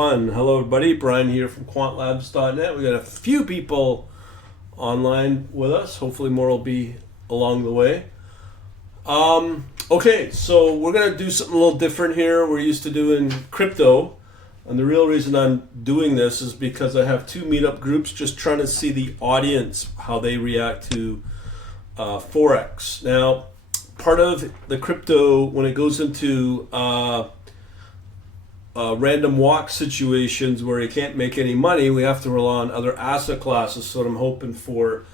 1. Hello everybody, Brian here from quantlabs.net. We got a few people online with us. Hopefully more will be along the way. Okay, so we're going to do something a little different here. We're used to doing crypto, and the real reason I'm doing this is because I have two meetup groups just trying to see the audience, how they react to forex. Now, part of the crypto, when it goes into random walk situations where you can't make any money, we have to rely on other asset classes. So what I'm hoping for,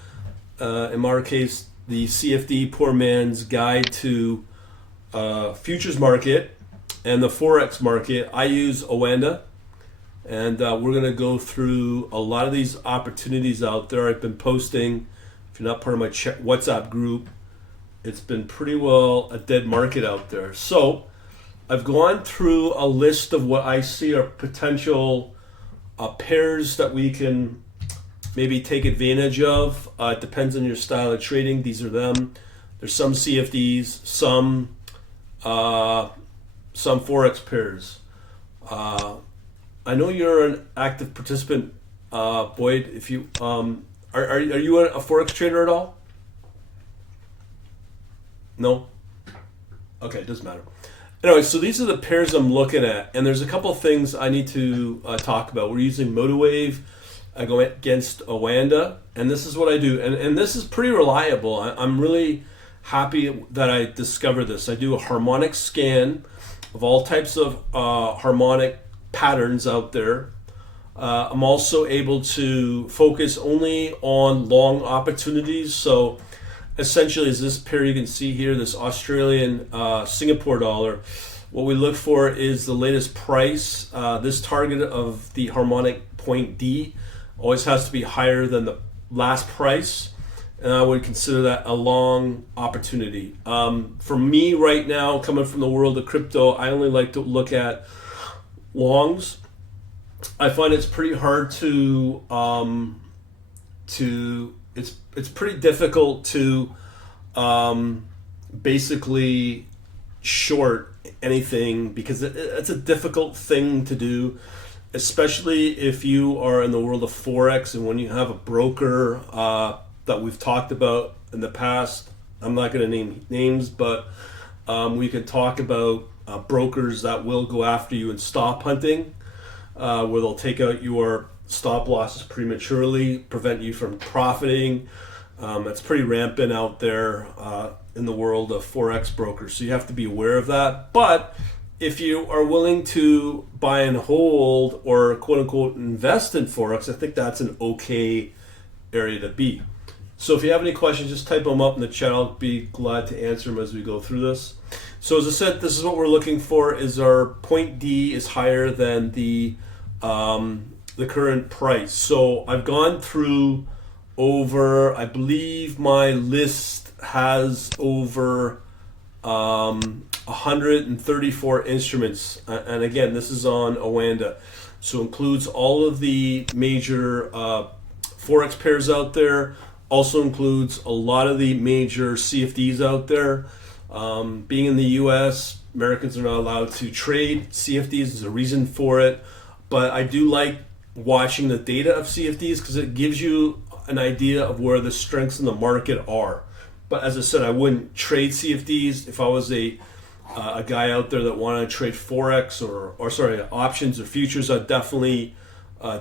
in our case, the CFD poor man's guide to futures market and the forex market. I use Uganda, and we're going to go through a lot of these opportunities out there. I've been posting. If you're not part of my WhatsApp group, it's been pretty well a dead market out there. So I've gone through a list of what I see are potential pairs that we can maybe take advantage of. It depends on your style of trading. These are them. There's some CFDs, some forex pairs. I know you're an active participant, Boyd. If you are you a forex trader at all? No. Okay, it doesn't matter. Anyway, so these are the pairs I'm looking at, and there's a couple of things I need to talk about. We're using MotiWave. I go against Uganda, and this is what I do, and this is pretty reliable. I'm really happy that I discovered this. I do a harmonic scan of all types of harmonic patterns out there. I'm also able to focus only on long opportunities. So essentially, is this pair you can see here, this Australian Singapore dollar. What we look for is the latest price. This target of the harmonic point D always has to be higher than the last price, and I would consider that a long opportunity. For me right now, coming from the world of crypto, I only like to look at longs. I find it's pretty hard to it's pretty difficult to basically short anything because it's a difficult thing to do, especially if you are in the world of forex and when you have a broker that we've talked about in the past. I'm not going to name names, but we can talk about brokers that will go after you in stop hunting, where they'll take out your stop losses prematurely, prevent you from profiting. It's pretty rampant out there in the world of forex brokers, so you have to be aware of that. But if you are willing to buy and hold or quote unquote invest in forex, I think that's an okay area to be. So if you have any questions, just type them up in the chat. I'll be glad to answer them as we go through this. So as I said, this is what we're looking for: is our point D is higher than the current price. So I've gone through over, I believe my list has over 134 instruments, and again, this is on Uganda, so includes all of the major forex pairs out there, also includes a lot of the major CFDs out there. Being in the US, Americans are not allowed to trade CFDs. There's a reason for it, but I do like watching the data of CFDs because it gives you an idea of where the strengths in the market are. But as I said, I wouldn't trade CFDs. If I was a guy out there that wanted to trade forex or options or futures, I'd definitely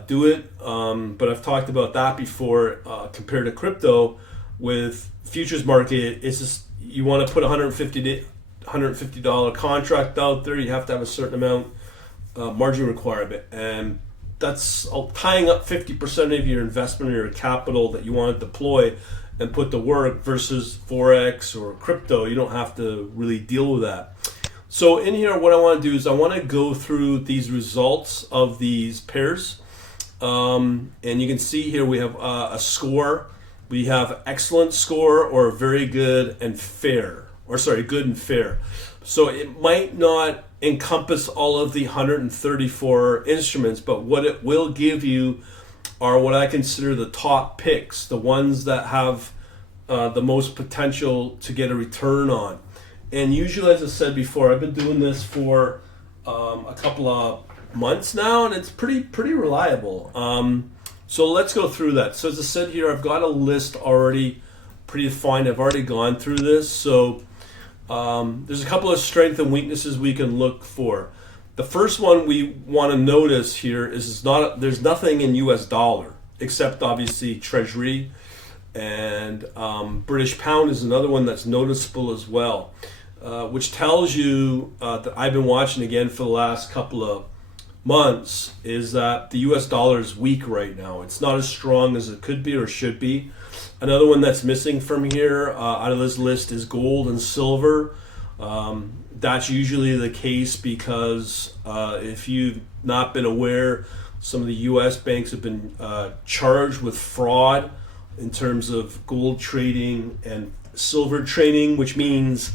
do it. But I've talked about that before. Compared to crypto, with futures market, it's just you want to put $150 contract out there. You have to have a certain amount margin requirement, and that's tying up 50% of your investment or your capital that you want to deploy and put to work, versus forex or crypto. You don't have to really deal with that. So in here, what I want to do is I want to go through these results of these pairs, and you can see here we have a score. We have excellent score or very good and fair, good and fair. So it might not encompass all of the 134 instruments, but what it will give you are what I consider the top picks, the ones that have the most potential to get a return on. And usually, as I said before, I've been doing this for a couple of months now, and it's pretty reliable. So let's go through that. So as I said here, I've got a list already predefined. I've already gone through this. So there's a couple of strengths and weaknesses we can look for. The first one we want to notice here is there's nothing in US dollar except obviously Treasury, and British pound is another one that's noticeable as well, which tells you that I've been watching again for the last couple of months is that the US dollar is weak right now. It's not as strong as it could be or should be. Another one that's missing from here out of this list is gold and silver. That's usually the case because if you've not been aware, some of the US banks have been charged with fraud in terms of gold trading and silver trading, which means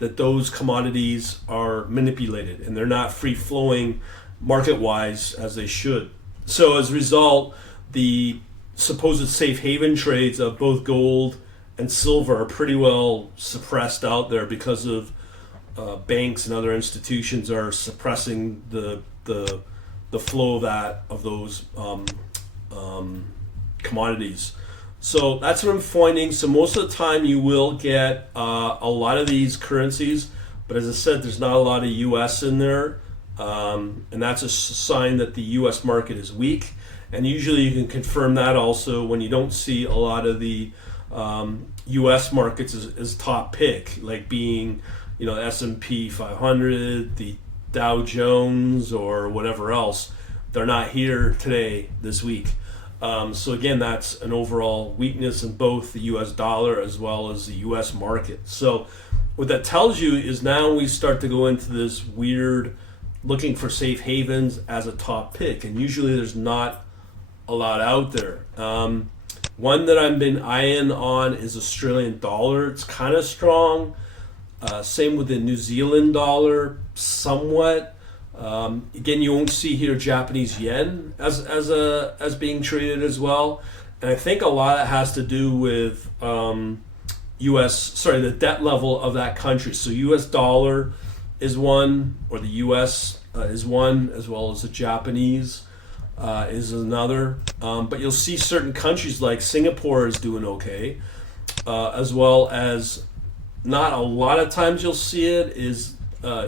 that those commodities are manipulated and they're not free flowing market-wise as they should. So as a result, the supposed safe haven trades of both gold and silver are pretty well suppressed out there because of banks and other institutions are suppressing the flow of those commodities. So that's what I'm finding. So most of the time you will get a lot of these currencies, but as I said, there's not a lot of US in there. And that's a sign that the US market is weak. And usually you can confirm that also when you don't see a lot of the US markets as top pick, like being, S&P 500, the Dow Jones, or whatever else. They're not here today, this week. So again, that's an overall weakness in both the US dollar as well as the US market. So what that tells you is now we start to go into this weird looking for safe havens as a top pick, and usually there's not a lot out there. One that I've been eyeing on is Australian dollar. It's kind of strong. Same with the New Zealand dollar, somewhat. Again, you won't see here Japanese yen as being traded as well, and I think a lot of it has to do with the debt level of that country. So U.S. dollar is one, or the U.S. Is one, as well as the Japanese is another. But you'll see certain countries like Singapore is doing okay, as well as not a lot of times you'll see it is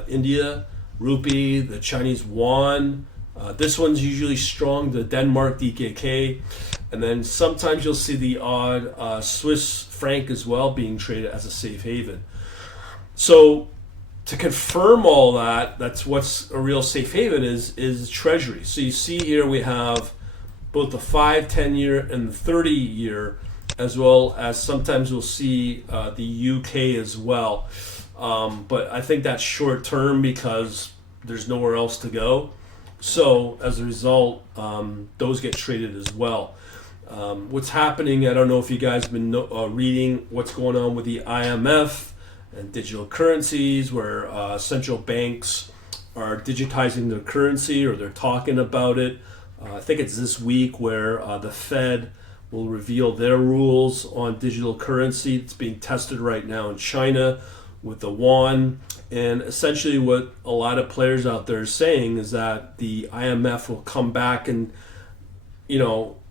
India, rupee, the Chinese yuan. This one's usually strong, the Denmark DKK. And then sometimes you'll see the odd Swiss franc as well being traded as a safe haven. So to confirm all that, that's what's a real safe haven is Treasury. So you see here we have both the 5, 10-year and the 30-year, as well as sometimes we'll see the UK as well. But I think that's short term because there's nowhere else to go. So as a result, those get traded as well. What's happening, I don't know if you guys have been reading what's going on with the IMF and digital currencies, where central banks are digitizing their currency, or they're talking about it. I think it's this week where the Fed will reveal their rules on digital currency. It's being tested right now in China with the yuan. And essentially what a lot of players out there are saying is that the IMF will come back and,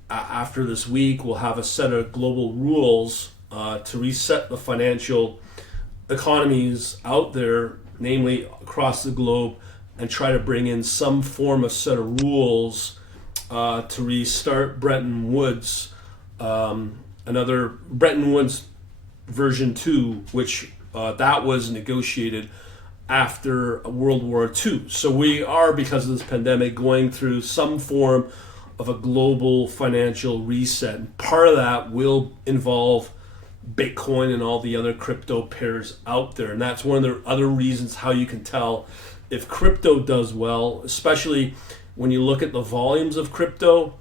after this week, we'll have a set of global rules to reset the financial economies out there, namely across the globe, and try to bring in some form of set of rules to restart Bretton Woods, another Bretton Woods version 2, which that was negotiated after World War II. So we are, because of this pandemic, going through some form of a global financial reset. And part of that will involve Bitcoin and all the other crypto pairs out there. And that's one of the other reasons how you can tell if crypto does well, especially when you look at the volumes of crypto.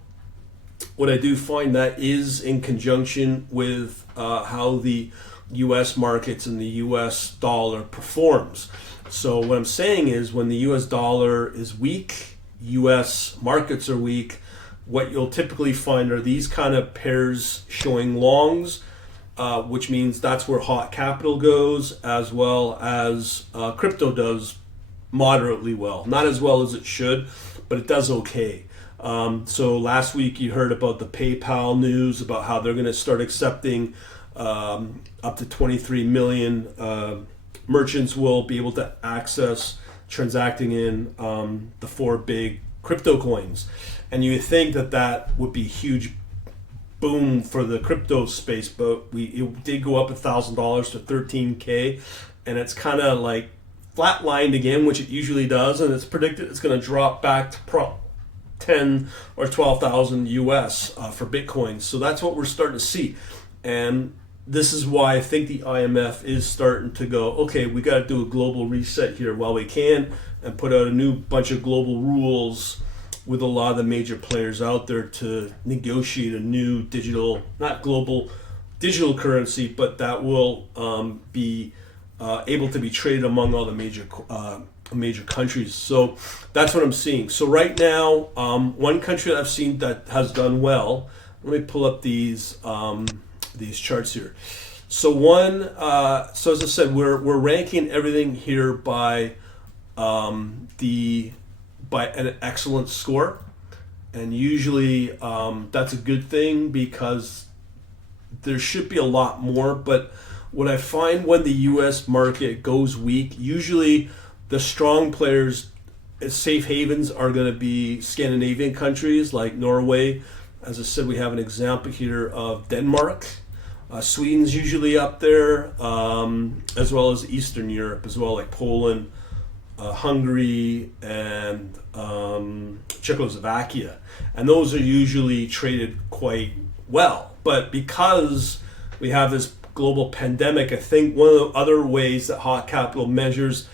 What I do find that is in conjunction with how the U.S. markets and the U.S. dollar performs. So what I'm saying is when the U.S. dollar is weak, U.S. markets are weak, what you'll typically find are these kind of pairs showing longs, which means that's where hot capital goes, as well as crypto does moderately well. Not as well as it should, but it does okay. So last week you heard about the PayPal news about how they're going to start accepting up to 23 million merchants will be able to access transacting in the 4 big crypto coins. And you think that that would be a huge boom for the crypto space, but it did go up $1,000 to 13K, and it's kind of like flatlined again, which it usually does, and it's predicted it's going to drop back to 10 or 12,000 US for Bitcoin. So that's what we're starting to see, and this is why I think the IMF is starting to go, okay, we got to do a global reset here while we can, and put out a new bunch of global rules with a lot of the major players out there to negotiate a new digital, not global, digital currency, but that will be able to be traded among all the major countries. So that's what I'm seeing. So right now, one country that I've seen that has done well. Let me pull up these charts here. So so as I said, we're ranking everything here by an excellent score, and usually that's a good thing because there should be a lot more. But what I find when the US market goes weak, usually the strong players, safe havens, are going to be Scandinavian countries like Norway. As I said, we have an example here of Denmark. Sweden's usually up there, as well as Eastern Europe as well, like Poland, Hungary, and Czechoslovakia. And those are usually traded quite well. But because we have this global pandemic, I think one of the other ways that Hot Capital measures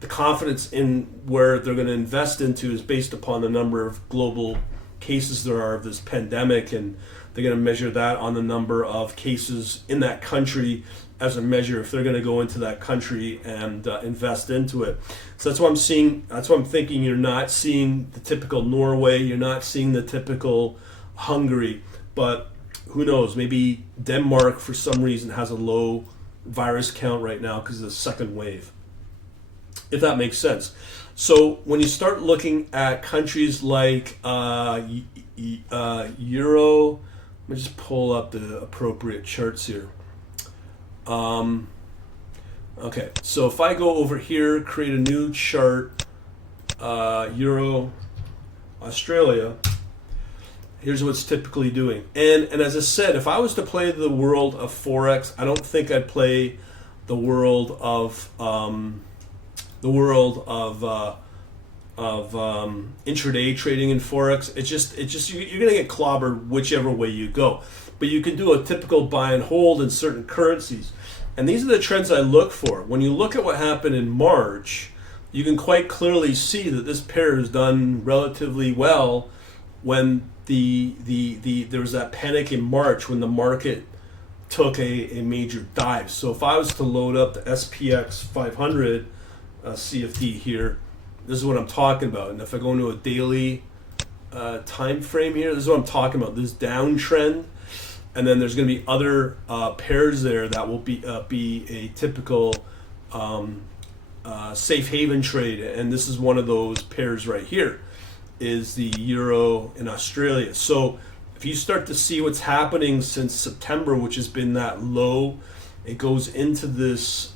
the confidence in where they're going to invest into is based upon the number of global cases there are of this pandemic, and they're going to measure that on the number of cases in that country as a measure if they're going to go into that country and invest into it. So that's what I'm seeing. That's what I'm thinking. You're not seeing the typical Norway. You're not seeing the typical Hungary. But who knows? Maybe Denmark, for some reason, has a low virus count right now because of the second wave, if that makes sense. So when you start looking at countries like Euro, let me just pull up the appropriate charts here. Okay, so if I go over here, create a new chart, Euro, Australia, here's what it's typically doing. And as I said, if I was to play the world of forex, I don't think I'd play the world of intraday trading in forex. It's just you're gonna get clobbered whichever way you go. But you can do a typical buy and hold in certain currencies. And these are the trends I look for. When you look at what happened in March, you can quite clearly see that this pair has done relatively well when there was that panic in March when the market took a major dive. So if I was to load up the SPX 500 CFD here, this is what I'm talking about. And if I go into a daily time frame here, this is what I'm talking about, this downtrend. And then there's going to be other pairs there that will be a typical safe haven trade. And this is one of those pairs right here, is the Euro in Australia. So if you start to see what's happening since September, which has been that low, it goes into this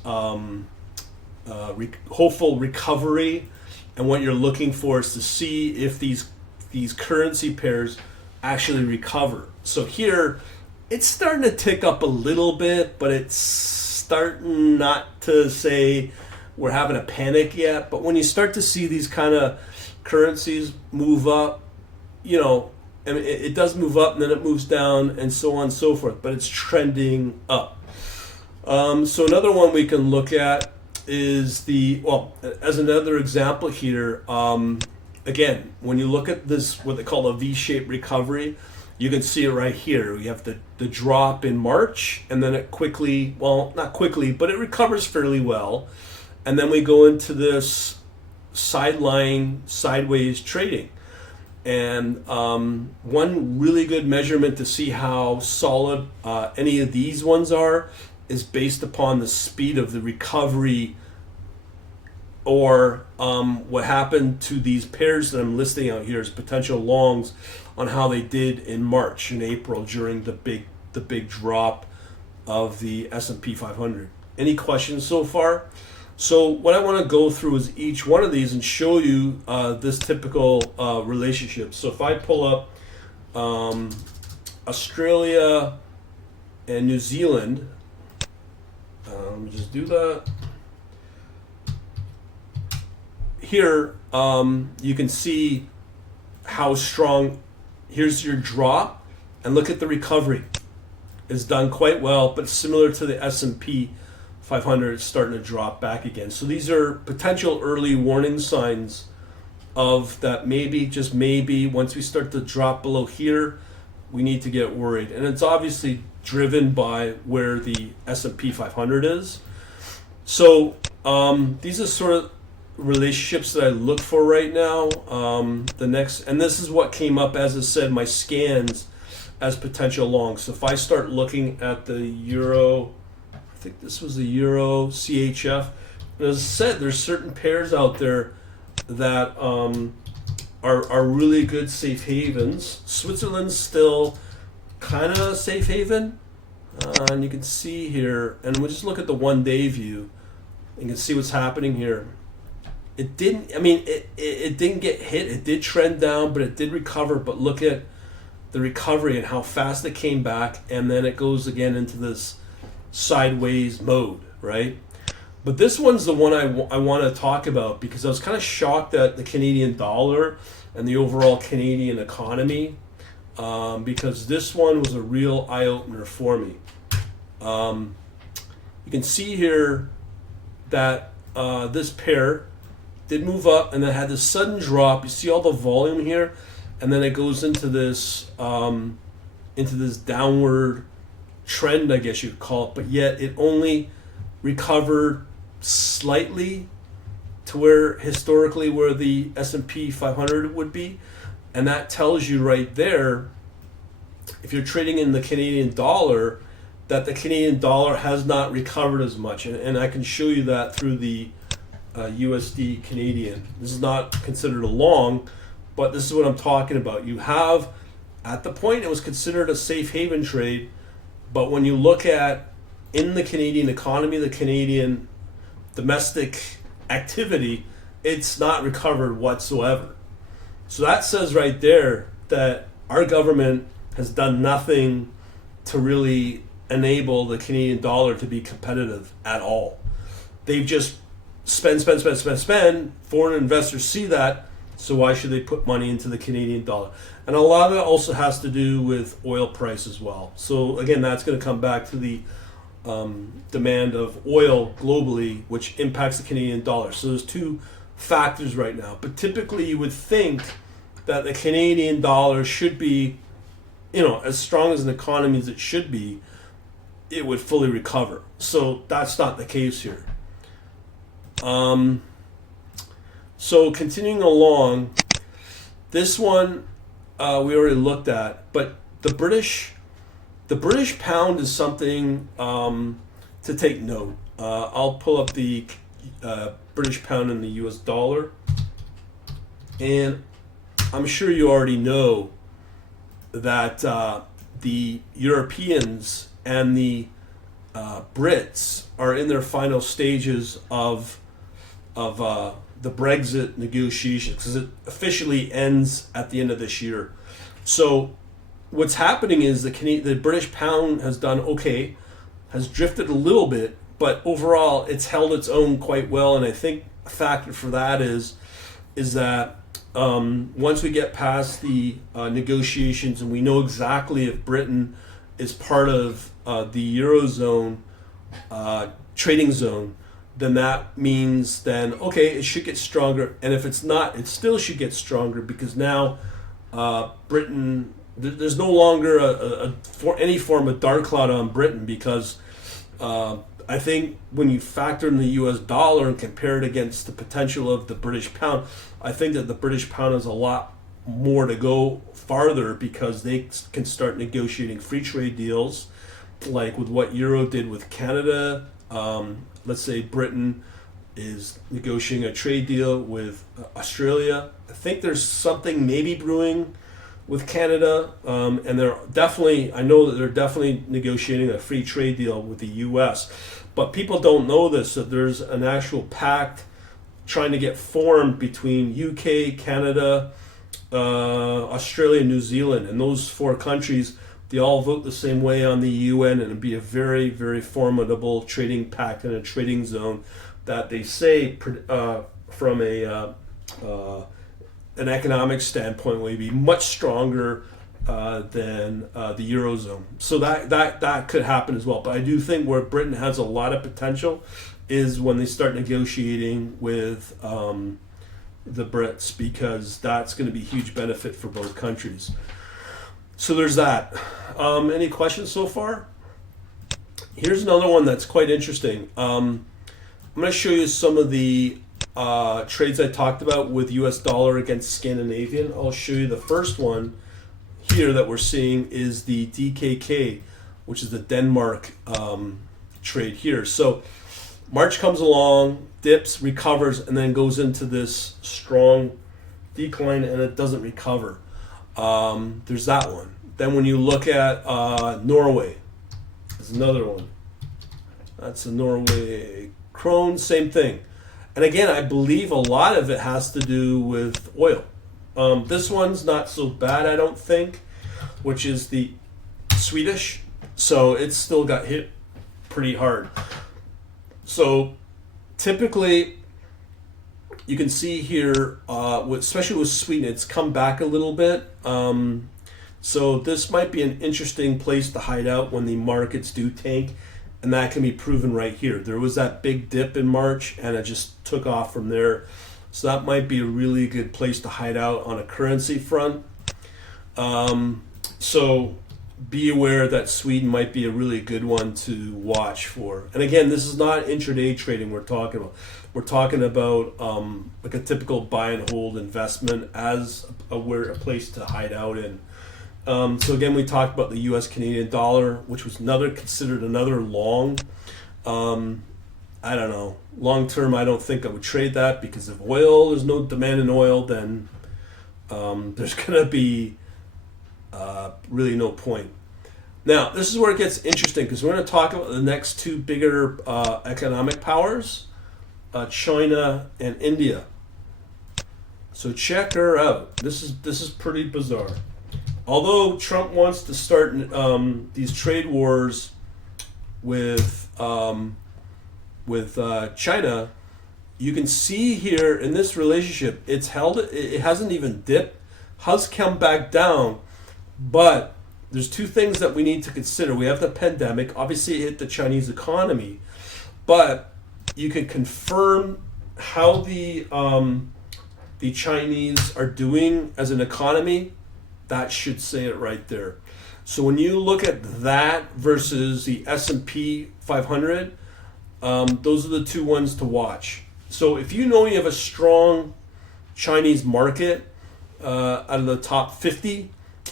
hopeful recovery. And what you're looking for is to see if these currency pairs actually recover. So here, it's starting to tick up a little bit, but it's starting not to say we're having a panic yet. But when you start to see these kind of currencies move up, I mean, it does move up and then it moves down and so on and so forth, but it's trending up. So another one we can look at is as another example here, again, when you look at this, what they call a V-shaped recovery, you can see it right here. We have the drop in March, and then it quickly, well, not quickly, but it recovers fairly well. And then we go into this sideways trading. And one really good measurement to see how solid any of these ones are is based upon the speed of the recovery or what happened to these pairs that I'm listing out here as potential longs on how they did in March and April during the big drop of the S&P 500. Any questions so far? So what I want to go through is each one of these and show you this typical relationship. So if I pull up Australia and New Zealand, let me just do that. Here you can see how strong. Here's your drop, and look at the recovery. It's done quite well, but similar to the S&P 500, it's starting to drop back again. So these are potential early warning signs of that maybe, just maybe, once we start to drop below here, we need to get worried. And it's obviously driven by where the S&P 500 is. So these are sort of relationships that I look for right now. The next, and this is what came up, as I said, my scans as potential longs. So if I start looking at the euro, I think this was the euro CHF. As I said, there's certain pairs out there that are really good safe havens. Switzerland's still kind of a safe haven, and you can see here, and we'll just look at the 1 day view. You can see what's happening here. It didn't, I mean, it didn't get hit. It did trend down, but it did recover. But look at the recovery and how fast it came back, and then it goes again into this sideways mode, right? But this one's the one I want to talk about, because I was kind of shocked at the Canadian dollar and the overall Canadian economy, because this one was a real eye-opener for me. You can see here that this pair did move up, and then had this sudden drop. You see all the volume here, and then it goes into this downward trend, I guess you'd call it. But yet it only recovered slightly to where historically where the S&P 500 would be, and that tells you right there, if you're trading in the Canadian dollar, that the Canadian dollar has not recovered as much, and I can show you that through the USD Canadian. This is not considered a long, but this is what I'm talking about. You have, at the point it was considered a safe haven trade, but when you look at in the Canadian economy, the Canadian domestic activity, it's not recovered whatsoever. So that says right there that our government has done nothing to really enable the Canadian dollar to be competitive at all. They've just spend. Foreign investors see that, so why should they put money into the Canadian dollar? And a lot of it also has to do with oil price as well. So again, that's going to come back to the demand of oil globally, which impacts the Canadian dollar. So there's two factors right now. But typically you would think that the Canadian dollar should be, as strong as an economy as it should be, it would fully recover. So that's not the case here. So continuing along, this one we already looked at, but the British pound is something to take note. I'll pull up the British pound and the US dollar, and I'm sure you already know that the Europeans and the Brits are in their final stages of the Brexit negotiations, because it officially ends at the end of this year. So what's happening is the British pound has done okay, has drifted a little bit, but overall it's held its own quite well. And I think a factor for that is that once we get past the negotiations and we know exactly if Britain is part of the Eurozone trading zone, then that means okay, it should get stronger. And if it's not, it still should get stronger, because now Britain, there's no longer for any form of dark cloud on Britain, because I think when you factor in the US dollar and compare it against the potential of the British pound, I think that the British pound has a lot more to go farther, because they can start negotiating free trade deals, like with what Euro did with Canada. Let's say Britain is negotiating a trade deal with Australia. I think there's something maybe brewing with Canada, and I know that they're definitely negotiating a free trade deal with the U.S. But people don't know this, that there's an actual pact trying to get formed between UK, Canada, Australia, New Zealand, and those four countries. They all vote the same way on the UN, and it'd be a very, very formidable trading pact and a trading zone that they say from an economic standpoint will be much stronger than the Eurozone. So that could happen as well. But I do think where Britain has a lot of potential is when they start negotiating with the Brits, because that's going to be a huge benefit for both countries. So there's that. Any questions so far? Here's another one that's quite interesting. I'm going to show you some of the trades I talked about with US dollar against Scandinavian. I'll show you the first one here that we're seeing is the DKK, which is the Denmark trade here. So March comes along, dips, recovers, and then goes into this strong decline, and it doesn't recover. There's that one. Then when you look at Norway, there's another one. That's a Norway krone, same thing. And again, I believe a lot of it has to do with oil. This one's not so bad, I don't think, which is the Swedish. So it's still got hit pretty hard. So typically, you can see here, especially with Sweden, it's come back a little bit. So this might be an interesting place to hide out when the markets do tank. And that can be proven right here. There was that big dip in March, and it just took off from there. So that might be a really good place to hide out on a currency front. So be aware that Sweden might be a really good one to watch for. And again, this is not intraday trading we're talking about. We're talking about like a typical buy and hold investment as a place to hide out in. So again, we talked about the U.S. Canadian dollar, which was considered another long. I don't know. Long term, I don't think I would trade that, because if there's no demand in oil, then there's going to be really no point. Now, this is where it gets interesting, because we're going to talk about the next two bigger economic powers, China and India. So check her out. This is pretty bizarre. Although Trump wants to start these trade wars with China, you can see here in this relationship, it hasn't even dipped, has come back down, but there's two things that we need to consider. We have the pandemic, obviously it hit the Chinese economy, but you can confirm how the Chinese are doing as an economy. That should say it right there. So when you look at that versus the S&P 500, those are the two ones to watch. So if you know you have a strong Chinese market out of the top 50,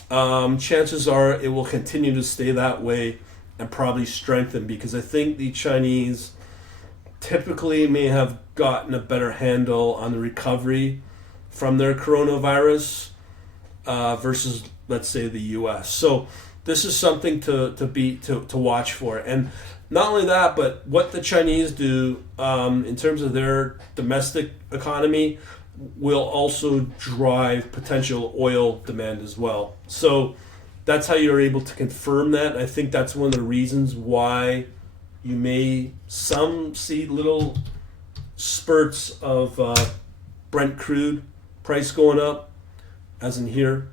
chances are it will continue to stay that way and probably strengthen, because I think the Chinese typically may have gotten a better handle on the recovery from their coronavirus versus, let's say, the U.S. So this is something to watch for. And not only that, but what the Chinese do in terms of their domestic economy will also drive potential oil demand as well. So that's how you're able to confirm that. I think that's one of the reasons why you may see little spurts of Brent crude price going up, as in here.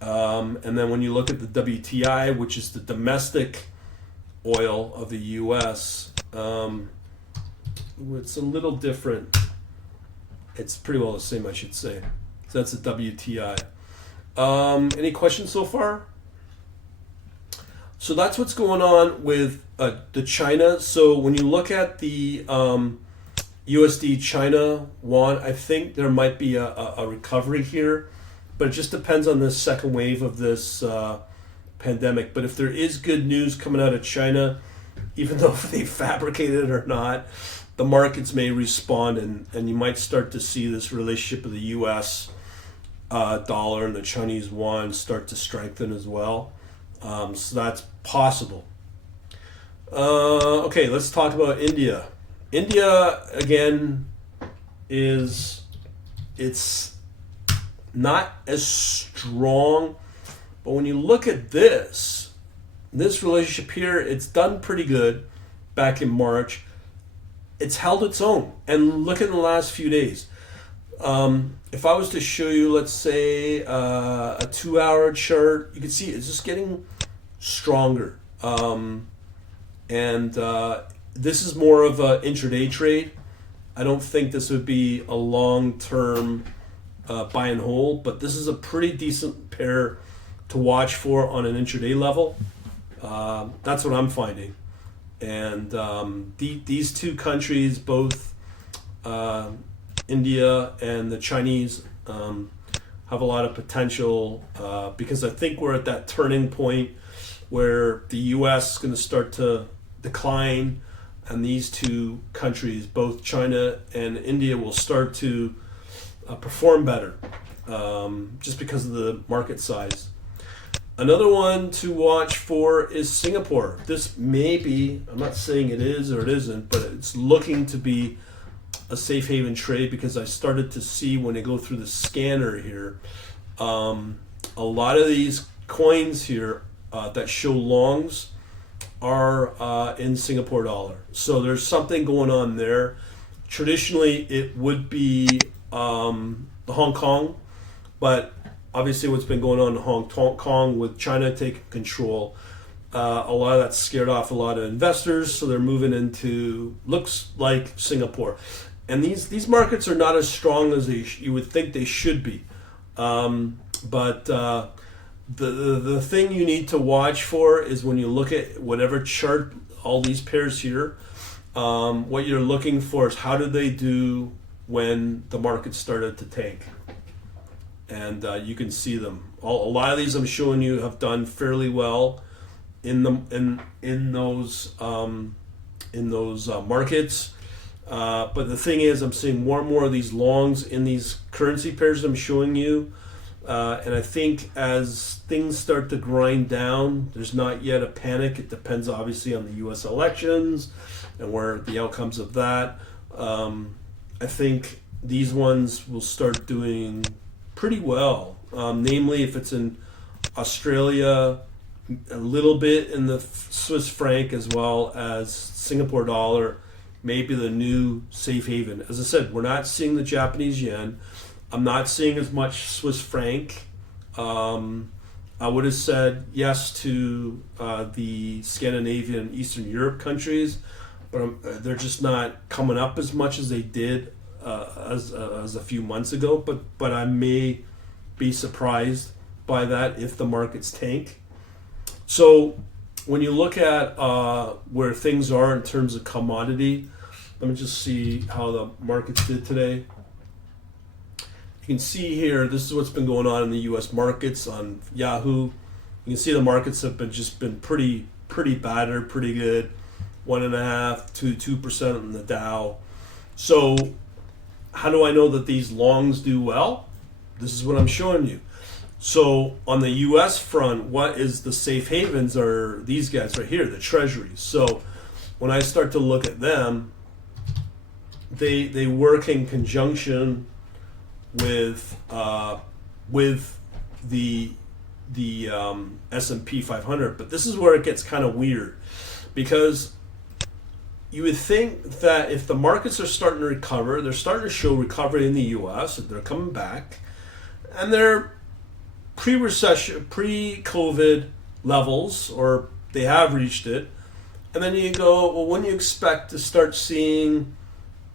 And then when you look at the WTI, which is the domestic oil of the U.S., it's a little different. It's pretty well the same, I should say. So that's the WTI. Any questions so far? So that's what's going on with the China. So when you look at the USD China yuan, I think there might be a recovery here, but it just depends on the second wave of this pandemic. But if there is good news coming out of China, even though they fabricate it or not, the markets may respond, and you might start to see this relationship of the U.S. Dollar and the Chinese yuan start to strengthen as well. So that's possible. Okay, let's talk about India. India, again, it's not as strong, but when you look at this relationship here, it's done pretty good back in March. It's held its own. And look at the last few days. If I was to show you, let's say, a 2-hour chart, you can see it's just getting stronger. This is more of an intraday trade. I don't think this would be a long-term buy and hold, but this is a pretty decent pair to watch for on an intraday level. That's what I'm finding. And these two countries, both India and the Chinese, have a lot of potential because I think we're at that turning point where the U.S. is going to start to decline, and these two countries, both China and India, will start to perform better just because of the market size. Another one to watch for is Singapore. This may be, I'm not saying it is or it isn't, but it's looking to be a safe haven trade because I started to see when I go through the scanner here, a lot of these coins here that show longs are in Singapore dollar. So there's something going on there. Traditionally, it would be the Hong Kong, but obviously what's been going on in Hong Kong with China taking control, a lot of that scared off a lot of investors, so they're moving into, looks like, Singapore. And these markets are not as strong as you would think they should be. But the thing you need to watch for is when you look at whatever chart, all these pairs here, what you're looking for is how did they do when the market started to tank. And you can see them. A lot of these I'm showing you have done fairly well in those markets. But the thing is, I'm seeing more and more of these longs in these currency pairs I'm showing you. And I think as things start to grind down, there's not yet a panic. It depends obviously on the U.S. elections and where the outcomes of that. I think these ones will start doing pretty well, namely if it's in Australia, a little bit in the Swiss franc, as well as Singapore dollar, maybe the new safe haven. As I said, we're not seeing the Japanese yen. I'm not seeing as much Swiss franc. I would have said yes to the Scandinavian and Eastern Europe countries, but they're just not coming up as much as they did as a few months ago. But I may be surprised by that if the markets tank. So when you look at where things are in terms of commodity, let me just see how the markets did today. You can see here, this is what's been going on in the U.S. markets on Yahoo. You can see the markets have been pretty battered, pretty good, 1.5% to 2% in the Dow. So how do I know that these longs do well? This is what I'm showing you. So on the U.S. front, what is the safe havens are these guys right here, the treasuries. So when I start to look at them, they work in conjunction with the S&P 500. But this is where it gets kind of weird, because you would think that if the markets are starting to recover, they're starting to show recovery in the U.S., they're coming back, and they're pre-recession, pre-COVID levels, or they have reached it. And then you go, well, when do you expect to start seeing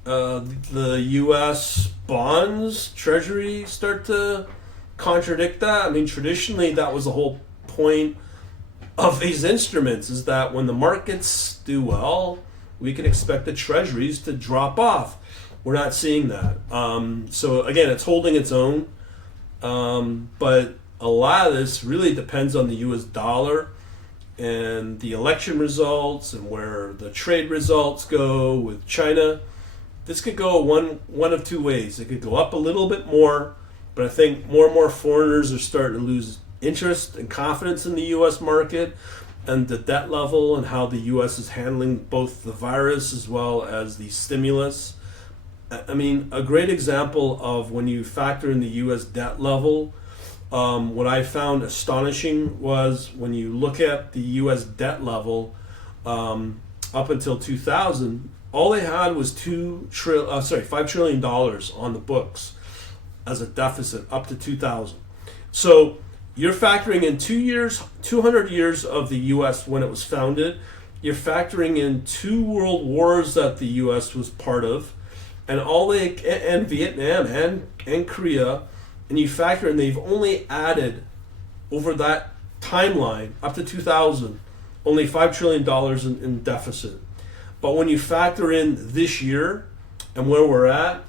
the U.S. bonds, Treasury, start to contradict that? I mean, traditionally, that was the whole point of these instruments, is that when the markets do well, we can expect the Treasuries to drop off. We're not seeing that. So again, it's holding its own. But a lot of this really depends on the U.S. dollar and the election results and where the trade results go with China. this could go one of two ways. It could go up a little bit more, but I think more and more foreigners are starting to lose interest and confidence in the U.S. market and the debt level and how the U.S. is handling both the virus as well as the stimulus. I mean, a great example of when you factor in the U.S. debt level, what I found astonishing was when you look at the U.S. debt level up until 2000, all they had was $5 trillion on the books as a deficit up to 2000. So you're factoring in 200 years of the U.S. when it was founded. You're factoring in 2 world wars that the U.S. was part of, and Vietnam and Korea, and you factor in they've only added over that timeline up to 2000 only $5 trillion in deficit. But when you factor in this year and where we're at,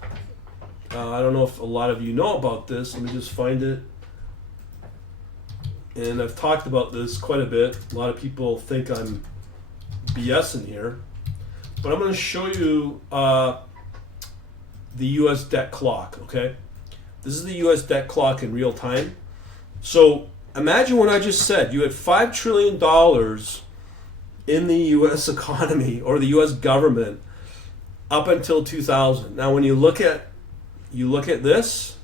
I don't know if a lot of you know about this. Let me just find it. And I've talked about this quite a bit. A lot of people think I'm BSing here. But I'm going to show you the U.S. debt clock, okay? This is the U.S. debt clock in real time. So imagine what I just said. You had $5 trillion in the U.S. economy or the U.S. government up until 2000. Now, when you look at this,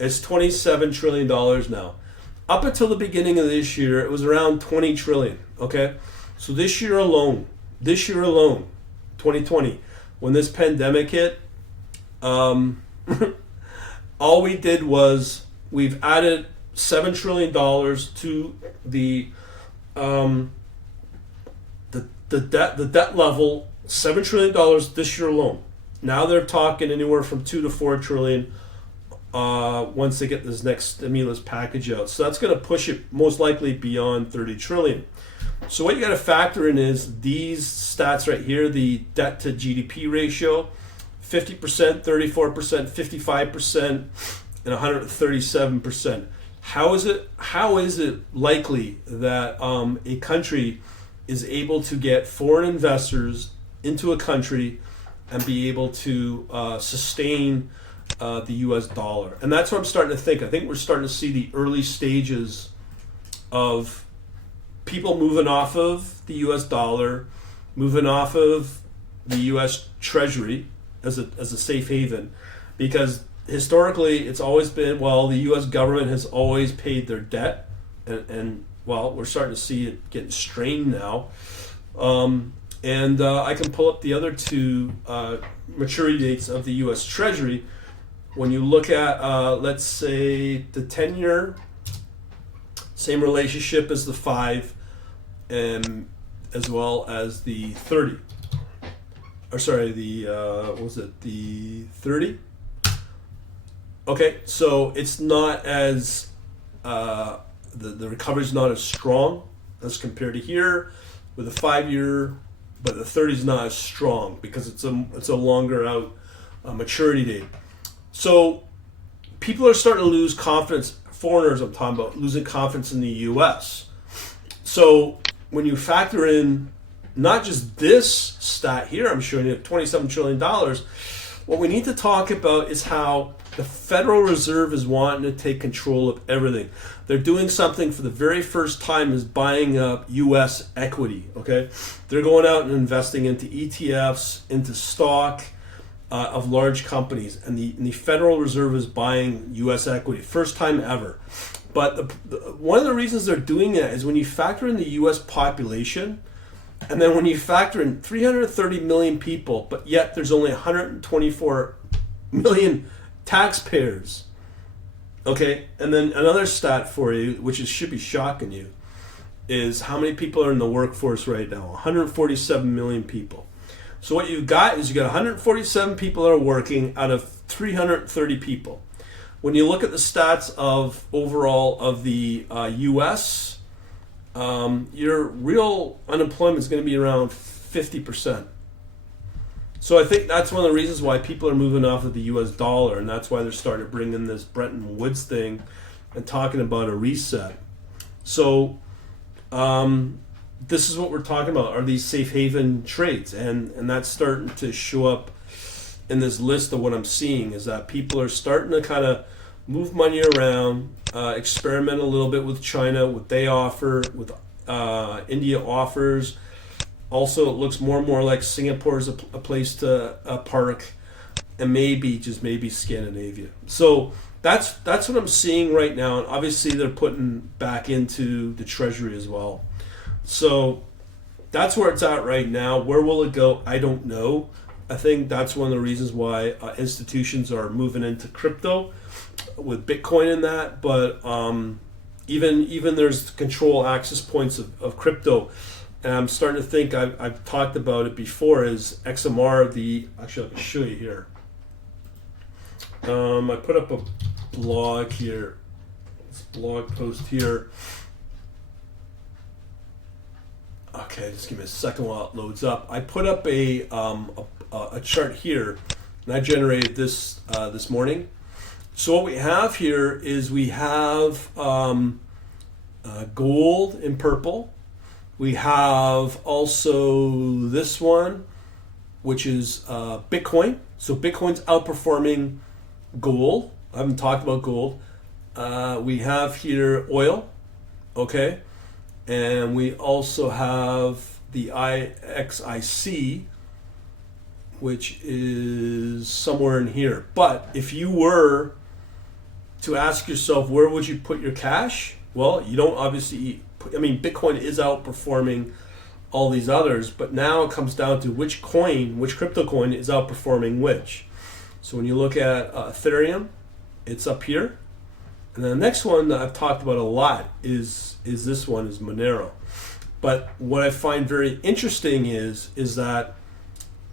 it's $27 trillion now. Up until the beginning of this year, it was around 20 trillion. Okay, so this year alone, 2020, when this pandemic hit, all we did was we've added $7 trillion to the debt level, $7 trillion this year alone. Now they're talking anywhere from 2 to 4 trillion once they get this next stimulus package out. So that's going to push it most likely beyond 30 trillion. So what you got to factor in is these stats right here, the debt to GDP ratio, 50%, 34%, 55%, and 137%. How is it likely that a country is able to get foreign investors into a country and be able to sustain the U.S. dollar? And that's what I'm starting to think. I think we're starting to see the early stages of people moving off of the U.S. dollar, moving off of the U.S. Treasury as a safe haven, because historically it's always been, well, the U.S. government has always paid their debt, and well, we're starting to see it getting strained now. I can pull up the other two maturity dates of the U.S. Treasury. When you look at, let's say, the 10-year, same relationship as the 5, and as well as the 30. Or sorry, the what was it? The 30. Okay, so it's not as the recovery's not as strong as compared to here with a 5-year, but the 30 is not as strong because it's a longer out maturity date. So people are starting to lose confidence. Foreigners, I'm talking about, losing confidence in the U.S. So when you factor in not just this stat here, I'm showing you $27 trillion. What we need to talk about is how the Federal Reserve is wanting to take control of everything. They're doing something for the very first time, is buying up U.S. equity. Okay, they're going out and investing into ETFs, into stock of large companies, and the Federal Reserve is buying U.S. equity, first time ever. But one of the reasons they're doing that is when you factor in the U.S. population, and then when you factor in 330 million people, but yet there's only 124 million taxpayers. Okay, and then another stat for you, which should be shocking you, is how many people are in the workforce right now. 147 million people. So what you've got is 147 people that are working out of 330 people. When you look at the stats of overall of the U.S., your real unemployment is going to be around 50%. So I think that's one of the reasons why people are moving off of the U.S. dollar, and that's why they're starting to bring in this Bretton Woods thing and talking about a reset. So this is what we're talking about, are these safe haven trades, and that's starting to show up in this list of what I'm seeing is that people are starting to kind of move money around, experiment a little bit with China, what they offer, with India offers. Also, it looks more and more like Singapore is a place to park, and maybe, just maybe, Scandinavia. So that's what I'm seeing right now, and obviously they're putting back into the treasury as well. So that's where it's at right now. Where will it go? I don't know. I think that's one of the reasons why institutions are moving into crypto with Bitcoin in that. But even there's control access points of crypto. And I'm starting to think, I've talked about it before, is XMR, actually I can show you here. I put up a blog here, this blog post here. Okay, just give me a second while it loads up. I put up a chart here, and I generated this this morning. So what we have here is we have gold in purple. We have also this one, which is Bitcoin. So Bitcoin's outperforming gold. I haven't talked about gold. We have here oil, okay? And we also have the IXIC, which is somewhere in here. But if you were to ask yourself, where would you put your cash? Well, you don't obviously, Bitcoin is outperforming all these others, but now it comes down to which crypto coin is outperforming which. So when you look at Ethereum, it's up here. And then the next one that I've talked about a lot is this one, is Monero. But what I find very interesting is that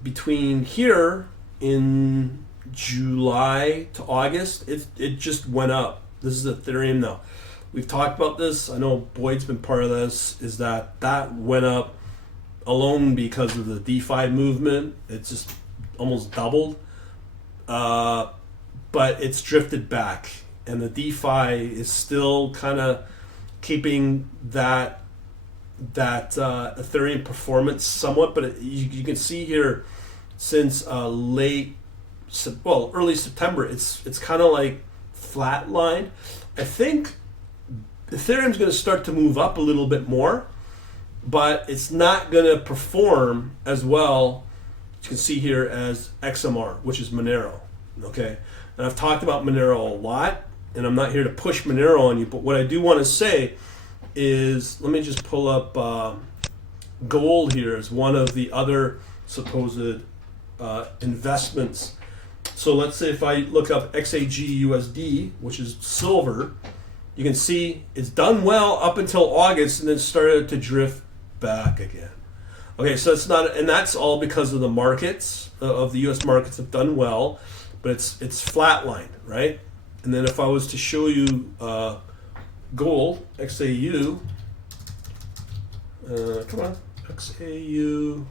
between here in July to August, it just went up. This is Ethereum now. We've talked about this. I know Boyd's been part of this, is that went up alone because of the DeFi movement. It's just almost doubled. But it's drifted back. And the DeFi is still kind of keeping that Ethereum performance somewhat, but you can see here since early September, it's kind of like flatlined. I think Ethereum's going to start to move up a little bit more, but it's not going to perform as well, you can see here, as XMR, which is Monero. Okay, and I've talked about Monero a lot, and I'm not here to push Monero on you, but what I do want to say is, let me just pull up gold here as one of the other supposed investments. So let's say if I look up XAGUSD, which is silver, you can see it's done well up until August and then started to drift back again. Okay, so it's not, and that's all because of the markets, of the US markets have done well, but it's flatlined, right? And then if I was to show you gold, XAU, come on, XAU,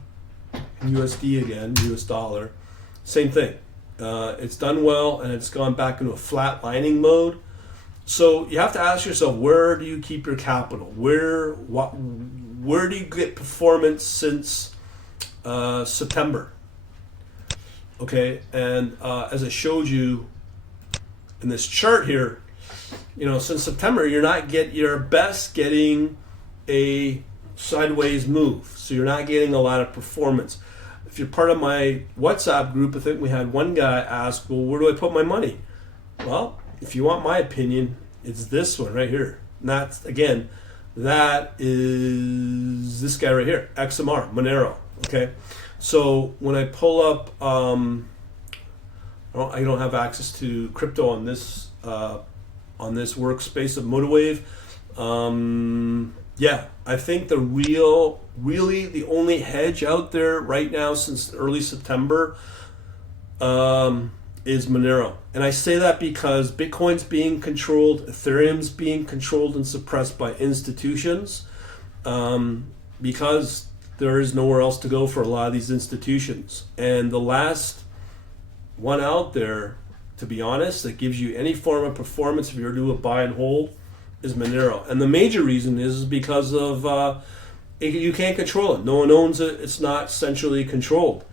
USD again, US dollar, same thing. It's done well and it's gone back into a flatlining mode. So you have to ask yourself, where do you keep your capital? Where do you get performance since September? Okay, and as I showed you in this chart here, since September, you're best getting a sideways move. So you're not getting a lot of performance. If you're part of my WhatsApp group, I think we had one guy ask, well, where do I put my money? Well, if you want my opinion, it's this one right here. And that is this guy right here, XMR, Monero. Okay, so when I pull up, I don't have access to crypto on this workspace of Motorwave. I think really the only hedge out there right now since early September is Monero. And I say that because Bitcoin's being controlled, Ethereum's being controlled and suppressed by institutions, because there is nowhere else to go for a lot of these institutions. And the last one out there, to be honest, that gives you any form of performance if you're to do a buy and hold, is Monero. And the major reason is because of you can't control it. No one owns it. It's not centrally controlled.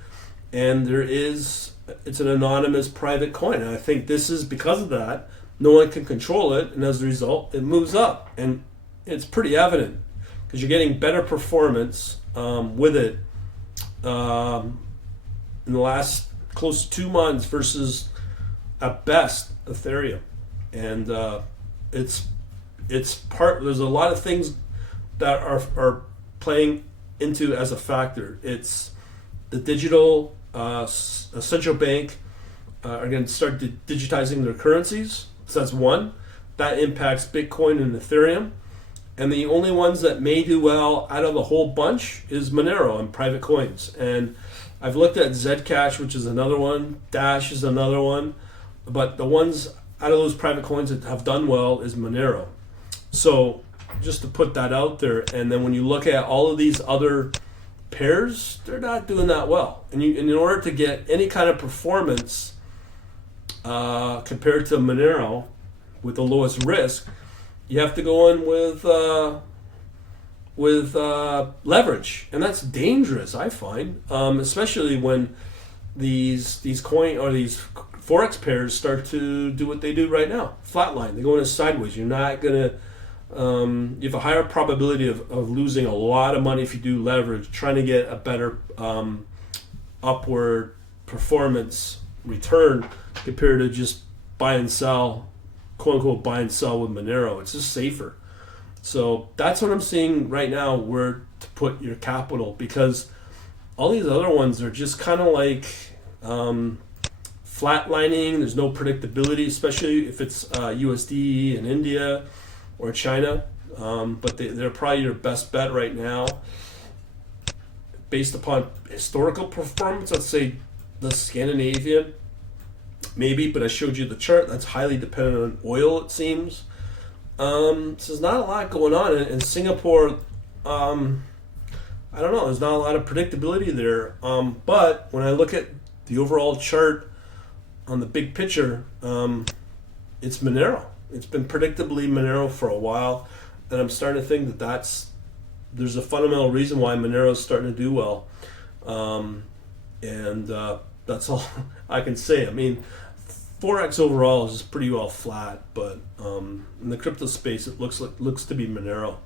And there is it's an anonymous private coin. And I think this is because of that. No one can control it, and as a result, it moves up. And it's pretty evident because you're getting better performance with it in the last close to 2 months versus, at best, Ethereum. And it's part. There's a lot of things that are playing into as a factor. It's the digital central bank are going to start digitizing their currencies. So that's one. That impacts Bitcoin and Ethereum. And the only ones that may do well out of the whole bunch is Monero and private coins. And I've looked at Zcash, which is another one. Dash is another one. But the ones out of those private coins that have done well is Monero. So just to put that out there. And then when you look at all of these other pairs, they're not doing that well. And in order to get any kind of performance compared to Monero with the lowest risk, you have to go in with leverage, and that's dangerous. I find, especially when these coin or these forex pairs start to do what they do right now, flatline. They go in a sideways. You're not gonna. You have a higher probability of losing a lot of money if you do leverage, trying to get a better upward performance return compared to just buy and sell, quote unquote, buy and sell with Monero. It's just safer. So that's what I'm seeing right now, where to put your capital, because all these other ones are just kind of like flatlining. There's no predictability, especially if it's USD in India or China. But they're probably your best bet right now. Based upon historical performance, I'd say the Scandinavian, maybe, but I showed you the chart. That's highly dependent on oil, it seems. So there's not a lot going on in Singapore. I don't know. There's not a lot of predictability there. But when I look at the overall chart on the big picture, it's Monero. It's been predictably Monero for a while, and I'm starting to think that there's a fundamental reason why Monero is starting to do well. And that's all I can say. I mean, forex overall is just pretty well flat, but in the crypto space, it looks to be Monero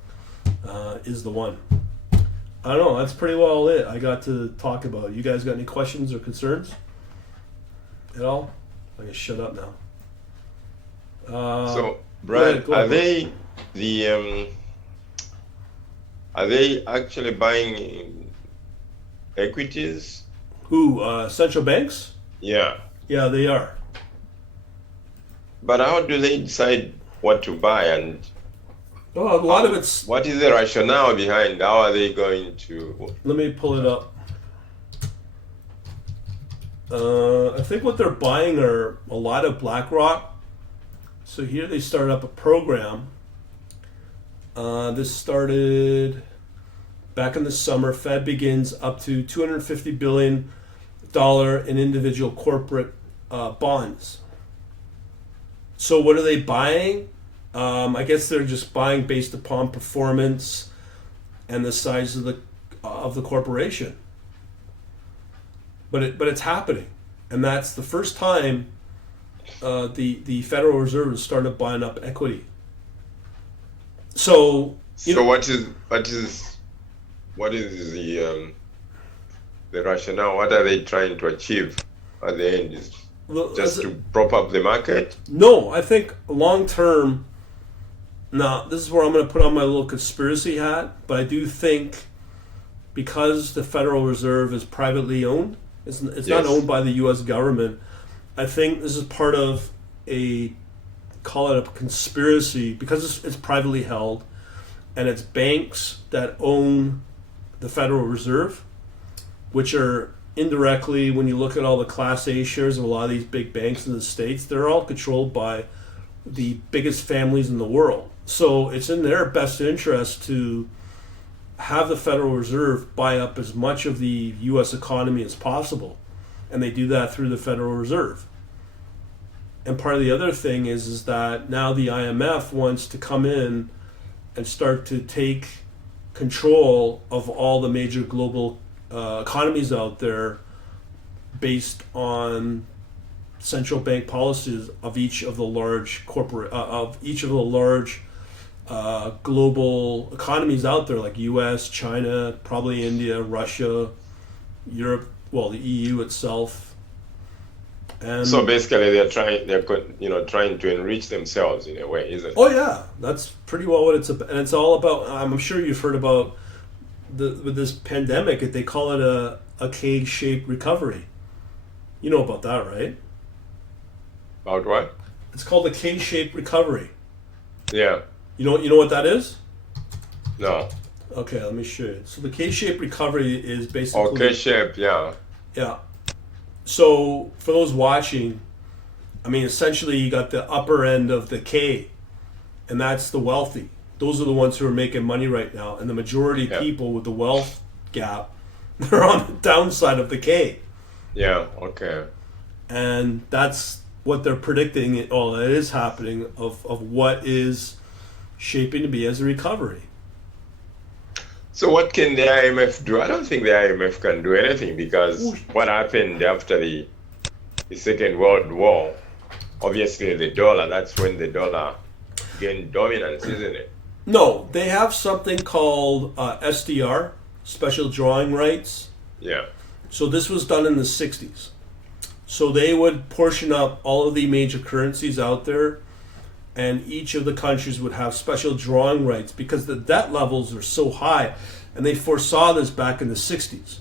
is the one. I don't know. That's pretty well it I got to talk about. You guys got any questions or concerns at all? I can shut up now. So, Brad, go ahead. Are they actually buying equities? Who? Central banks? Yeah. Yeah, they are. But how do they decide what to buy, and Oh, a lot of it's. what is the rationale behind? How are they going to? Let me pull it up. I think what they're buying are a lot of BlackRock. So here they started up a program. This started back in the summer. Fed begins up to $250 billion in individual corporate bonds. So what are they buying? I guess they're just buying based upon performance and the size of the corporation. But it's happening, and that's the first time the Federal Reserve has started buying up equity. So what is the rationale? What are they trying to achieve at the end? Is just to prop up the market? No, I think long term. Now, this is where I'm going to put on my little conspiracy hat, but I do think because the Federal Reserve is privately owned, it's not owned by the U.S. government. I think this is part of call it a conspiracy, because it's privately held, and it's banks that own the Federal Reserve, which are indirectly, when you look at all the Class A shares of a lot of these big banks in the States, they're all controlled by the biggest families in the world. So it's in their best interest to have the Federal Reserve buy up as much of the U.S. economy as possible. And they do that through the Federal Reserve. And part of the other thing is that now the IMF wants to come in and start to take control of all the major global economies out there based on central bank policies of each of the large global economies out there, like U.S., China, probably India, Russia, Europe, well, the EU itself. And so basically, trying to enrich themselves in a way, isn't it? oh yeah, that's pretty well what it's about. And it's all about. I'm sure you've heard about with this pandemic. They call it a K-shaped recovery. You know about that, right? About what? It's called the K-shaped recovery. Yeah. You know what that is? No. Okay, let me show you. So the K-shaped recovery is basically... Oh, K-shaped, yeah. Yeah. So for those watching, I mean, essentially you got the upper end of the K, and that's the wealthy. Those are the ones who are making money right now, and the majority of people with the wealth gap, they're on the downside of the K. Yeah, okay. And that's what they're predicting, it is happening, of what is shaping to be as a recovery. So what can the IMF do? I don't think the IMF can do anything, because what happened after the Second World War, obviously the dollar, that's when the dollar gained dominance, isn't it? No, they have something called SDR, special drawing rights. Yeah. So this was done in the 60s. So they would portion up all of the major currencies out there, and each of the countries would have special drawing rights because the debt levels are so high, and they foresaw this back in the 60s.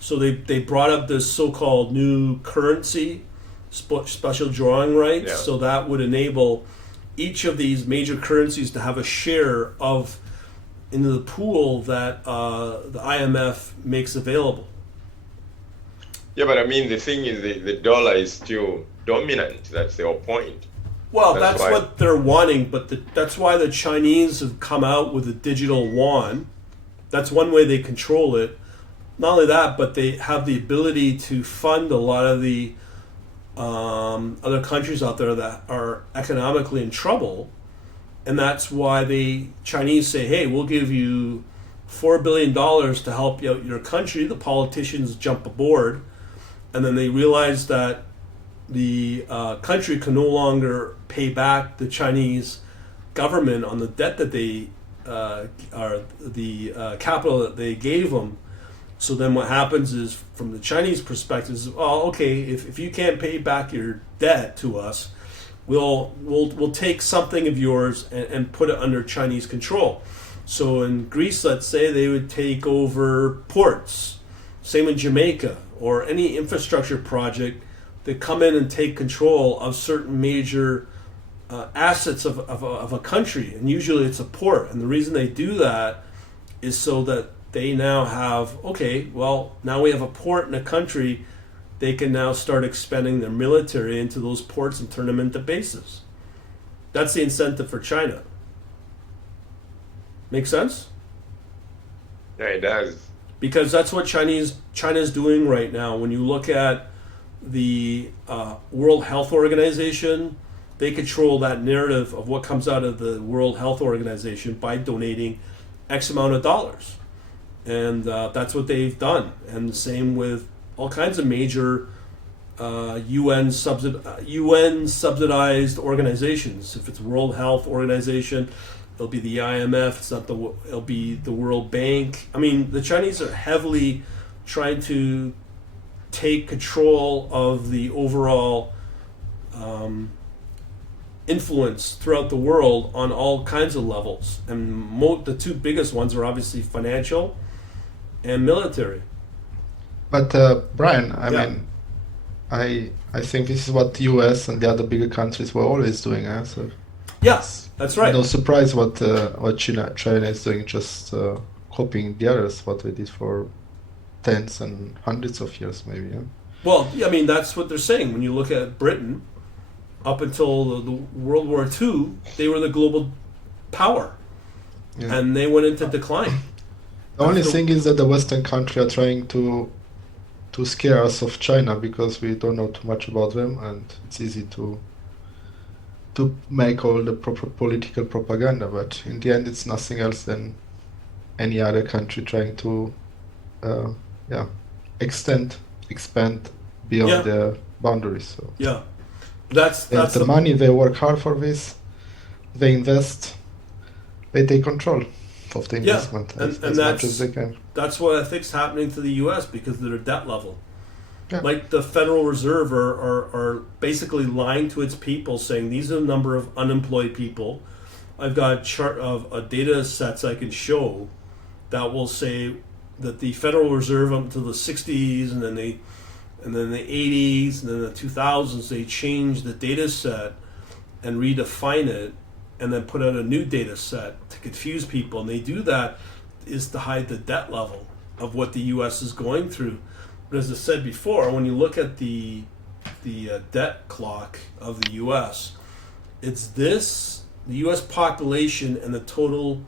So they brought up this so-called new currency, special drawing rights, so that would enable each of these major currencies to have a share of into the pool that the IMF makes available. Yeah, but I mean, the thing is, the dollar is still dominant. That's the whole point. Well, that's what they're wanting, but that's why the Chinese have come out with a digital yuan. That's one way they control it. Not only that, but they have the ability to fund a lot of the other countries out there that are economically in trouble. And that's why the Chinese say, hey, we'll give you $4 billion to help out your country. The politicians jump aboard. And then they realize that the country can no longer pay back the Chinese government on the debt that they are the capital that they gave them. So then what happens is, from the Chinese perspective, is, oh, okay, if you can't pay back your debt to us, we'll take something of yours and put it under Chinese control. So in Greece, let's say, they would take over ports. Same in Jamaica, or any infrastructure project. They come in and take control of certain major assets of a country, and usually it's a port. And the reason they do that is so that they now have, okay, well, now we have a port in a country, they can now start expending their military into those ports and turn them into bases. That's the incentive for China. Make sense? Yeah, it does. Because that's what China's doing right now. When you look at the World Health Organization, they control that narrative of what comes out of the World Health Organization by donating X amount of dollars. And that's what they've done. And the same with all kinds of major UN subsidized organizations. If it's World Health Organization, it'll be the IMF. It'll be the World Bank. I mean, the Chinese are heavily trying to take control of the overall influence throughout the world on all kinds of levels. And the two biggest ones are obviously financial and military. But Brian, I mean, I think this is what the US and the other bigger countries were always doing. So yes, that's right. No surprise what China is doing, just copying the others, what they did for tens and hundreds of years, maybe. Yeah? Well, I mean, that's what they're saying. When you look at Britain, up until the World War II, they were the global power, and they went into decline. The only thing is that the Western countries are trying to scare us of China because we don't know too much about them, and it's easy to make all the proper political propaganda. But in the end, it's nothing else than any other country trying to expand beyond Yeah. their boundaries. So Yeah, that's they have the money. They work hard for this. They invest. They take control of the yeah, investment and as much as they can. that's what I think's happening to the U.S. because of their debt level. Yeah. Like the Federal Reserve are basically lying to its people, saying these are the number of unemployed people. I've got a chart of data sets I can show that will say that the Federal Reserve up until the 60s and then the 80s and then the 2000s, they changed the data set and redefine it and then put out a new data set to confuse people. And they do that is to hide the debt level of what the U.S. is going through. But as I said before, when you look at the debt clock of the U.S., it's the U.S. population and the total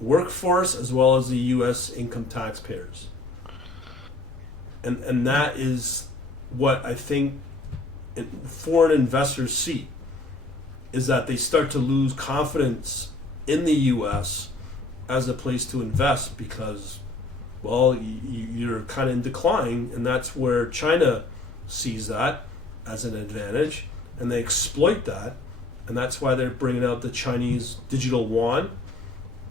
workforce as well as the U.S. income taxpayers. And that is what I think foreign investors see, is that they start to lose confidence in the U.S. as a place to invest because, well, you're kind of in decline, and that's where China sees that as an advantage, and they exploit that, and that's why they're bringing out the Chinese digital yuan,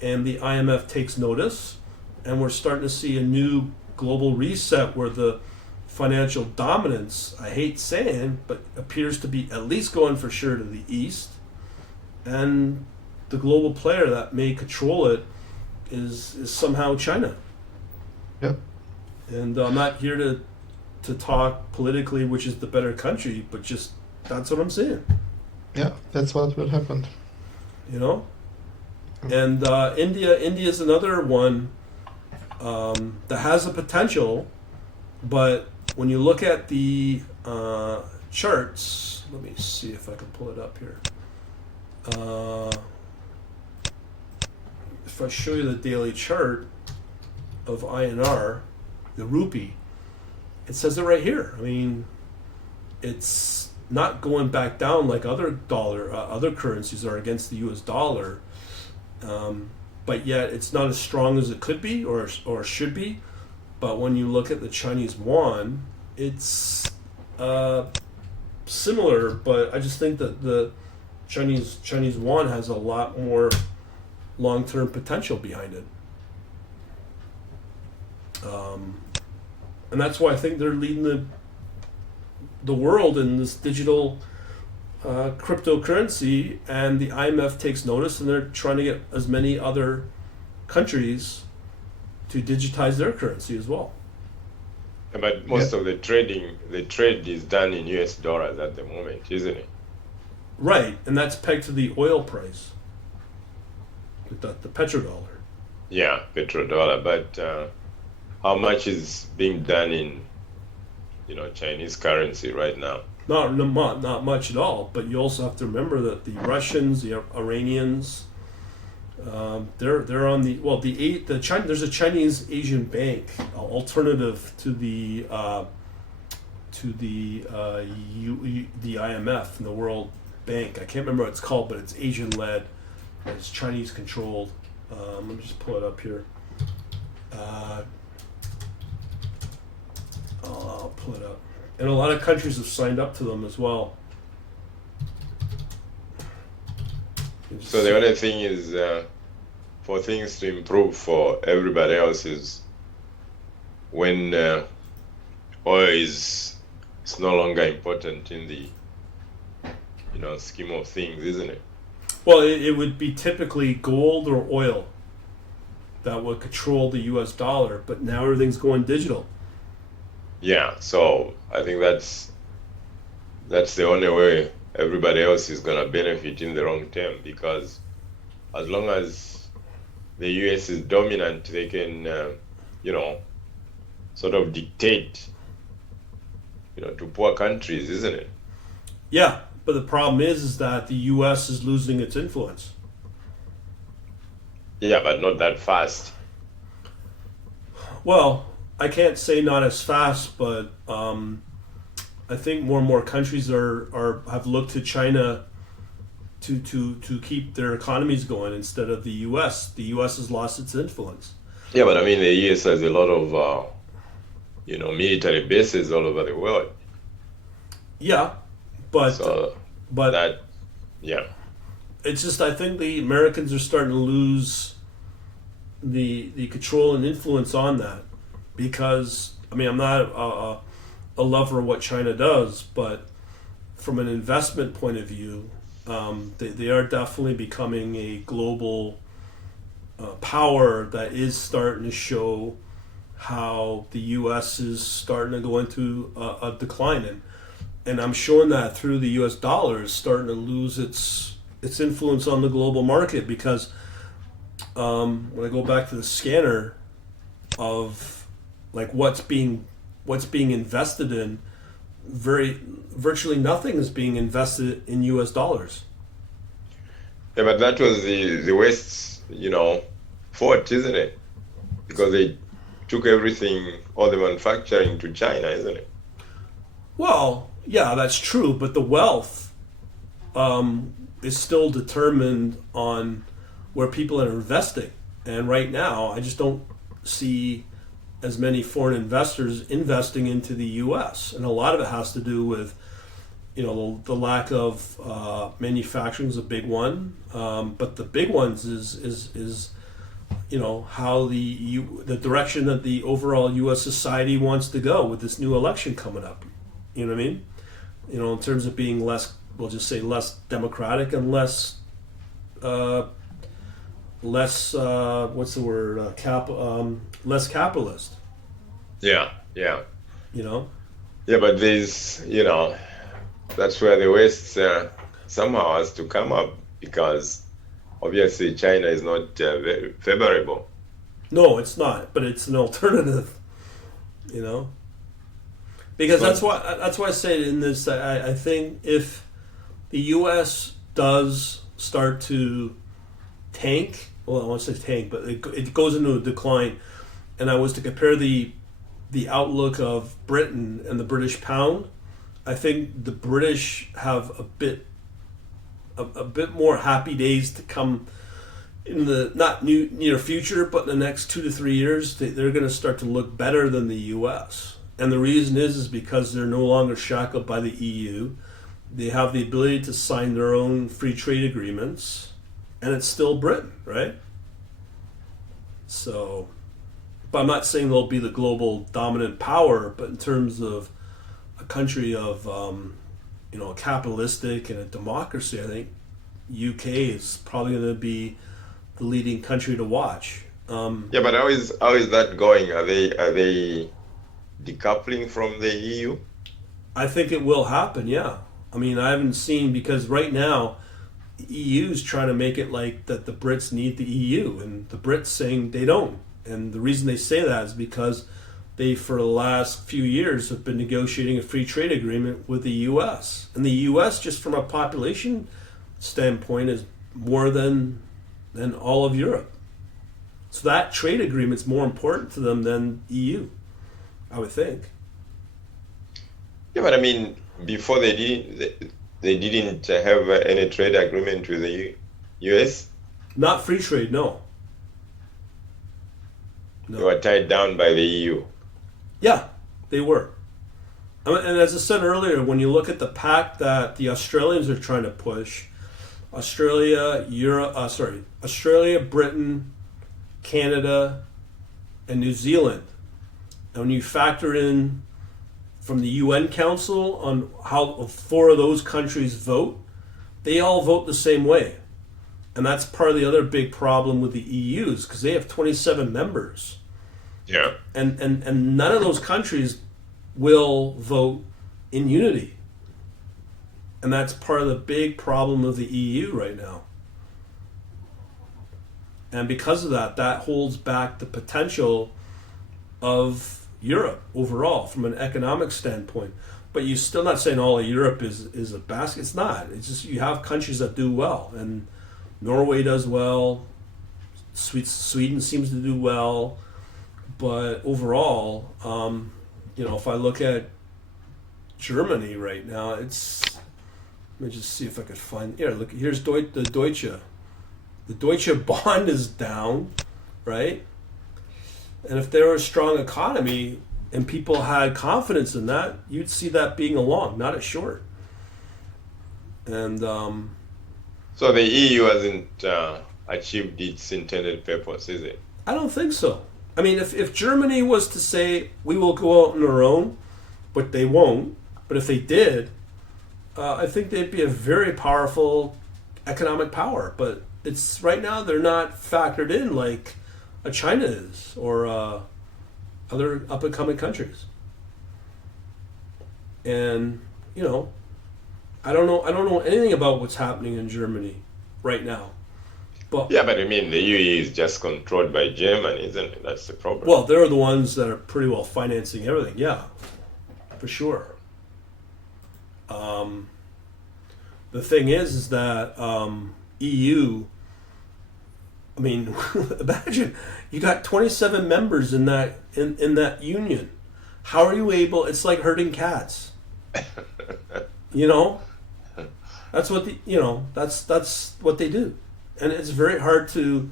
and the IMF takes notice, and we're starting to see a new global reset where the financial dominance, I hate saying, but appears to be at least going for sure to the east, and the global player that may control it is somehow China. Yep. And I'm not here to talk politically which is the better country, but just that's what I'm saying. Yeah, that's what will happen. You know? And India is another one that has the potential, but when you look at the charts, let me see if I can pull it up here. If I show you the daily chart of INR, the rupee, it says it right here. I mean, it's not going back down like other currencies are against the U.S. dollar, but yet it's not as strong as it could be or should be. But when you look at the Chinese yuan, it's similar, but I just think that the Chinese yuan has a lot more long-term potential behind it. And that's why I think they're leading the world in this digital cryptocurrency, and the IMF takes notice, and they're trying to get as many other countries to digitize their currency as well. But most of the trade is done in US dollars at the moment, isn't it? Right, and that's pegged to the oil price, the petrodollar. Yeah, petrodollar. But how much is being done in, Chinese currency right now? Not much at all. But you also have to remember that the Russians, the Iranians, they're on there's a Chinese Asian bank alternative to the IMF and the World Bank. I can't remember what it's called, but it's Asian led, it's Chinese controlled. Let me just pull it up here. I'll pull it up. And a lot of countries have signed up to them as well. So the only thing is, for things to improve for everybody else is when oil is no longer important in the scheme of things, isn't it? Well, it would be typically gold or oil that would control the U.S. dollar, but now everything's going digital. Yeah, so I think that's the only way everybody else is going to benefit in the long term, because as long as the U.S. is dominant, they can, sort of dictate, to poor countries, isn't it? Yeah, but the problem is that the U.S. is losing its influence. Yeah, but not that fast. Well, I can't say not as fast, but I think more and more countries have looked to China to keep their economies going instead of the U.S. The U.S. has lost its influence. Yeah, but I mean, the U.S. has a lot of, military bases all over the world. Yeah, but So but that, yeah. it's just I think the Americans are starting to lose the control and influence on that because I mean I'm not a lover of what China does, but from an investment point of view, they are definitely becoming a global power that is starting to show how the U.S. is starting to go into a decline, and I'm showing that through the U.S. dollar is starting to lose its influence on the global market because when I go back to the scanner of like what's being invested in, virtually nothing is being invested in U.S. dollars. Yeah, but that was the West's, fault, isn't it? Because they took everything, all the manufacturing to China, isn't it? Well, yeah, that's true, but the wealth is still determined on where people are investing. And right now, I just don't see as many foreign investors investing into the U.S. And a lot of it has to do with, the lack of manufacturing is a big one. But the big ones is how the direction that the overall U.S. society wants to go with this new election coming up. You know what I mean? In terms of being less, we'll just say less democratic and less what's the word? Less capitalist. Yeah, yeah. You know? Yeah, but that's where the West somehow has to come up because obviously China is not very favorable. No, it's not, but it's an alternative. Because But that's why I say in this. I think if the U.S. does start to tank, well, I won't say tank, but it goes into a decline, and I was to compare the outlook of Britain and the British pound, I think the British have a bit more happy days to come in the not near future, but in the next 2 to 3 years. They're going to start to look better than the U.S. And the reason is because they're no longer shackled by the EU. They have the ability to sign their own free trade agreements, and it's still Britain, right? So, but I'm not saying they'll be the global dominant power, but in terms of a country of, a capitalistic and a democracy, I think UK is probably going to be the leading country to watch. yeah, but how is that going? Are they decoupling from the EU? I think it will happen, yeah. I mean, I haven't seen, because right now, the EU is trying to make it like that the Brits need the EU, and the Brits saying they don't. And the reason they say that is because they, for the last few years, have been negotiating a free trade agreement with the U.S. And the U.S., just from a population standpoint, is more than all of Europe. So that trade agreement's more important to them than EU, I would think. Yeah, but I mean, before they didn't have any trade agreement with the US. Not free trade, no. They were tied down by the EU. Yeah, they were. And as I said earlier, when you look at the pact that the Australians are trying to push, Australia, Britain, Canada, and New Zealand. And when you factor in from the UN Council on how 4 of those countries vote, they all vote the same way. And that's part of the other big problem with the EU's, because they have 27 members. Yeah. And none of those countries will vote in unity. And that's part of the big problem of the EU right now. And because of that, that holds back the potential of Europe overall from an economic standpoint. But you're still not saying all of Europe is a basket. It's not. It's just you have countries that do well. And Norway does well. Sweden seems to do well. But overall, if I look at Germany right now, let me just see if I could find. Here, look. Here's the Deutsche. The Deutsche Bond is down, right? And if they're a strong economy, and people had confidence in that, you'd see that being a long, not a short. And so the EU hasn't achieved its intended purpose, is it? I don't think so. I mean, if Germany was to say, we will go out on our own, but they won't, but if they did, I think they'd be a very powerful economic power. But it's right now they're not factored in like a China is or other up and coming countries. And I don't know anything about what's happening in Germany right now. But yeah, but I mean the UE is just controlled by Germany, isn't it? That's the problem. Well, they're the ones that are pretty well financing everything. Yeah, for sure. The thing is that EU. I mean, imagine you got 27 members in that union. How are you able? It's like herding cats. That's what that's what they do, and it's very hard to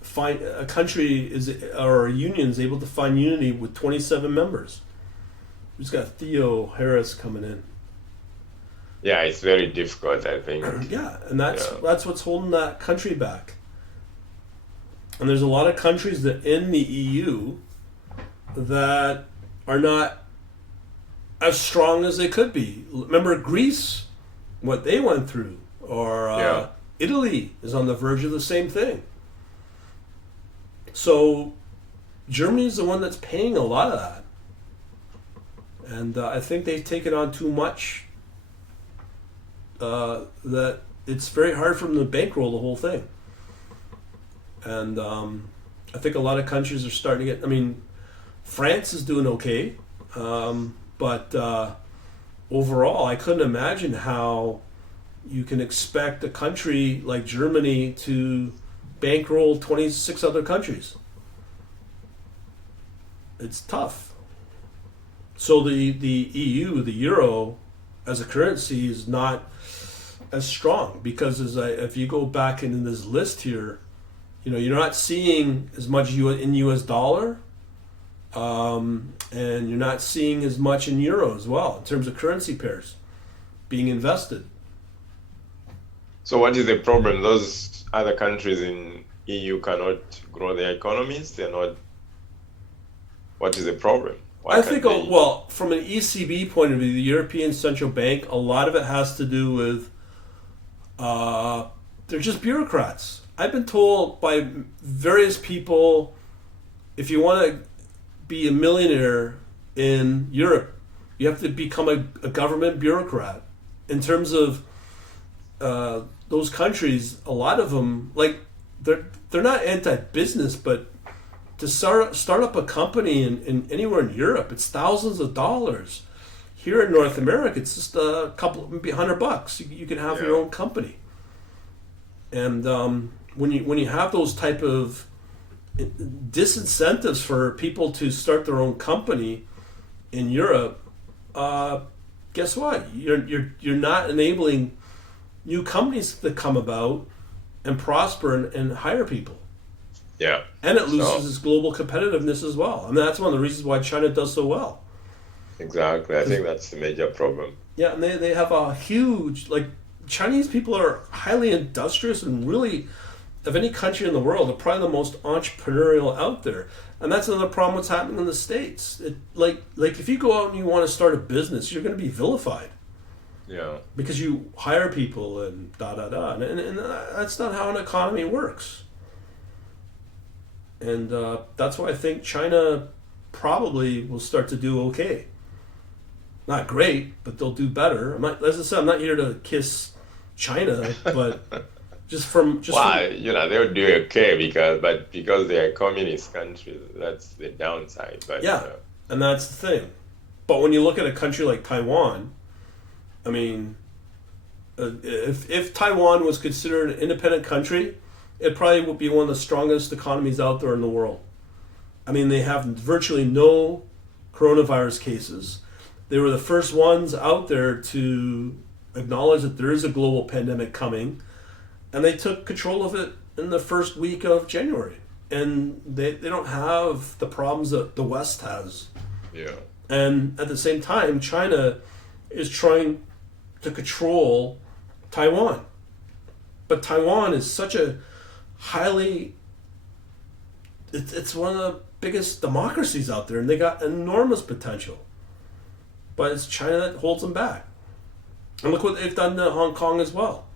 find a country or a union is able to find unity with 27 members. We just got Theo Harris coming in. Yeah, it's very difficult, I think. Yeah, and that's what's holding that country back. And there's a lot of countries that in the EU that are not as strong as they could be. Remember Greece, what they went through, or Italy is on the verge of the same thing. So Germany's the one that's paying a lot of that. And I think they've taken on too much that it's very hard for them to bankroll the whole thing. And I think a lot of countries are starting to get, I mean, France is doing okay, but overall I couldn't imagine how you can expect a country like Germany to bankroll 26 other countries. It's tough. So the EU, the euro, as a currency is not as strong because if you go back into this list here, you're not seeing as much in US dollar, and you're not seeing as much in euro as well in terms of currency pairs being invested. So what is the problem? Those other countries in EU cannot grow their economies? They're not. What is the problem? I think, well, from an ECB point of view, the European Central Bank, a lot of it has to do with they're just bureaucrats. I've been told by various people, if you want to be a millionaire in Europe, you have to become a government bureaucrat. In terms of those countries, a lot of them, like they're not anti-business, but to start up a company in anywhere in Europe, it's thousands of dollars. Here in North America, it's just a couple, maybe $100. You can have your own company. And when you have those type of disincentives for people to start their own company in Europe, guess what? You're not enabling new companies to come about and prosper and hire people. Yeah. And it loses its global competitiveness as well. I mean, that's one of the reasons why China does so well. Exactly. I think that's the major problem. Yeah, and they have a huge, Chinese people are highly industrious and really, of any country in the world, they're probably the most entrepreneurial out there. And that's another problem what's happening in the States. Like if you go out and you want to start a business, you're going to be vilified. Yeah. Because you hire people and da-da-da. And that's not how an economy works. And that's why I think China probably will start to do okay. Not great, but they'll do better. As I said, I'm not here to kiss China, but they'll do okay because they're a communist country. That's the downside. But and that's the thing. But when you look at a country like Taiwan, I mean, if Taiwan was considered an independent country, it probably would be one of the strongest economies out there in the world. I mean, they have virtually no coronavirus cases. They were the first ones out there to acknowledge that there is a global pandemic coming, and they took control of it in the first week of January. and they don't have the problems that the West has. Yeah. And at the same time, China is trying to control Taiwan. But Taiwan is such a it's one of the biggest democracies out there, and they got enormous potential. But it's China that holds them back. And look what they've done to Hong Kong as well.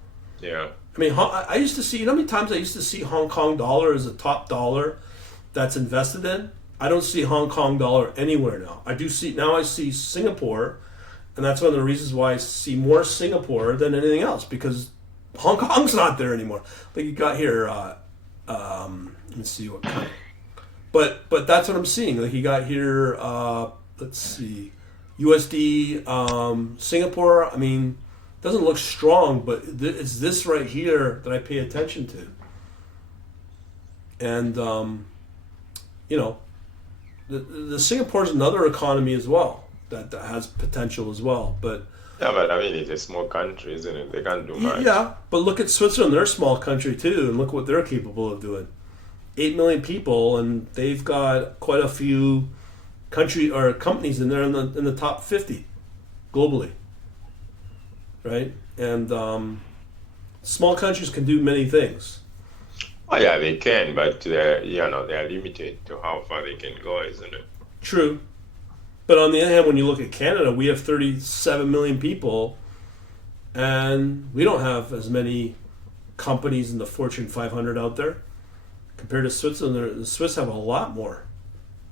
Yeah. I mean, I used to see, you know how many times I used to see Hong Kong dollar as a top dollar that's invested in? I don't see Hong Kong dollar anywhere now. I see Singapore, and that's one of the reasons why I see more Singapore than anything else, because Hong Kong's not there anymore. Like you got here, let me see what kind. But that's what I'm seeing. Like you got here, let's see, USD, Singapore. I mean, doesn't look strong, but it's this right here that I pay attention to. And you know, the Singapore's another economy as well that has potential as well. But yeah, but I mean, it's a small country, isn't it? They can't do much. Yeah, but look at Switzerland. They're a small country too, and look what they're capable of doing. 8 million people, and they've got quite a few companies in there in the top 50 globally, right? And small countries can do many things. Oh yeah, they can, but they're limited to how far they can go, isn't it? True, but on the other hand, when you look at Canada, we have 37 million people, and we don't have as many companies in the Fortune 500 out there compared to Switzerland. The Swiss have a lot more.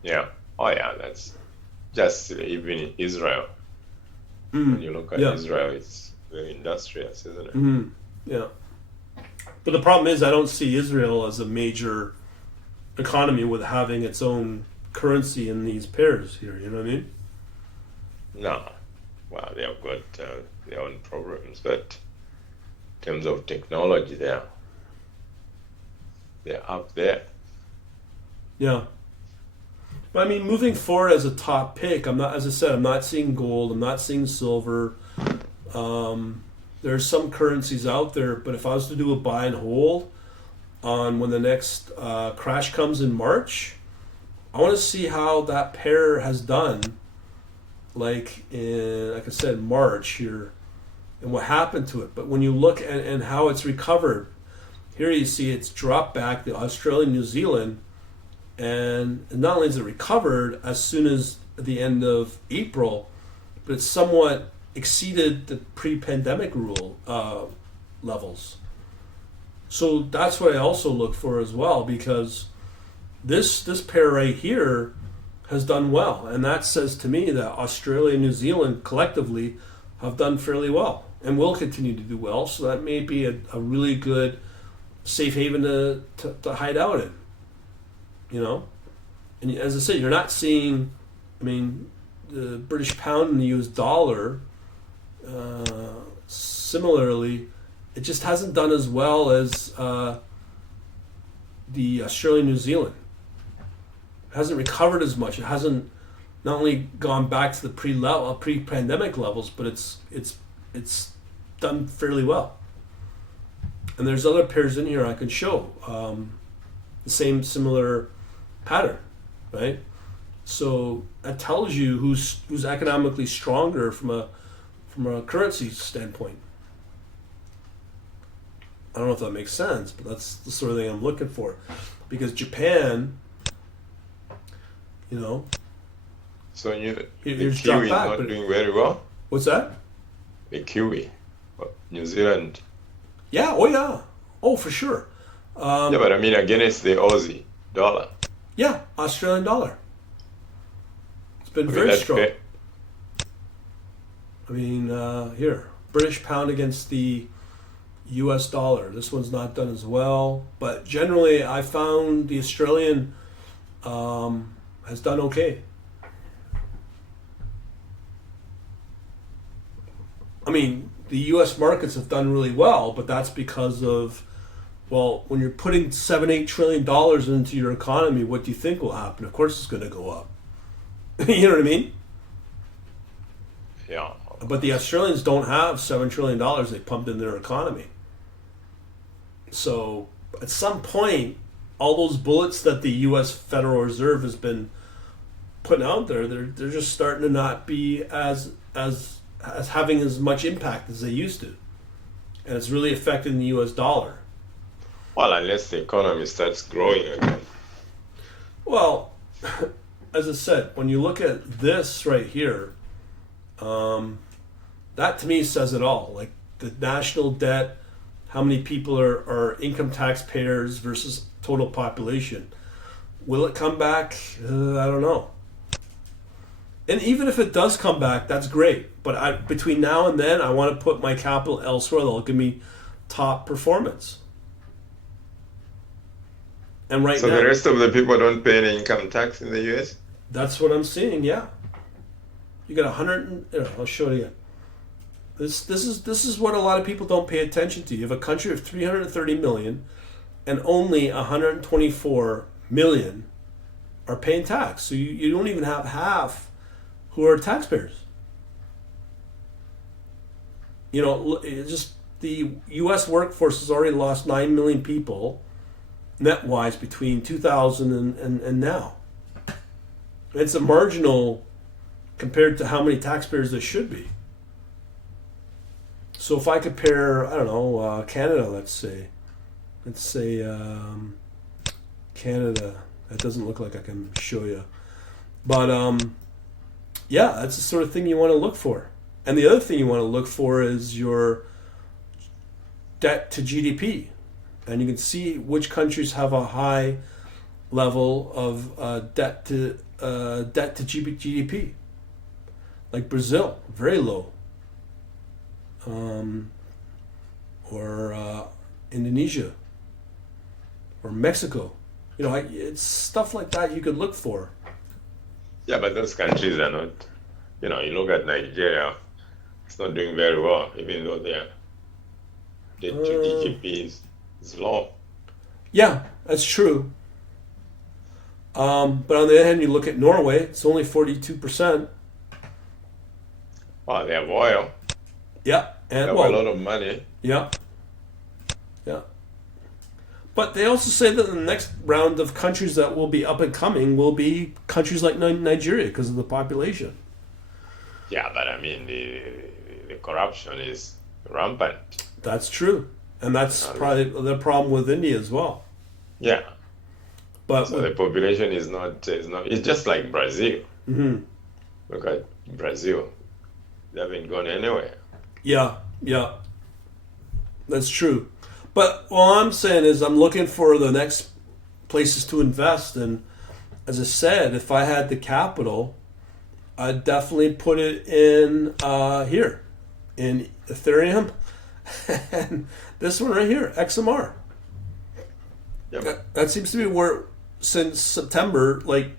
Yeah. Oh yeah, that's just even in Israel. When you look at Israel, it's very industrious, isn't it? Mm-hmm. Yeah. But the problem is I don't see Israel as a major economy with having its own currency in these pairs here, you know what I mean? No. Well, they have got their own problems, but in terms of technology, they're up there. Yeah. But I mean, moving forward as a top pick, I'm not seeing gold, I'm not seeing silver. There's some currencies out there, but if I was to do a buy and hold on when the next crash comes in March, I want to see how that pair has done, like I said, March here, and what happened to it. But when you look at how it's recovered, here you see it's dropped back, the Australia, New Zealand, and not only is it recovered as soon as the end of April, but it's somewhat exceeded the pre-pandemic levels. So that's what I also look for as well, because this pair right here has done well, and that says to me that Australia and New Zealand collectively have done fairly well and will continue to do well. So that may be a really good safe haven to hide out in, you know. And as I said, you're not seeing, I mean, the British pound and the US dollar, similarly, it just hasn't done as well as the Australia, New Zealand. It hasn't recovered as much. It hasn't not only gone back to the pre-pandemic levels, but it's done fairly well. And there's other pairs in here I can show the same similar pattern, right? So that tells you who's economically stronger from a currency standpoint. I don't know if that makes sense, but that's the sort of thing I'm looking for. Because Japan, you know, so the here's Kiwi dropped back, not but doing very well. What's that? The Kiwi, New Zealand. Yeah. Oh yeah. Oh, for sure. Yeah, but I mean against the Aussie dollar. Yeah, Australian dollar. It's been very strong. I mean, here, British pound against the US dollar. This one's not done as well, but generally I found the Australian has done okay. I mean, the US markets have done really well, but that's because of, well, when you're putting $7-8 trillion into your economy, what do you think will happen? Of course it's going to go up. You know what I mean? Yeah. But the Australians don't have $7 trillion they pumped in their economy. So at some point, all those bullets that the U.S. Federal Reserve has been putting out there, they're just starting to not be as having as much impact as they used to, and it's really affecting the U.S. dollar. Well, unless the economy starts growing again. Well, as I said, when you look at this right here, that to me says it all. Like the national debt, how many people are income taxpayers versus total population. Will it come back? I don't know. And even if it does come back, that's great. But between now and then, I want to put my capital elsewhere that'll give me top performance. And right now, so the rest of the people don't pay any income tax in the U.S.? That's what I'm seeing. Yeah, you got 100. I'll show you. This is what a lot of people don't pay attention to. You have a country of 330 million, and only 124 million are paying tax. So you don't even have half who are taxpayers. You know, just the U.S. workforce has already lost 9 million people net-wise between 2000 and now. It's a marginal compared to how many taxpayers there should be. So if I compare, I don't know, Canada, let's say Canada. That doesn't look like I can show you. But yeah, that's the sort of thing you want to look for. And the other thing you want to look for is your debt to GDP. And you can see which countries have a high level of debt to GDP. Like Brazil, very low. Or Indonesia, or Mexico. You know, it's stuff like that you could look for. Yeah, but those countries are not, you know, you look at Nigeria, it's not doing very well, even though their debt to GDP is low. Yeah, that's true. But on the other hand, you look at Norway, it's only 42%. Wow, they have oil. Yeah, and they have a lot of money. Yeah. Yeah. But they also say that the next round of countries that will be up and coming will be countries like Nigeria because of the population. Yeah, but I mean, the corruption is rampant. That's true. And that's probably the problem with India as well. Yeah. But so the population is not, it's just like Brazil. Mm-hmm. Look at Brazil. They haven't gone anywhere. Yeah, yeah. That's true. But all I'm saying is I'm looking for the next places to invest. And as I said, if I had the capital, I'd definitely put it in here, in Ethereum. And this one right here, XMR. Yep. That seems to be where, since September, like,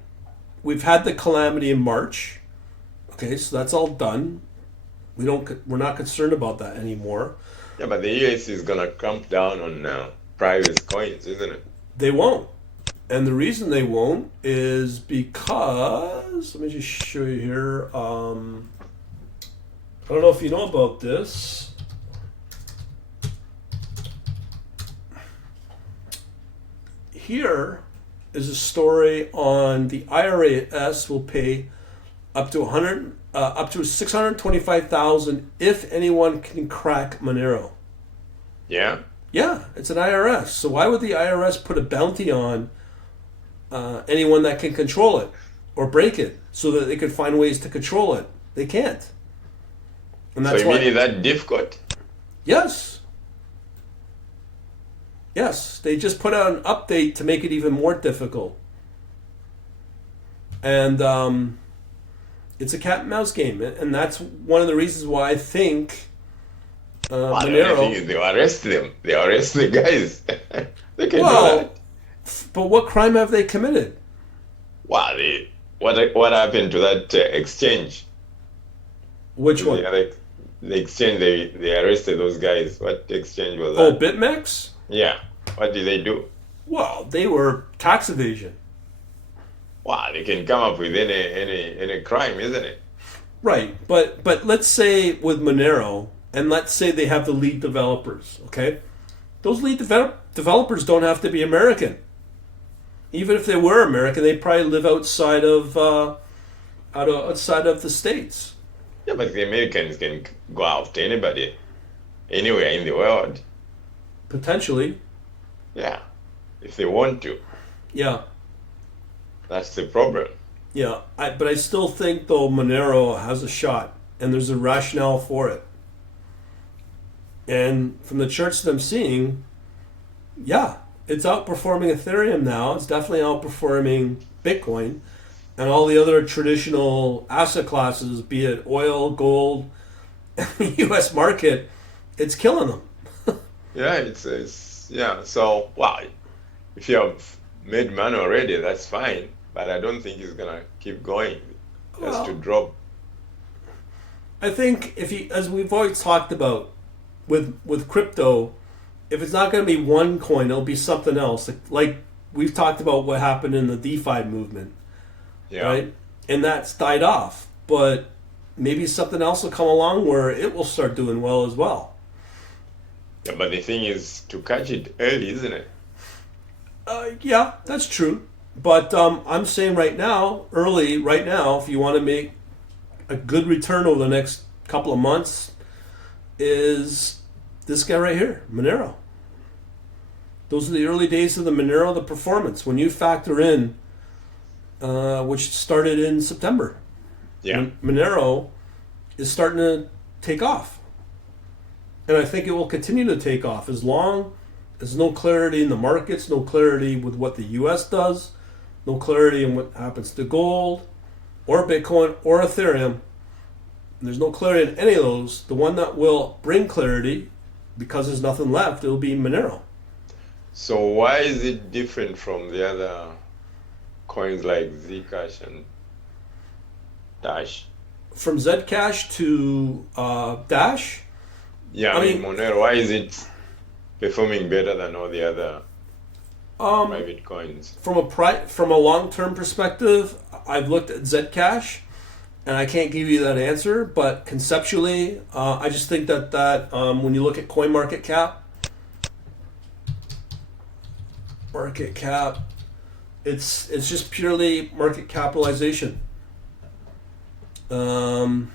we've had the calamity in March. Okay, so that's all done. We're not concerned about that anymore. Yeah, but the US is going to clamp down on private coins, isn't it? They won't. And the reason they won't is because, let me just show you here. I don't know if you know about this. Here is a story on the IRS will pay up to 625,000 if anyone can crack Monero. Yeah. Yeah, it's an IRS. So why would the IRS put a bounty on anyone that can control it or break it so that they could find ways to control it? They can't. And that's so you mean it's that difficult? Yes. Yes, they just put out an update to make it even more difficult. And it's a cat and mouse game, and that's one of the reasons why I think Monero. The thing is, they arrest them. They arrest the guys. They can do that. But what crime have they committed? Wow, what happened to that exchange? Which one? The exchange, they arrested those guys. What exchange was that? Oh, BitMEX? Yeah. What did they do? Well, they were tax evasion. Wow, they can come up with any crime, isn't it? Right, but let's say with Monero, and let's say they have the lead developers, okay? Those lead developers don't have to be American. Even if they were American, they'd probably live outside of outside of the States. Yeah, but the Americans can go after anybody, anywhere in the world. Potentially. Yeah, if they want to. Yeah. That's the problem. Yeah. But I still think, though, Monero has a shot, and there's a rationale for it. And from the charts that I'm seeing, yeah, it's outperforming Ethereum now. It's definitely outperforming Bitcoin and all the other traditional asset classes, be it oil, gold, the U.S. market. It's killing them. Yeah, yeah. So, well, if you have made money already, that's fine. But I don't think it's gonna keep going. It has to drop. I think if you, as we've always talked about, with crypto, if it's not going to be one coin, it'll be something else. Like we've talked about what happened in the DeFi movement, right? And that's died off. But maybe something else will come along where it will start doing well as well. Yeah, but the thing is to catch it early, isn't it? Yeah, that's true. But I'm saying right now, if you want to make a good return over the next couple of months, is this guy right here, Monero. Those are the early days of the Monero, the performance. When you factor in, which started in September, Monero is starting to take off. And I think it will continue to take off as long as no clarity in the markets, no clarity with what the U.S. does, no clarity in what happens to gold or Bitcoin or Ethereum. There's no clarity in any of those. The one that will bring clarity, because there's nothing left, it'll be Monero. So why is it different from the other coins like Zcash and Dash? From Zcash to Dash? Yeah, I mean Monero, why is it performing better than all the other private coins? From a long-term perspective, I've looked at Zcash, and I can't give you that answer, but conceptually, I just think that when you look at CoinMarketCap, it's just purely market capitalization. I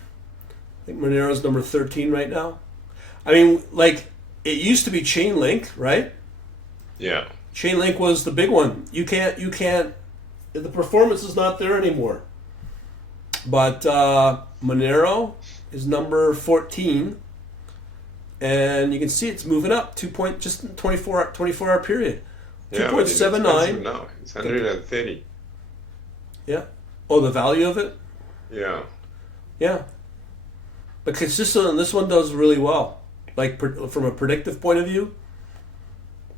think Monero's number 13 right now. I mean, like, it used to be Chainlink, right? Yeah. Chainlink was the big one. You can't, the performance is not there anymore. But Monero is number 14, and you can see it's moving up 24-hour period. 2.79. Now it's 130. Yeah. Oh, the value of it? Yeah. Yeah. But consistent, this one does really well. Like from a predictive point of view,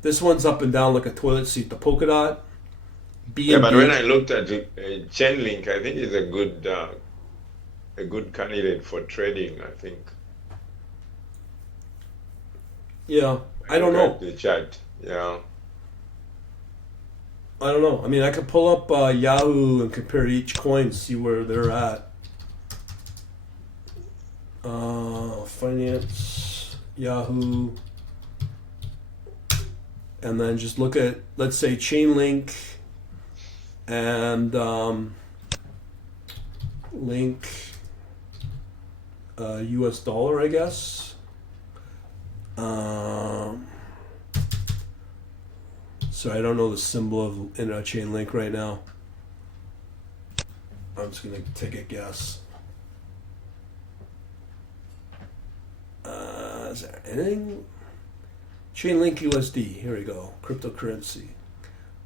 this one's up and down like a toilet seat. The polka dot. Yeah, but when I looked at Chainlink, I think it's a good candidate for trading. I think. Yeah, I don't know. The chart. Yeah. I don't know. I mean, I could pull up Yahoo and compare each coin, see where they're at. Finance, Yahoo, and then just look at, let's say, Chainlink and Link US dollar, I guess. So I don't know the symbol in a Chainlink right now. I'm just gonna take a guess. Is there anything? Chainlink USD. Here we go. Cryptocurrency.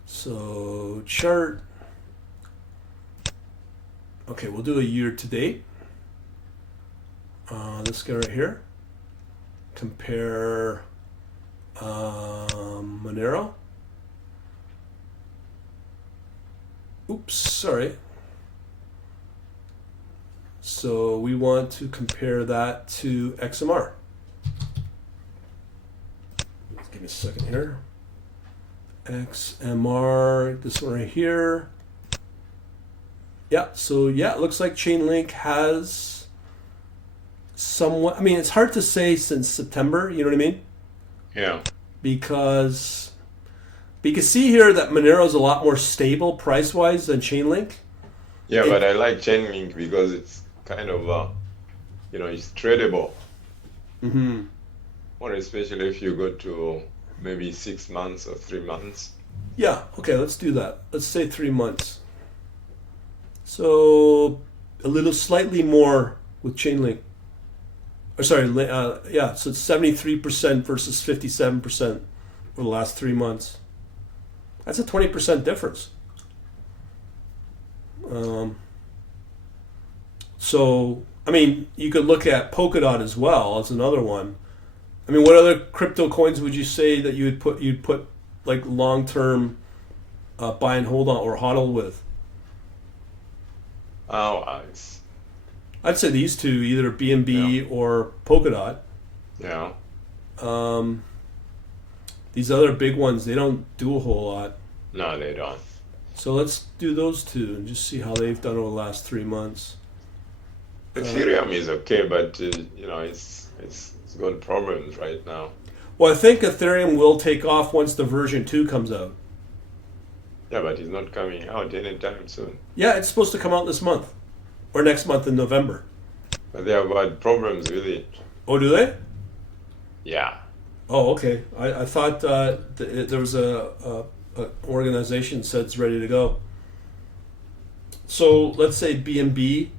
So chart. Okay, we'll do a year to date. This guy right here. Compare Monero. Oops, sorry. So we want to compare that to XMR. Give me a second here. XMR, this one right here. Yeah, so yeah, it looks like Chainlink has somewhat, I mean, it's hard to say since September, you know what I mean? Yeah. Because But you can see here that Monero is a lot more stable price-wise than Chainlink. Yeah, but I like Chainlink because it's kind of, it's tradable. Mm-hmm. Or especially if you go to maybe 6 months or 3 months. Yeah, okay, let's do that. Let's say 3 months. So a little slightly more with Chainlink. Or sorry, yeah, so it's 73% versus 57% for the last 3 months. That's a 20% difference. So, I mean, you could look at Polkadot as well as another one. I mean, what other crypto coins would you say that you'd put like long-term buy and hold on or hodl with? I'd say these two, either BNB or Polkadot. Yeah. These other big ones, they don't do a whole lot. No, they don't. So let's do those two and just see how they've done over the last 3 months. Ethereum is okay, but it's got problems right now. Well, I think Ethereum will take off once the version 2 comes out. Yeah, but it's not coming out anytime soon. Yeah, it's supposed to come out this month or next month in November. But they have had problems with it. Oh, do they? Yeah. Oh, okay. I thought there was a organization said it's ready to go. So let's say BNB.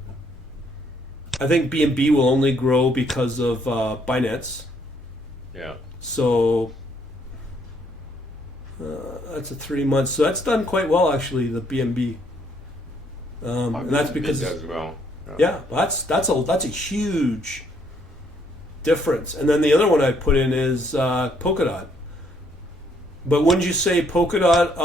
I think BNB will only grow because of Binance. Yeah. So that's a 3 months. So that's done quite well, actually, the BNB. And that's because as well. Yeah, that's a huge difference. And then the other one I put in is Polkadot. But wouldn't you say Polkadot?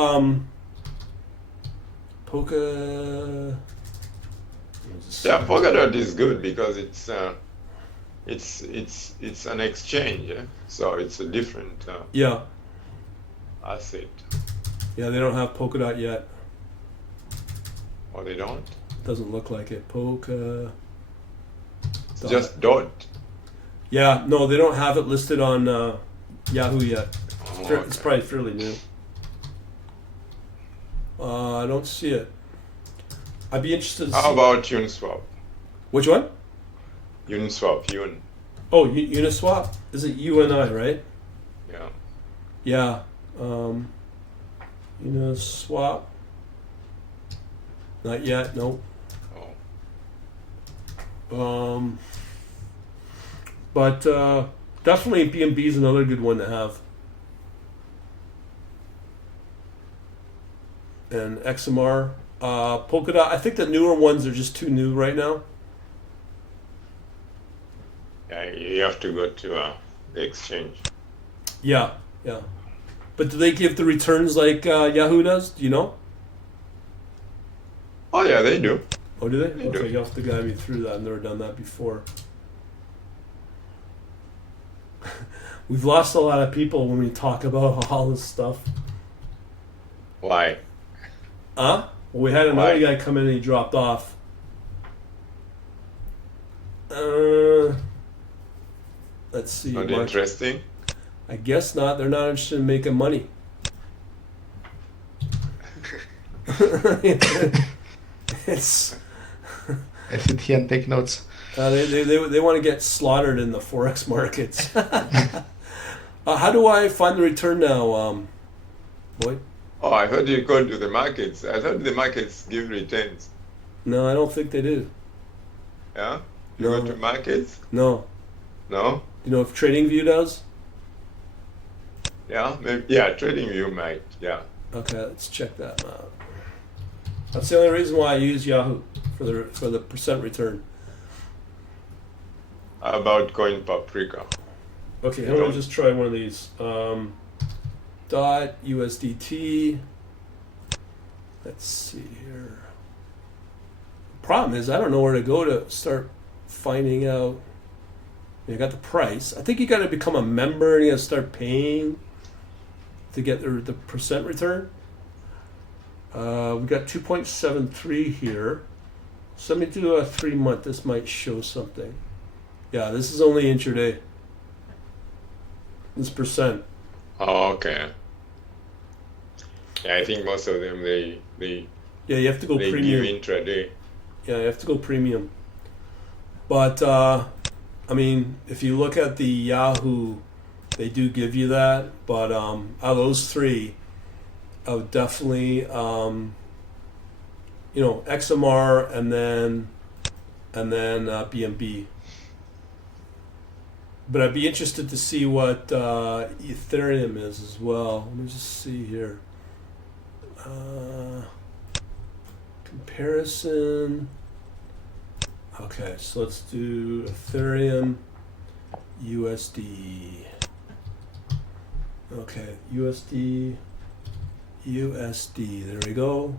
Yeah, Polkadot is good because it's an exchange, so it's a different asset. Yeah, they don't have Polkadot yet. Oh, they don't? Doesn't look like it. Polka. It's just dot. Yeah, no, they don't have it listed on Yahoo yet. Oh, okay. It's probably fairly new. I don't see it. I'd be interested to see. How about Uniswap? Which one? Uniswap, Yun. Oh, Uniswap? Is it UNI, right? Yeah. Yeah. Uniswap. Not yet, no. Oh. But definitely BNB is another good one to have. And XMR. Polkadot, I think the newer ones are just too new right now. Yeah, you have to go to the exchange. Yeah. But do they give the returns like Yahoo does? Do you know? Oh, yeah, they do. Oh, do they? They Okay, do. you have to guide me through that. I've never done that before. We've lost a lot of people when we talk about all this stuff. Why? Huh? Well, we had another Why? guy come in and he dropped off. Let's see. Not Mark. interesting? I guess not. They're not interested in making money. It's I sit here and take notes. they want to get slaughtered in the forex markets. How do I find the return now, Boyd? Oh, I thought you go to the markets. I thought the markets give returns. No, I don't think they do. Yeah? You No. go to markets? No. No? You know if TradingView does? Yeah? Maybe, yeah, TradingView might. Yeah. Okay, let's check that out. That's the only reason why I use Yahoo for the percent return. How about Coin Paprika? Okay, I'm gonna just try one of these. Dot USDT. Let's see here. Problem is, I don't know where to go to start finding out. You got the price. I think you got to become a member and you got to start paying to get the percent return. We got 2.73 here. So let me do a 3 month. This might show something. Yeah, this is only intraday. This percent. Oh, okay. Yeah, I think most of them they Yeah, you have to go give premium. intraday. Yeah, you have to go premium. But I mean, if you look at the Yahoo, they do give you that. But out of those three, I would definitely XMR and then BNB. But I'd be interested to see what Ethereum is as well. Let me just see here. Comparison. Okay, so let's do Ethereum USD. Okay, USD. There we go.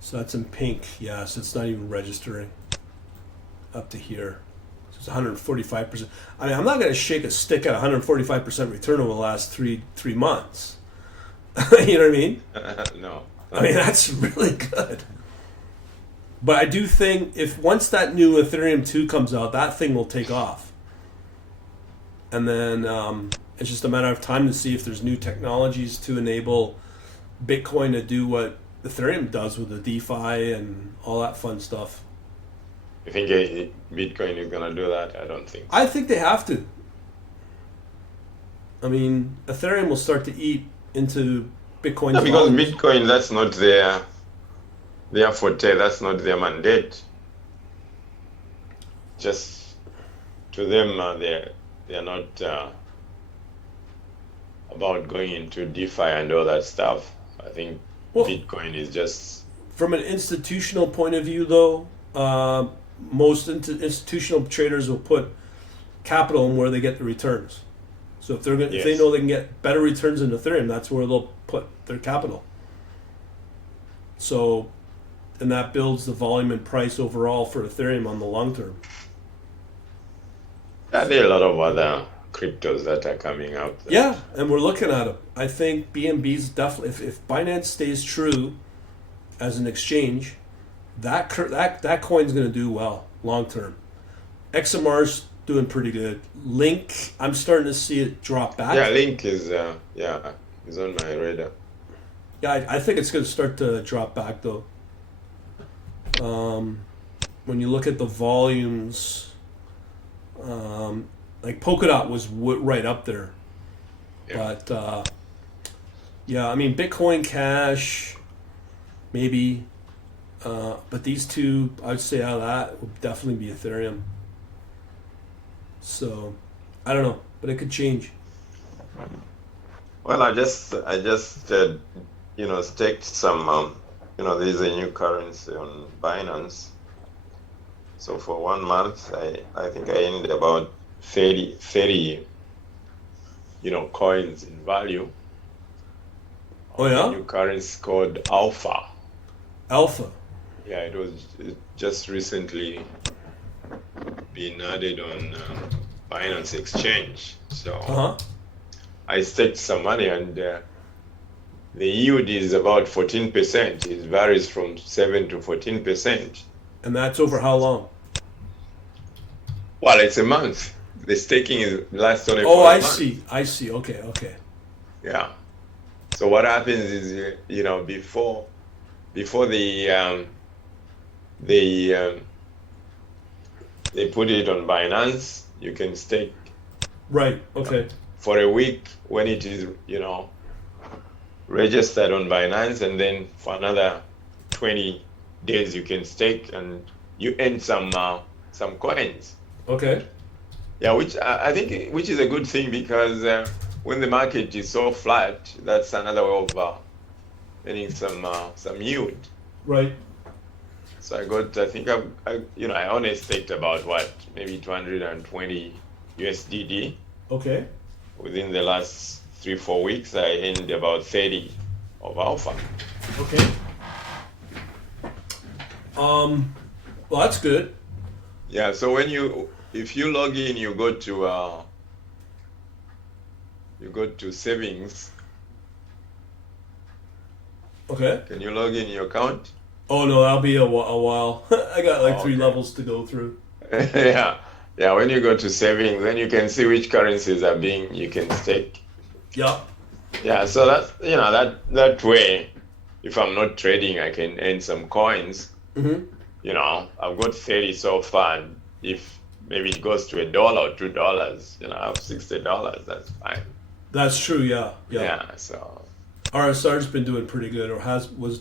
So that's in pink. Yeah, so it's not even registering up to here. So it's 145%. I mean, I'm not going to shake a stick at 145% return over the last three months. You know what I mean? No. I mean, that's really good. But I do think if once that new Ethereum 2 comes out, that thing will take off. And then it's just a matter of time to see if there's new technologies to enable Bitcoin to do what Ethereum does with the DeFi and all that fun stuff. You think Bitcoin is going to do that? I don't think so. I think they have to. I mean, Ethereum will start to eat into Bitcoin's because volumes. Bitcoin, that's not their forte, that's not their mandate. Just to them, they're not about going into DeFi and all that stuff. I think Bitcoin is just... From an institutional point of view, though, most institutional traders will put capital in where they get the returns. So if they know they can get better returns in Ethereum, that's where they'll put their capital. So, and that builds the volume and price overall for Ethereum on the long term. Yeah, there are a lot of other cryptos that are coming out. Yeah, and we're looking at them. I think BNB's definitely, if Binance stays true as an exchange, that coin's going to do well long term. XMR's doing pretty good. Link, I'm starting to see it drop back. Yeah, Link is on my radar. Yeah, I think it's going to start to drop back though. When you look at the volumes, like Polkadot was right up there. Yeah. But yeah, I mean Bitcoin Cash, maybe. But these two, I'd say out of that would definitely be Ethereum. So, I don't know, but it could change. Well, I just staked some, there's a new currency on Binance. So for 1 month, I think I ended about 30 coins in value. Oh yeah? A new currency called Alpha. Alpha? Yeah, it was just recently been added on Binance Exchange. So I staked some money and the yield is about 14%. It varies from 7 to 14%. And that's over how long? Well, it's a month. The staking lasts only for a month. I see. Okay. Yeah. So what happens is, before they put it on Binance, you can stake. Right. Okay. For a week when it is, registered on Binance, and then for another 20 days you can stake, and you earn some coins. Okay. Yeah, which I think is a good thing, because when the market is so flat, that's another way of earning some yield. Right. So I think I only staked about maybe 220 USDD. Okay. Within the last 3-4 weeks, I earned about 30 of Alpha. Okay. Well, that's good. Yeah. So if you log in, you go to savings. Okay. Can you log in your account? Oh no, that'll be a while. I got 3 levels to go through. Yeah. Yeah, when you go to savings, then you can see which currencies are being you can stake. Yeah. Yeah, so that's that way, if I'm not trading, I can earn some coins. Mm-hmm. I've got 30 so far. And if maybe it goes to $1 or $2, I have $60. That's fine. That's true. Yeah. Yeah. So RSR's been doing pretty good, or was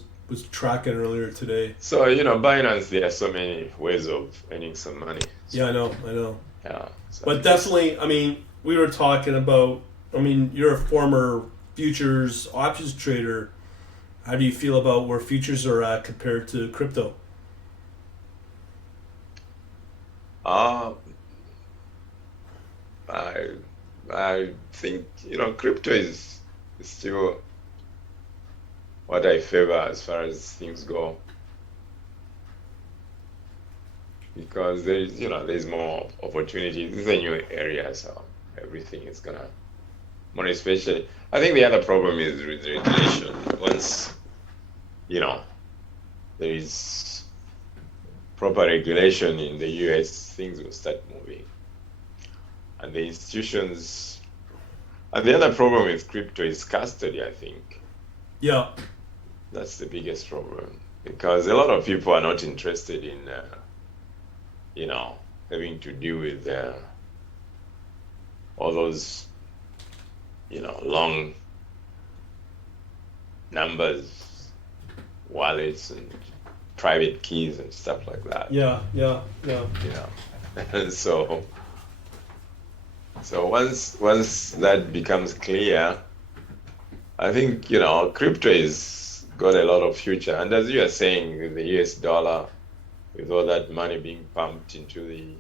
tracking earlier today. Binance, there are so many ways of earning some money. So, Yeah, I know. yeah. So But definitely, I mean, we were talking about. I mean, you're a former futures options trader. How do you feel about where futures are at compared to crypto? uh, I I think crypto is still what I favor as far as things go, because there's more opportunity. This is a new area, so everything is gonna more especially. I think the other problem is with regulation. Once there is proper regulation in the US, things will start moving, and the institutions. And the other problem with crypto is custody, I think. Yeah. That's the biggest problem, because a lot of people are not interested in, having to deal with all those, long numbers, wallets, and private keys and stuff like that. Yeah. And so once that becomes clear, I think crypto is got a lot of future. And as you are saying, with the US dollar, with all that money being pumped into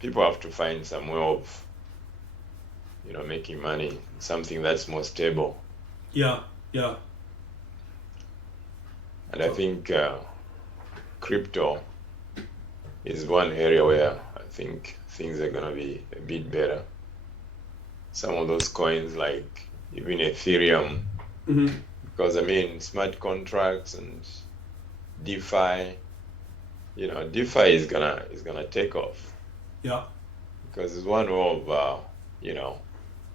people have to find some way of making money, something that's more stable. Yeah. And I think crypto is one area where I think things are gonna be a bit better. Some of those coins, like even Ethereum, Mm-hmm. because smart contracts and DeFi, DeFi is gonna take off, Yeah. because it's one way of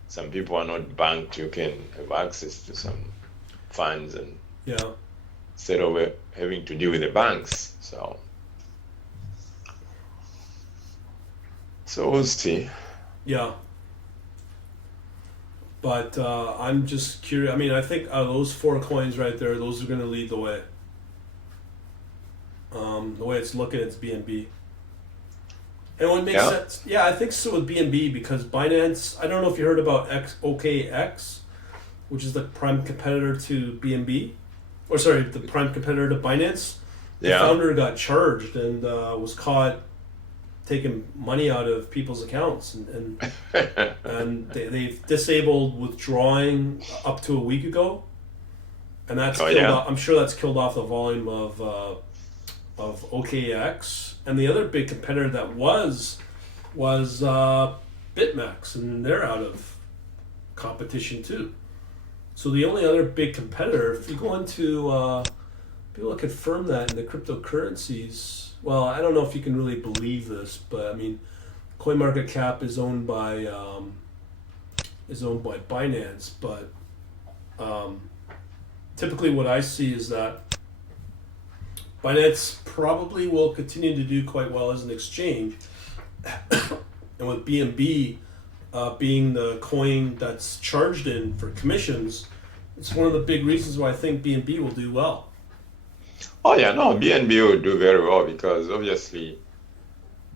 some people are not banked. You can have access to some funds, and Yeah. instead of having to deal with the banks. So we'll see. Yeah. But I'm just curious. I mean, I think those four coins right there, those are going to lead the way. The way it's looking, it's BNB. And what makes sense, yeah, I think so with BNB, because Binance, I don't know if you heard about OKX, which is the prime competitor to BNB, or sorry, the prime competitor to Binance. The founder got charged and was caught taking money out of people's accounts, and they've disabled withdrawing up to a week ago, and that's I'm sure that's killed off the volume of OKX. And the other big competitor that was BitMEX, and they're out of competition too. So the only other big competitor, if you go into people confirm that in the cryptocurrencies. Well, I don't know if you can really believe this, but I mean, CoinMarketCap is owned by Binance, but typically what I see is that Binance probably will continue to do quite well as an exchange, and with BNB being the coin that's charged in for commissions, it's one of the big reasons why I think BNB will do well. Oh yeah, no, BNB will do very well, because obviously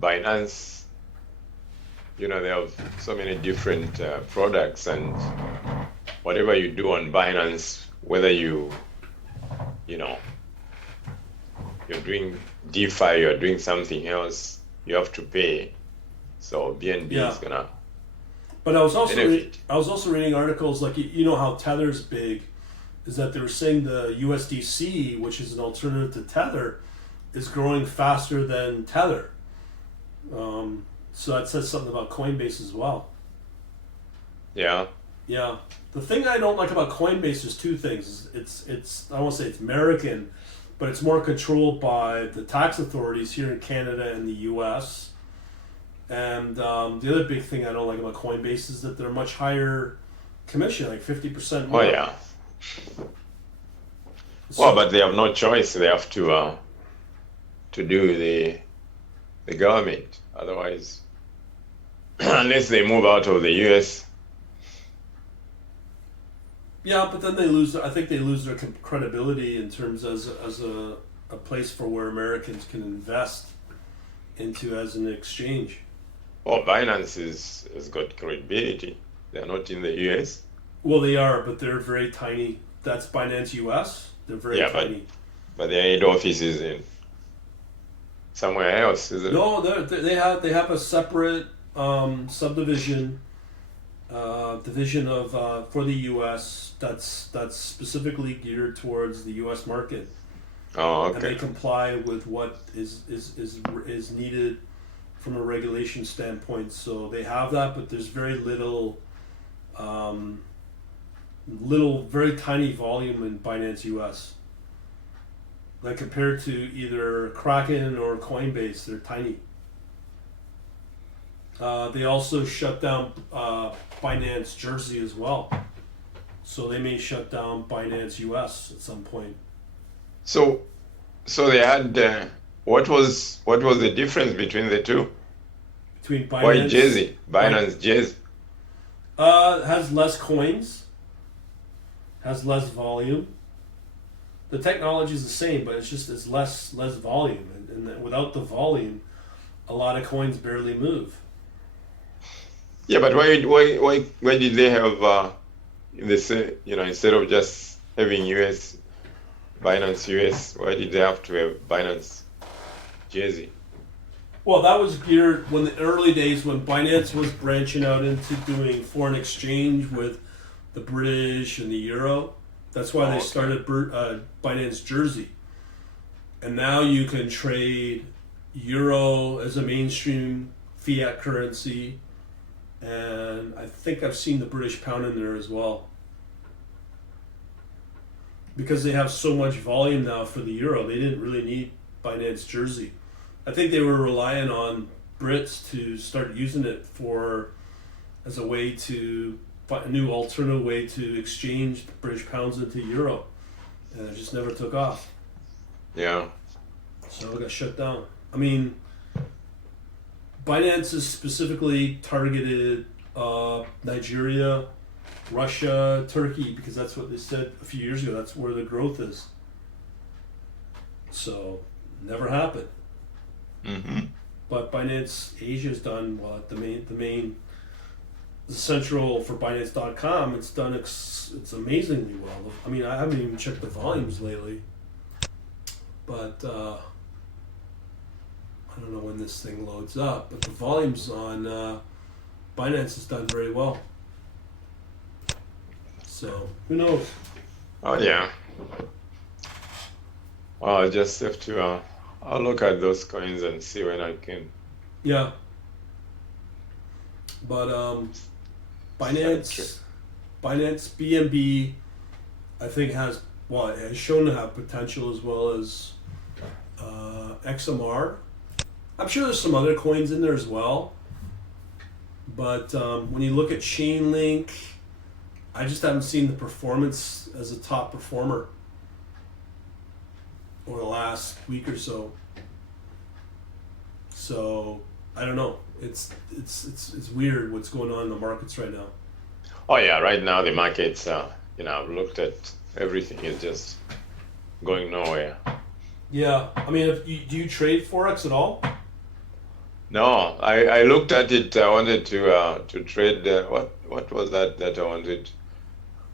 Binance, they have so many different products, and whatever you do on Binance, whether you're doing DeFi, you're doing something else, you have to pay. So BNB is gonna. But I was also reading articles like how Tether's big. Is that they were saying the USDC, which is an alternative to Tether, is growing faster than Tether. So that says something about Coinbase as well. Yeah. Yeah. The thing I don't like about Coinbase is two things. It's I won't say it's American, but it's more controlled by the tax authorities here in Canada and the U.S. And the other big thing I don't like about Coinbase is that they're much higher commission, like 50% more. Oh yeah. Well, but they have no choice. They have to do the government. Otherwise, unless they move out of the U.S. Yeah, but then they lose. I think they lose their credibility in terms as a place for where Americans can invest into as an exchange. Well, Binance has got credibility. They're not in the U.S. Well, they are, but they're very tiny. That's Binance US. They're very tiny. But their head office is in somewhere else, is it? No, they have a separate subdivision division of for the U.S. that's specifically geared towards the U.S. market. Oh, okay. And they comply with what is needed from a regulation standpoint. So they have that, but there's very little, very tiny volume in Binance US. Like compared to either Kraken or Coinbase, they're tiny. They also shut down Binance Jersey as well. So they may shut down Binance US at some point. So they had what was the difference between the two? Between Binance, why Jersey? Binance Jersey. Has less coins, has less volume. The technology is the same, but it's less volume, and without the volume, a lot of coins barely move. Yeah, but why did they have instead of just having US Binance US, why did they have to have Binance Jersey? Well, that was geared when the early days when Binance was branching out into doing foreign exchange with the British and the Euro. That's why they started Binance Jersey. And now you can trade Euro as a mainstream fiat currency. And I think I've seen the British pound in there as well. Because they have so much volume now for the Euro, they didn't really need Binance Jersey. I think they were relying on Brits to start using it as a way to a new alternative way to exchange British pounds into Euro, and it just never took off. Yeah. So it got shut down. I mean, Binance is specifically targeted Nigeria, Russia, Turkey, because that's what they said a few years ago. That's where the growth is. So never happened. Mm-hmm. But Binance Asia's done well. The central for Binance.com, it's done it's amazingly well. I mean, I haven't even checked the volumes lately, but I don't know when this thing loads up. But the volumes on Binance has done very well. So who knows? Oh yeah. Well, I just have to. I'll look at those coins and see when I can. Yeah. But Binance BNB, I think has shown to have potential as well as XMR. I'm sure there's some other coins in there as well. But when you look at Chainlink, I just haven't seen the performance as a top performer over the last week or so. So I don't know. It's weird what's going on in the markets right now. Oh yeah, right now the markets, I've looked at everything is just going nowhere. Yeah, I mean, do you trade forex at all? No, I looked at it. I wanted to trade. What was that I wanted?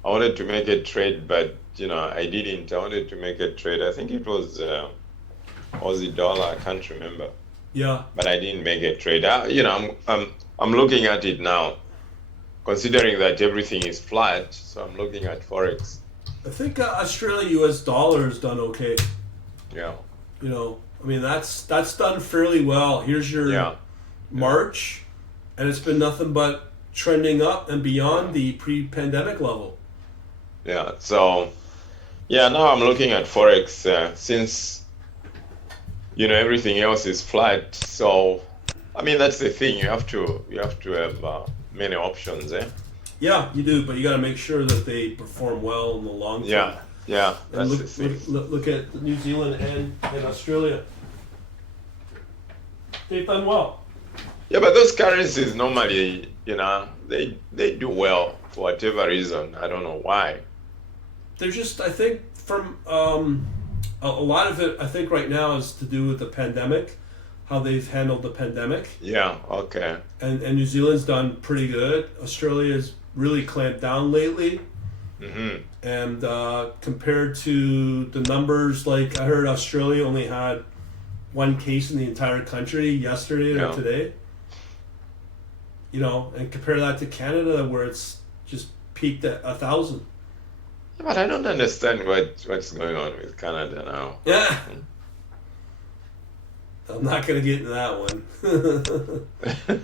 I wanted to make a trade, but I didn't. I wanted to make a trade. I think it was Aussie dollar. I can't remember. Yeah. But I didn't make a trade. I'm looking at it now, considering that everything is flat. So I'm looking at forex. I think Australia US dollar has done okay. Yeah. I mean that's done fairly well. Here's your March, and it's been nothing but trending up and beyond the pre-pandemic level. Yeah. So Yeah, now I'm looking at forex since everything else is flat. So, I mean that's the thing. You have to have many options, eh? Yeah, you do, but you got to make sure that they perform well in the long term. Yeah, yeah, And that's the thing. look at New Zealand and Australia. They've done well. Yeah, but those currencies normally, they do well for whatever reason. I don't know why. They're just, I think, from a lot of it, I think right now is to do with the pandemic, how they've handled the pandemic. Yeah, okay. And New Zealand's done pretty good. Australia's really clamped down lately. Mm-hmm. And compared to the numbers, like I heard Australia only had one case in the entire country yesterday or today. And compare that to Canada where it's just peaked at 1,000. But I don't understand what's going on with Canada now. Yeah. I'm not going to get into that one.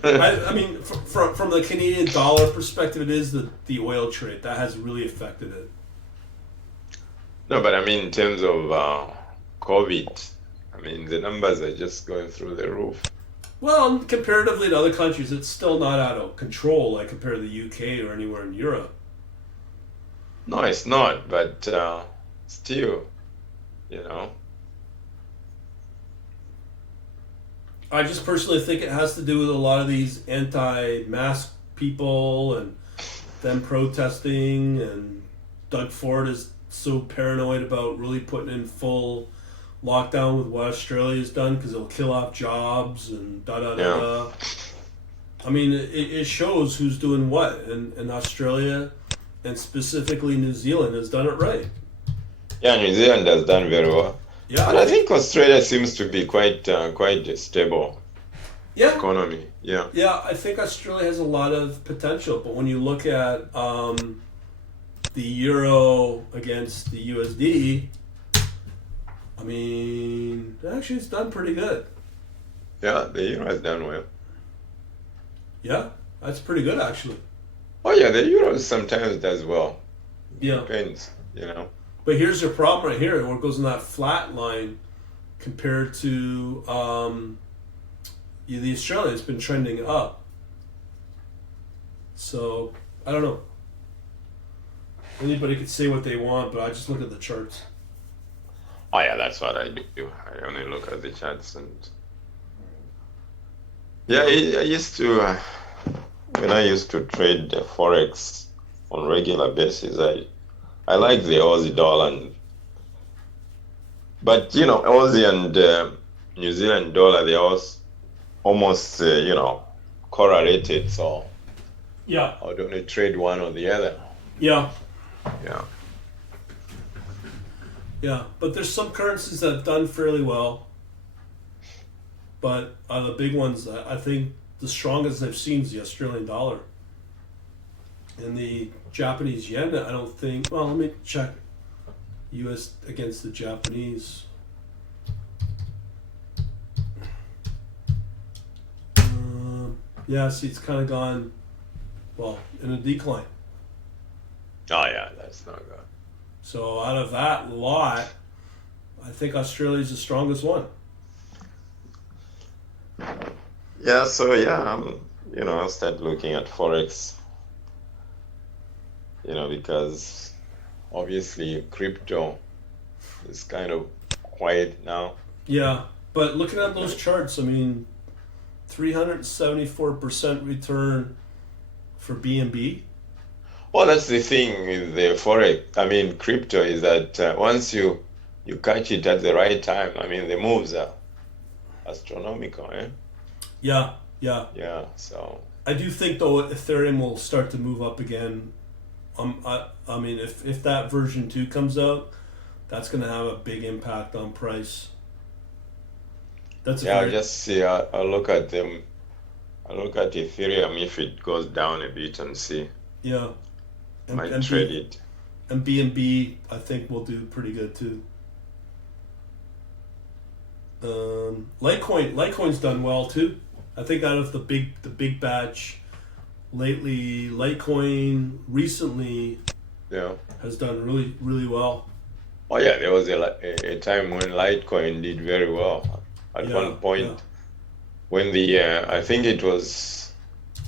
I mean, from the Canadian dollar perspective, it is the oil trade that has really affected it. No, but I mean, in terms of COVID, I mean, the numbers are just going through the roof. Well, comparatively to other countries, it's still not out of control, like compared to the UK or anywhere in Europe. No, it's not, but still, I just personally think it has to do with a lot of these anti-mask people and them protesting, and Doug Ford is so paranoid about really putting in full lockdown with what Australia's done because it'll kill off jobs and da-da-da-da. I mean, it shows who's doing what, and Australia and specifically New Zealand has done it right. Yeah, New Zealand has done very well. Yeah, and I think Australia seems to be quite a stable economy. Yeah. Yeah, I think Australia has a lot of potential, but when you look at the euro against the USD, I mean, actually, it's done pretty good. Yeah, the euro has done well. Yeah, that's pretty good, actually. Oh, yeah, the euro sometimes does well. Yeah. Depends, But here's your problem right here, where it goes in that flat line compared to the Australian. It's been trending up. So, I don't know. Anybody could say what they want, but I just look at the charts. Oh, yeah, that's what I do. I only look at the charts. And yeah, I used to, when I used to trade forex on regular basis, I like the Aussie dollar, but Aussie and New Zealand dollar, they are almost correlated. So yeah, I don't only trade one or the other. Yeah. Yeah. Yeah, but there's some currencies that have done fairly well. But the big ones, I think the strongest I've seen is the Australian dollar. And the Japanese yen, I don't think... Well, let me check. US against the Japanese. Yeah, see, it's kind of gone, well, in a decline. Oh, yeah, that's not good. So out of that lot, I think Australia's the strongest one. Yeah, so I'll start looking at forex, because obviously crypto is kind of quiet now. Yeah, but looking at those charts, I mean, 374% return for BNB. Well, that's the thing with the forex. I mean, crypto is that once you catch it at the right time, I mean, the moves are astronomical, eh? Yeah. Yeah, so... I do think, though, Ethereum will start to move up again. I mean, if that version 2 comes out, that's going to have a big impact on price. I'll just see. I'll look at them. I'll look at Ethereum if it goes down a bit and see. Yeah. Might trade it. And BNB, I think, will do pretty good too. Litecoin's done well too. I think out of the big batch lately, Litecoin recently has done really, really well. Oh yeah, there was a time when Litecoin did very well. At one point, when I think it was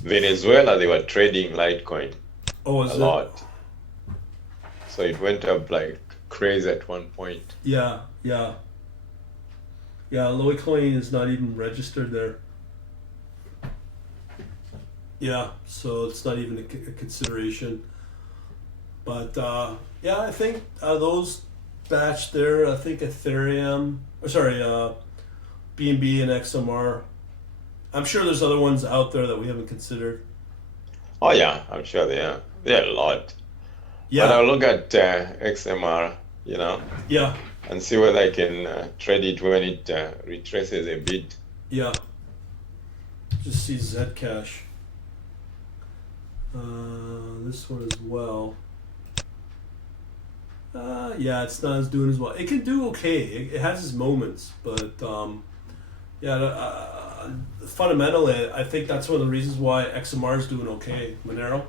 Venezuela, they were trading Litecoin a lot. So it went up like crazy at one point. Yeah. Litecoin is not even registered there. Yeah, so it's not even a consideration. But yeah, I think those batch there. I think Ethereum. BNB and XMR. I'm sure there's other ones out there that we haven't considered. Oh yeah, I'm sure they are. There are a lot. Yeah. But I'll look at XMR, Yeah. and see whether I can trade it when it retraces a bit. Yeah. Just see Zcash. This one as well. Yeah, it's not doing as well. It can do okay. It has its moments, but fundamentally, I think that's one of the reasons why XMR is doing okay. Monero.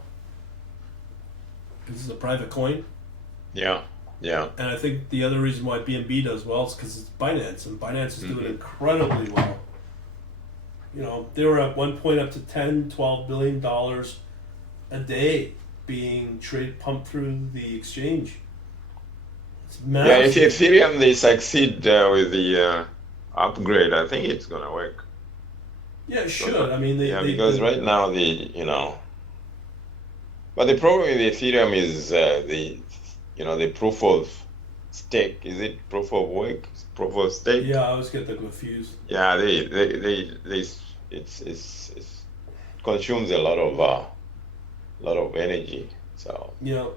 This is a private coin. Yeah. And I think the other reason why BNB does well is because it's Binance, and Binance is doing incredibly well. They were at one point up to $10-12 billion a day being pumped through the exchange. It's massive. Yeah, if Ethereum they succeed with the upgrade, I think it's gonna work. Yeah, it should. I mean, because right now but the problem with Ethereum is the proof of stake. Is it proof of work? Proof of stake? Yeah, I always get them confused. Yeah, it consumes a lot of energy. So yeah,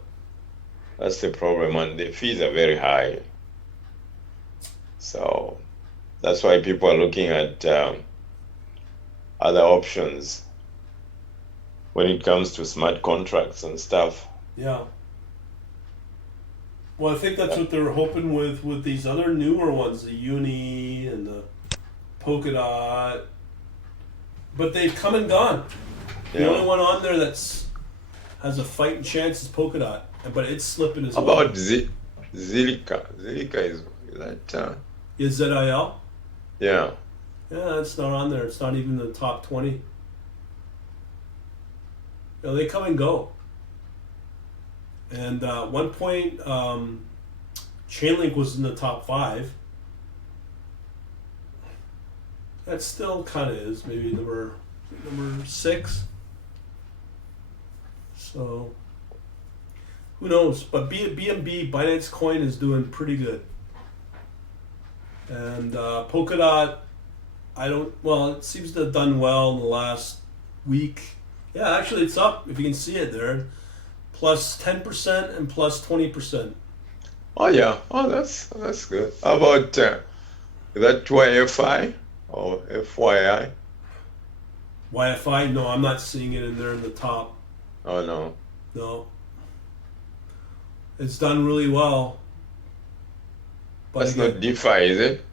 that's the problem, and the fees are very high. So that's why people are looking at other options when it comes to smart contracts and stuff. Yeah. Well, I think that's what they're hoping with these other newer ones, the Uni and the Polkadot. But they've come and gone. The only one on there has a fighting chance is Polkadot, but it's slipping as well. How about Zilliqa? Zilliqa is that? Is ZIL? Yeah. Yeah, it's not on there. It's not even in the top 20. They come and go. And at one point, Chainlink was in the top 5. That still kind of is, maybe number 6. So, who knows? But BNB, Binance Coin, is doing pretty good. And Polkadot, it seems to have done well in the last week. Yeah, actually it's up, if you can see it there. Plus 10% and plus 20%. Oh yeah, that's good. How about that YFI or FYI? YFI? No, I'm not seeing it in there in the top. Oh no. No. It's done really well. But that's not DeFi, is it?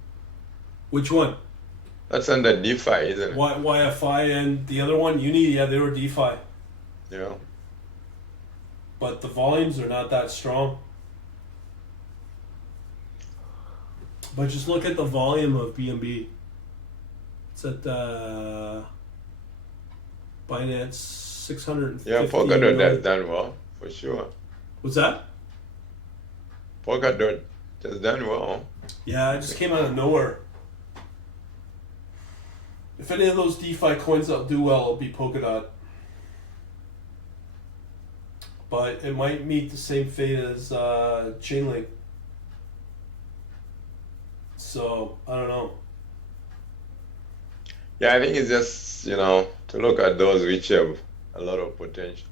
Which one? That's under DeFi, isn't it? YFI and the other one, Uni, yeah, they were DeFi. Yeah. But the volumes are not that strong. But just look at the volume of BNB. It's at Binance 650. Yeah, Polkadot has done well, for sure. What's that? Polkadot has done well. Yeah, it just came out of nowhere. If any of those DeFi coins that do well, it'll be Polkadot. But it might meet the same fate as Chainlink. So, I don't know. Yeah, I think it's just, to look at those which have a lot of potential.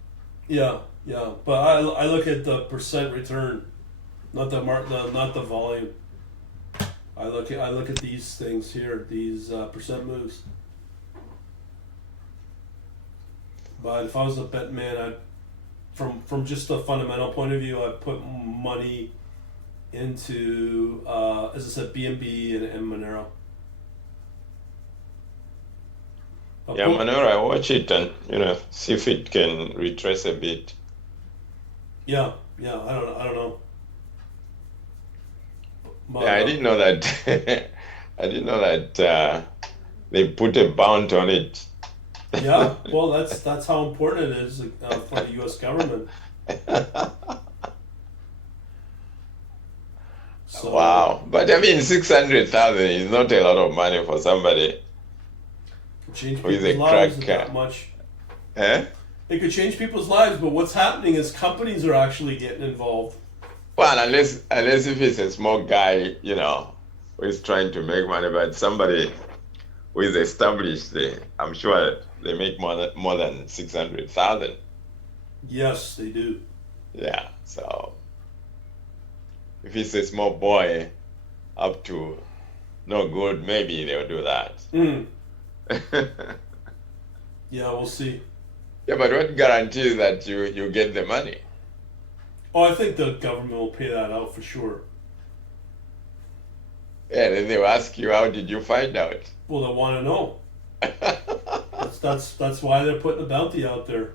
Yeah. But I look at the percent return, not the volume. I look at these things here, these percent moves. But if I was a bet man, from just a fundamental point of view, I'd put money into, as I said, BNB and Monero. Yeah, Monero, I watch it and, see if it can retrace a bit. Yeah, I don't know. Yeah, I didn't know that. I didn't know that they put a bound on it. Yeah, well, that's how important it is for the U.S. government. So Wow. But I mean, 600,000 is not a lot of money for somebody change who is people's a lives with that cracker. much. Eh? It could change people's lives, but what's happening is companies are actually getting involved. Well, unless if it's a small guy, who is trying to make money, but somebody who is established, I'm sure they make more than 600,000. Yes, they do. Yeah. So if it's a small boy up to no good, maybe they'll do that. Mm. Yeah, we'll see. Yeah, but what guarantees that you get the money? Oh, I think the government will pay that out for sure. Yeah, then they'll ask you, how did you find out? Well, they want to know. That's why they're putting the bounty out there.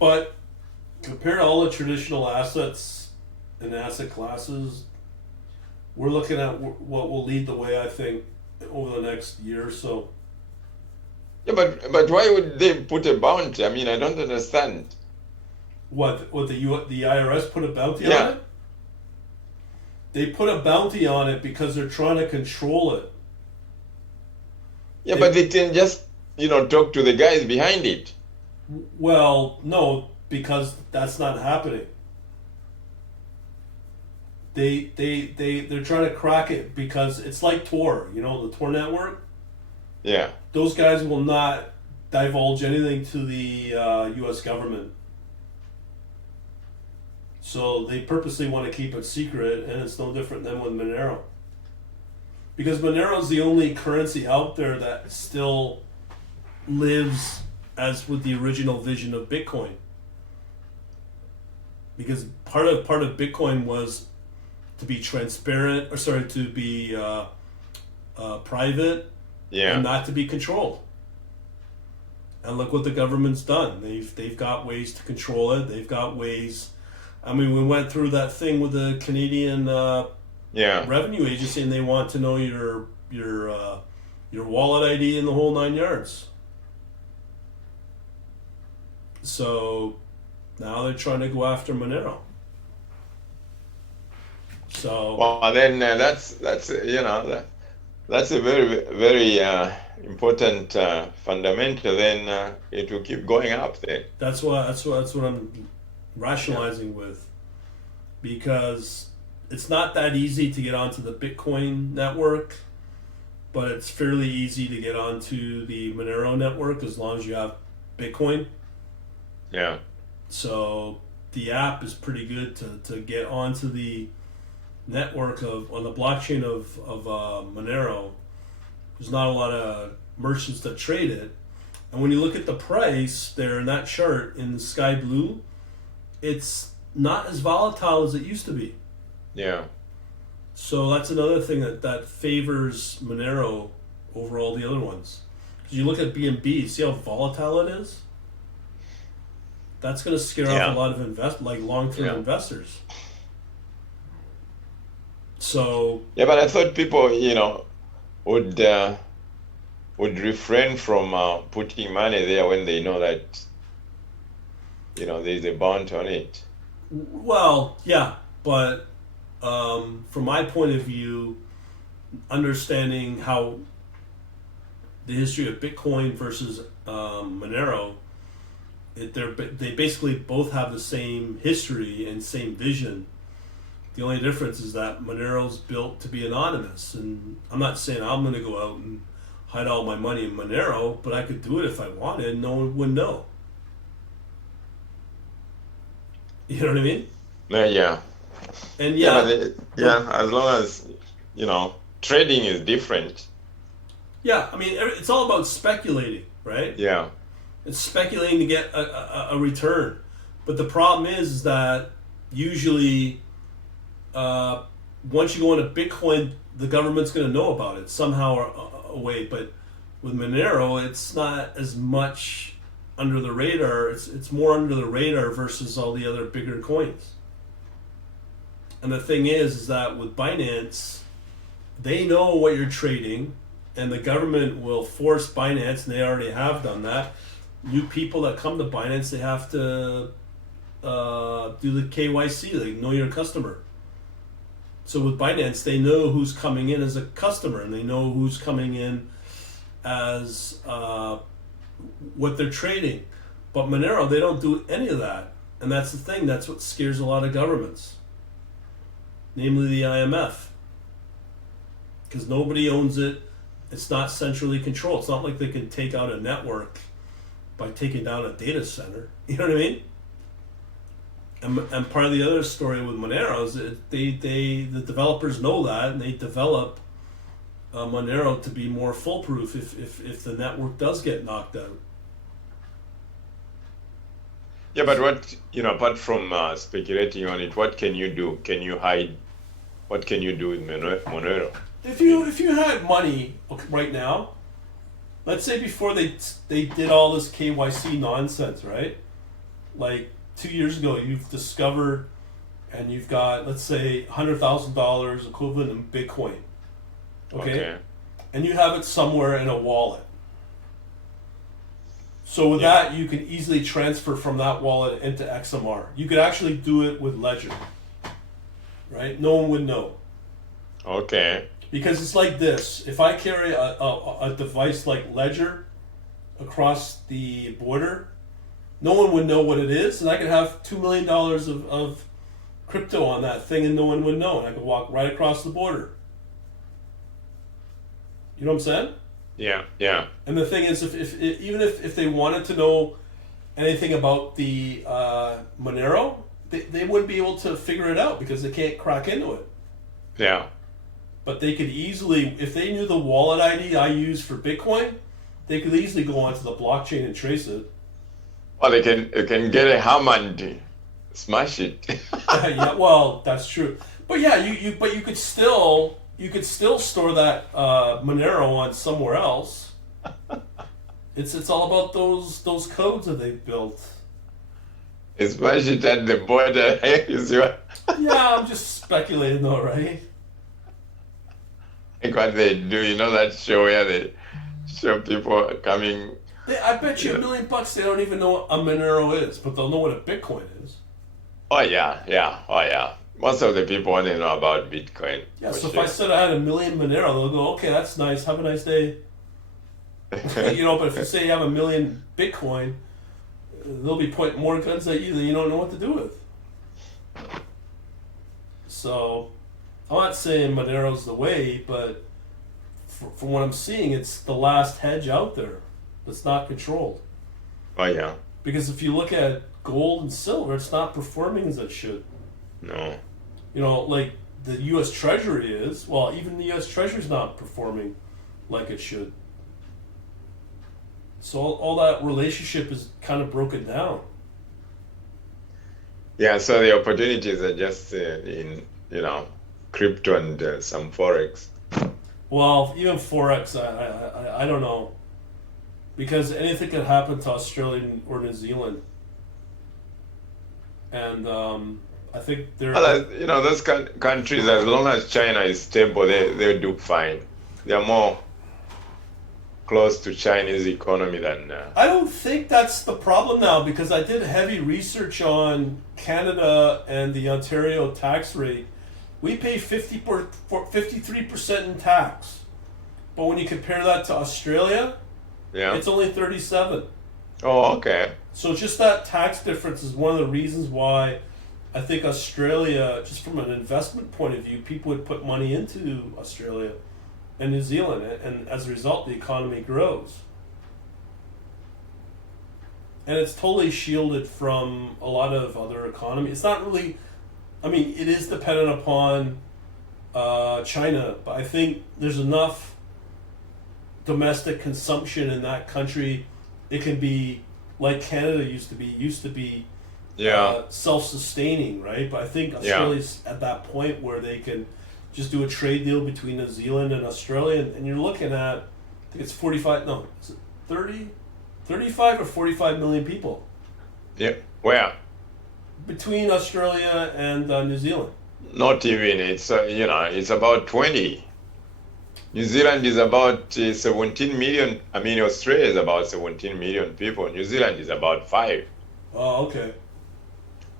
But compared to all the traditional assets and asset classes, we're looking at what will lead the way, I think, over the next year or so. Yeah, but why would they put a bounty? I mean, I don't understand. What the IRS put a bounty on Yeah. it? They put a bounty on it because they're trying to control it. Yeah, but they can just, talk to the guys behind it. Well, no, because that's not happening. They're trying to crack it because it's like Tor, the Tor network. Yeah. Those guys will not divulge anything to the U.S. government. So they purposely want to keep it secret, and it's no different than with Monero. Because Monero is the only currency out there that still lives as with the original vision of Bitcoin. Because part of Bitcoin was to be transparent, to be private, Yeah. and not to be controlled. And look what the government's done. They've got ways to control it. They've got ways. I mean, we went through that thing with the Canadian revenue agency, and they want to know your wallet ID and the whole 9 yards. So now they're trying to go after Monero. So Well, then that's a very very important fundamental. Then it will keep going up. Then that's what I'm rationalizing with, because it's not that easy to get onto the Bitcoin network, but it's fairly easy to get onto the Monero network as long as you have Bitcoin. Yeah. So the app is pretty good to get onto the network on the blockchain of Monero. There's not a lot of merchants that trade it, and when you look at the price there in that chart in the sky blue, it's not as volatile as it used to be. Yeah. So that's another thing that favors Monero over all the other ones. Because you look at BNB, see how volatile it is? That's going to scare off a lot of long-term investors. So yeah, but I thought people, would refrain from putting money there when they know that, there's a bounty on it. well, yeah, but from my point of view, understanding how the history of Bitcoin versus Monero, they basically both have the same history and same vision. The only difference is that Monero's built to be anonymous, and I'm not saying I'm going to go out and hide all my money in Monero, but I could do it if I wanted, and no one would know. You know what I mean? Yeah. And as long as, trading is different. Yeah, I mean, it's all about speculating, right? Yeah. It's speculating to get a return. But the problem is that usually once you go into Bitcoin, the government's going to know about it somehow or a way. But with Monero, it's not as much under the radar. It's more under the radar versus all the other bigger coins. And the thing is that with Binance, they know what you're trading, and the government will force Binance, and they already have done that. New people that come to Binance, they have to do the KYC, they know your customer. So with Binance, they know who's coming in as a customer, and they know who's coming in as what they're trading. But Monero, they don't do any of that. And that's the thing, that's what scares a lot of governments, namely the IMF. Because nobody owns it, it's not centrally controlled. It's not like they can take out a network by taking down a data center. You know what I mean? And part of the other story with Monero is that the developers know that, and they develop Monero to be more foolproof if the network does get knocked out. Yeah, but what, apart from speculating on it, what can you do? Can you hide? What can you do with Monero? If you had money right now, let's say before they did all this KYC nonsense, right? Like 2 years ago, you've discovered, and you've got, let's say, $100,000 equivalent in Bitcoin. Okay? And you have it somewhere in a wallet. So with that, you can easily transfer from that wallet into XMR. You could actually do it with Ledger, right? No one would know. Okay. Because it's like this. If I carry a device like Ledger across the border, no one would know what it is, and I could have $2 million of crypto on that thing and no one would know, and I could walk right across the border. You know what I'm saying? Yeah, yeah. And the thing is, even if they wanted to know anything about the Monero, they wouldn't be able to figure it out because they can't crack into it. Yeah. But they could easily, if they knew the wallet ID I use for Bitcoin, they could easily go onto the blockchain and trace it. Well, they can get a hammer and smash it. Yeah, well, that's true. But yeah, you could still store that Monero on somewhere else. It's all about those codes that they've built. Smash it at the border. Yeah, I'm just speculating though, right? Like what they do, that show where they show people coming. I bet you $1 million they don't even know what a Monero is, but they'll know what a Bitcoin is. Oh yeah. Most of the people want to know about Bitcoin. Yeah, so if I said I had 1 million Monero, they'll go, okay, that's nice, have a nice day. But if you say you have 1 million Bitcoin, they'll be pointing more guns at you that you don't know what to do with. So, I'm not saying Monero's the way, but from what I'm seeing, it's the last hedge out there that's not controlled. Oh yeah. Because if you look at gold and silver, it's not performing as it should. No. Like the U.S. Treasury is. Well, even the U.S. Treasury's not performing like it should. So all that relationship is kind of broken down. Yeah, so the opportunities are just in, crypto and some forex. Well, even forex, I don't know, because anything could happen to Australia or New Zealand, and I think they're. Well, those countries, as long as China is stable, they do fine. They're more close to Chinese economy than. I don't think that's the problem now, because I did heavy research on Canada and the Ontario tax rate. We pay 53% in tax, but when you compare that to Australia, it's only 37%. Oh, okay. So just that tax difference is one of the reasons why I think Australia, just from an investment point of view, people would put money into Australia and New Zealand, and as a result, the economy grows. And it's totally shielded from a lot of other economies. It's not really, it is dependent upon China, but I think there's enough domestic consumption in that country. It can be like Canada used to be self-sustaining, right? But I think Australia's at that point where they can just do a trade deal between New Zealand and Australia, and you're looking at, I think it's 35 or 45 million people. Yeah, where? Between Australia and New Zealand. Not even. It's it's about 20. New Zealand is about 17 million. I mean, Australia is about 17 million people. New Zealand is about 5. Oh, okay.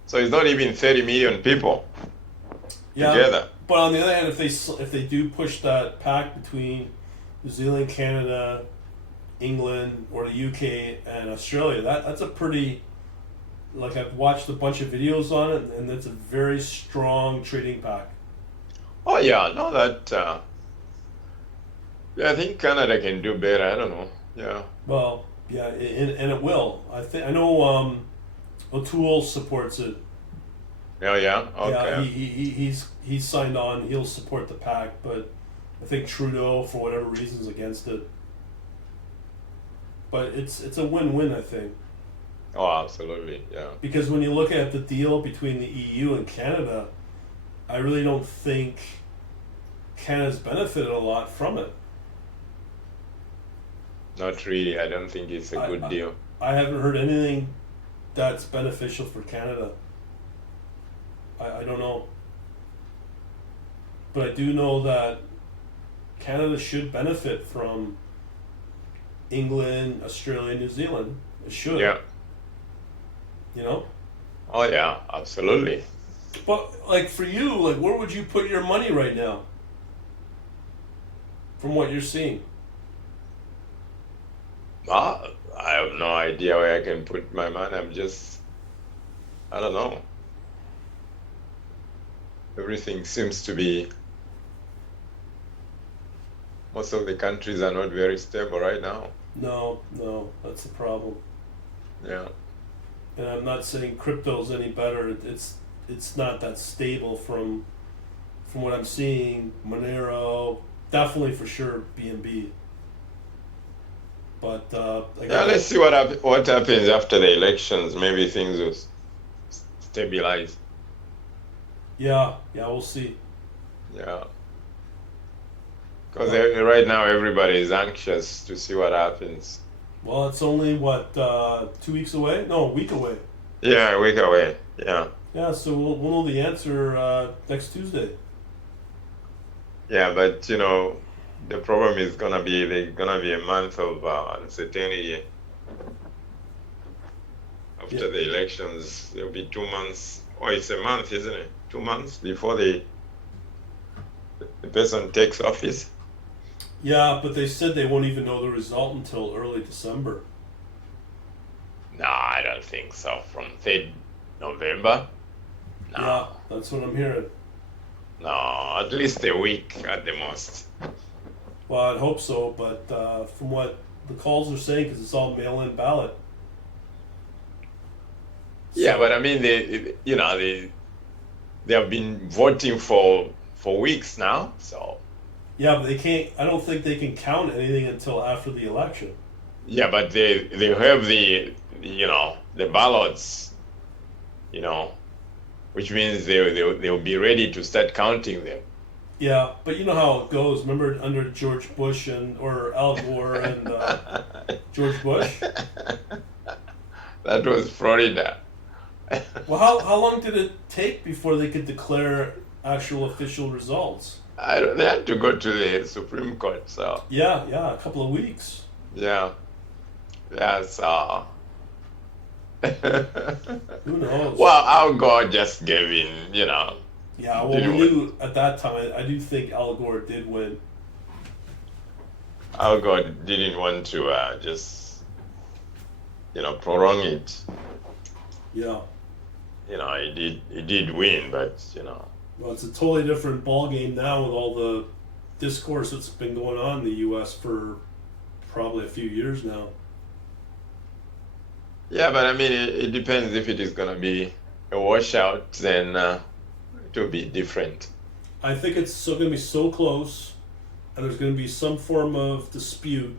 So it's not even 30 million people Yeah, together. but on the other hand, if they do push that pact between New Zealand, Canada, England, or the UK and Australia, that's a pretty, like, I've watched a bunch of videos on it, and it's a very strong trading pack. Oh yeah, no, that. Yeah, I think Canada can do better. I don't know. Yeah. Well, yeah, and it will. I know O'Toole supports it. Oh yeah. Yeah, Okay. he's signed on. He'll support the pact, but I think Trudeau, for whatever reasons, against it. But it's a win-win, I think, Oh, absolutely. Yeah. because when you look at the deal between the EU and Canada, I really don't think Canada's benefited a lot from it. Not really. I don't think it's a I- good I- deal. I haven't heard anything that's beneficial for Canada. I don't know. But I do know that Canada should benefit from England, Australia, New Zealand. It should. Yeah. You know? Oh yeah. Absolutely. But, like, for you, like, where would you put your money right now? From what you're seeing. I have no idea where I can put my money. I don't know. Everything seems to be, most of the countries are not very stable right now. No, that's the problem. Yeah. And I'm not saying crypto's any better. It's not that stable from what I'm seeing. Monero, definitely for sure BNB. But Yeah, let's see what happens after the elections. Maybe things will stabilize. yeah, we'll see. Yeah. Because right now everybody is anxious to see what happens. Well, it's only what 2 weeks away? No, a week away. Yeah, a week away. Yeah. Yeah, so we'll know the answer next Tuesday. Yeah, but the problem is there's gonna be a month of uncertainty after Yeah. the elections. There'll be 2 months. Oh, it's a month, isn't it? 2 months before the person takes office. Yeah, but they said they won't even know the result until early December. No, I don't think so. From 3rd November? No. Yeah, that's what I'm hearing. No, at least a week at the most. Well, I'd hope so, but from what the calls are saying, because it's all mail-in ballot. Yeah, So- but I mean, they have been voting for weeks now, so. Yeah, but they can't. I don't think they can count anything until after the election. Yeah, but they have the ballots, which means they'll be ready to start counting them. Yeah, but you know how it goes. Remember under George Bush or Al Gore and George Bush? That was Florida. Well, how long did it take before they could declare actual official results? They had to go to the Supreme Court, so Yeah, a couple of weeks. yeah, so. Who knows? Well, Al Gore just gave in, Yeah, well, we didn't knew at that time. I do think Al Gore did win. Al Gore didn't want to just, prolong it. Yeah. He did win, but Well, it's a totally different ball game now with all the discourse that's been going on in the U.S. for probably a few years now. yeah, but I mean, it depends. If it is going to be a washout, then it will be different. I think it's still going to be so close, and there's going to be some form of dispute,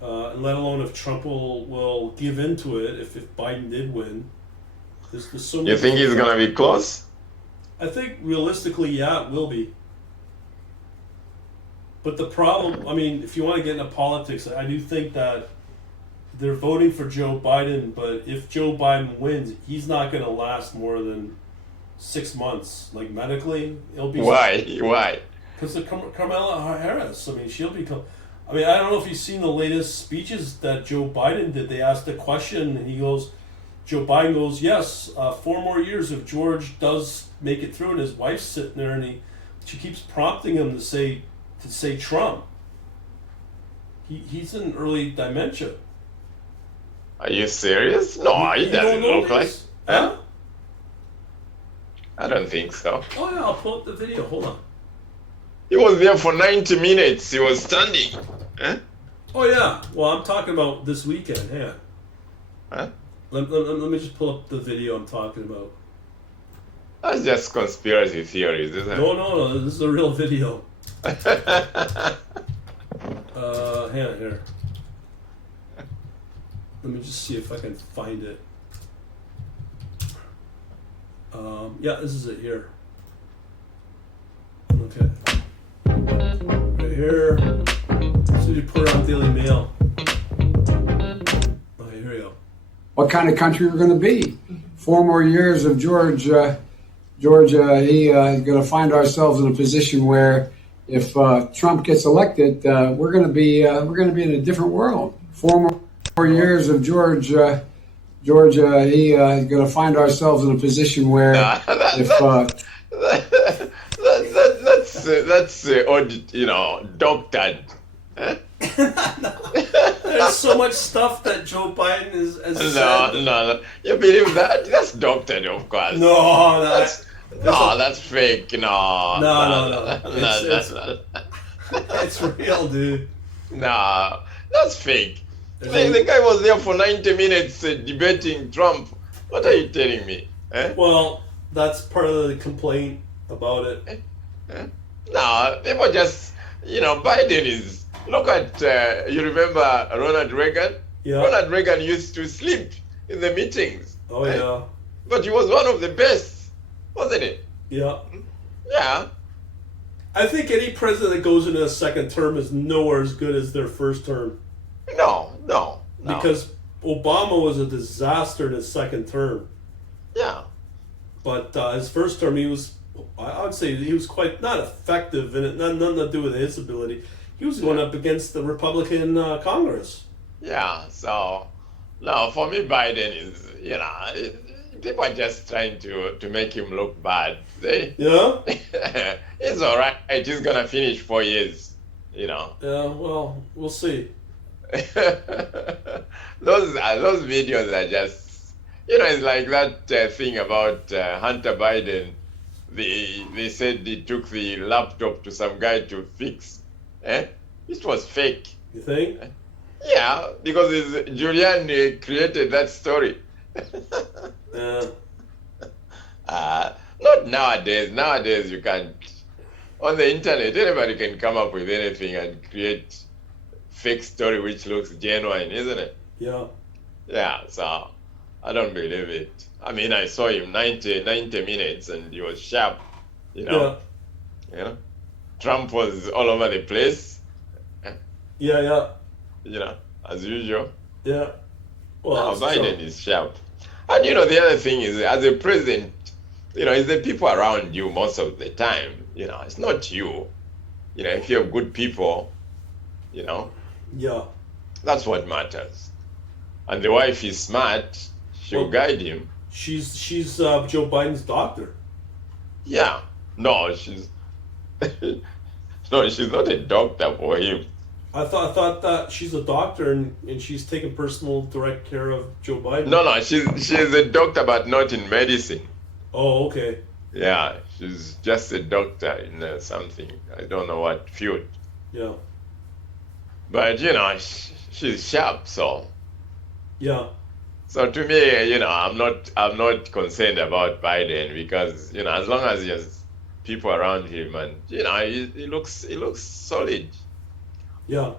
and let alone if Trump will give into it if Biden did win. There's so many. You think it's going to be close? I think realistically, yeah, it will be. But the problem, I mean, if you want to get into politics, I do think that they're voting for Joe Biden, but if Joe Biden wins, he's not going to last more than 6 months, like medically. It'll be Why? because of Kamala Harris. I mean, she'll become. I mean, I don't know if you've seen the latest speeches that Joe Biden did. They asked a question, and Joe Biden goes, yes, 4 more years if George does make it through, and his wife's sitting there, and she keeps prompting him to say Trump. He's in early dementia. Are you serious? No, he doesn't look like. Huh? I don't think so. Oh yeah, I'll pull up the video. Hold on. He was there for 90 minutes. He was standing. Huh? Oh yeah. Well, I'm talking about this weekend. Yeah. Huh? Let me just pull up the video I'm talking about. That's just conspiracy theories, isn't it? No. This is a real video. Hang on here. Let me just see if I can find it. Yeah, this is it here. Okay. Right here. So you put it on Daily Mail. Okay, here we go. What kind of country we're going to be? 4 more years of George. He's going to find ourselves in a position where, if Trump gets elected, we're going to be in a different world. 4 more years of George. He's going to find ourselves in a position where, that's doctored. Huh? There's so much stuff that Joe Biden has said. No. You believe that? That's doctored, of course. No, that's fake. No. It's real, dude. No, that's fake. The guy was there for 90 minutes debating Trump. What are you telling me? Eh? Well, that's part of the complaint about it. No, people just, Biden is. Look at, you remember Ronald Reagan? Yeah. Ronald Reagan used to sleep in the meetings. Oh, yeah. But he was one of the best, wasn't he? Yeah. Yeah. I think any president that goes into a second term is nowhere as good as their first term. No. Because Obama was a disaster in his second term. Yeah. But his first term, I would say he was quite not effective, and it had nothing to do with his ability. He was going up against the Republican Congress. Yeah, so, no, for me, Biden is, people are just trying to make him look bad. Yeah? He's all right. He's going to finish 4 years, Yeah, well, we'll see. Those videos are just, it's like that thing about Hunter Biden. They said he took the laptop to some guy to fix. It was fake. You think? Yeah, because Julian created that story. Yeah. Not nowadays. Nowadays you can't. On the internet, anybody can come up with anything and create fake story which looks genuine, isn't it? Yeah. Yeah, so I don't believe it. I mean, I saw him 90 minutes and he was sharp, Yeah. Trump was all over the place. Yeah. As usual. Yeah. Well, Now, Biden is sharp. And the other thing is, as a president, it's the people around you most of the time. It's not you. If you have good people, Yeah. that's what matters. And the wife is smart, she'll guide him. She's Joe Biden's doctor. Yeah. No, she's not a doctor for him. I thought that she's a doctor and she's taking personal direct care of Joe Biden. No, she's a doctor, but not in medicine. Oh, okay. Yeah, she's just a doctor in something. I don't know what field. Yeah. But she's sharp, so. Yeah. So to me, I'm not concerned about Biden because as long as he has people around him and he looks solid. Yeah.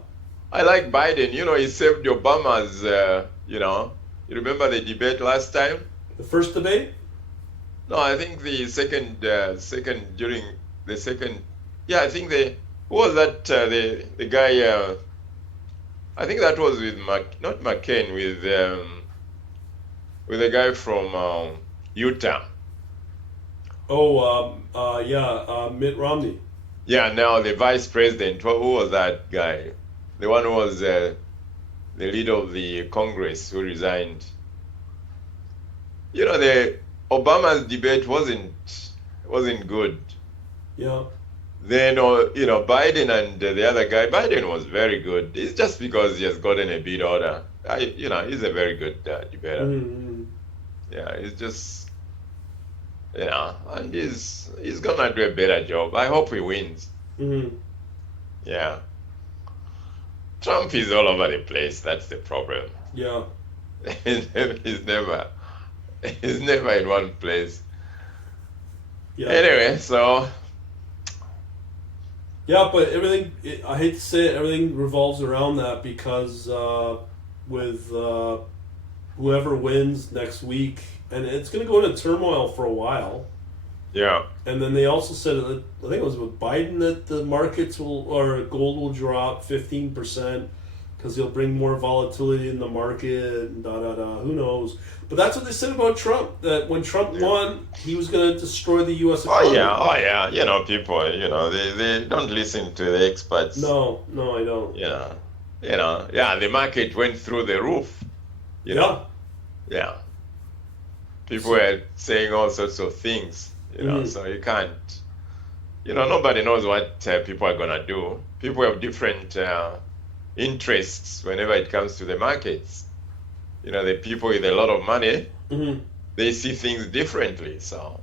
I like Biden. He saved Obama's. You remember the debate last time? The first debate? No, I think the second during the second. Yeah, I think who was that? The guy. I think that was with not McCain, with a guy from Utah. Mitt Romney. Yeah, now the vice president, who was that guy? The one who was the leader of the Congress who resigned. The Obama's debate wasn't good. Yeah. Then, Biden and the other guy, Biden was very good. It's just because he has gotten a bit older. He's a very good debater. Mm-hmm. Yeah, it's just, and he's gonna do a better job. I hope he wins. Mm-hmm. Yeah. Trump is all over the place. That's the problem. Yeah. he's never in one place. Yeah. Anyway, so. Yeah, but everything, I hate to say it, everything revolves around that because with whoever wins next week, and it's going to go into turmoil for a while. Yeah. And then they also said, I think it was with Biden, that the markets or gold will drop 15% because he'll bring more volatility in the market and who knows. But that's what they said about Trump, that when Trump won, he was going to destroy the U.S. economy. Oh yeah. People, they don't listen to the experts. No, I don't. The market went through the roof. Yeah. People were saying all sorts of things, so you can't, nobody knows what people are going to do. People have different interests whenever it comes to the markets. The people with a lot of money, they see things differently, so.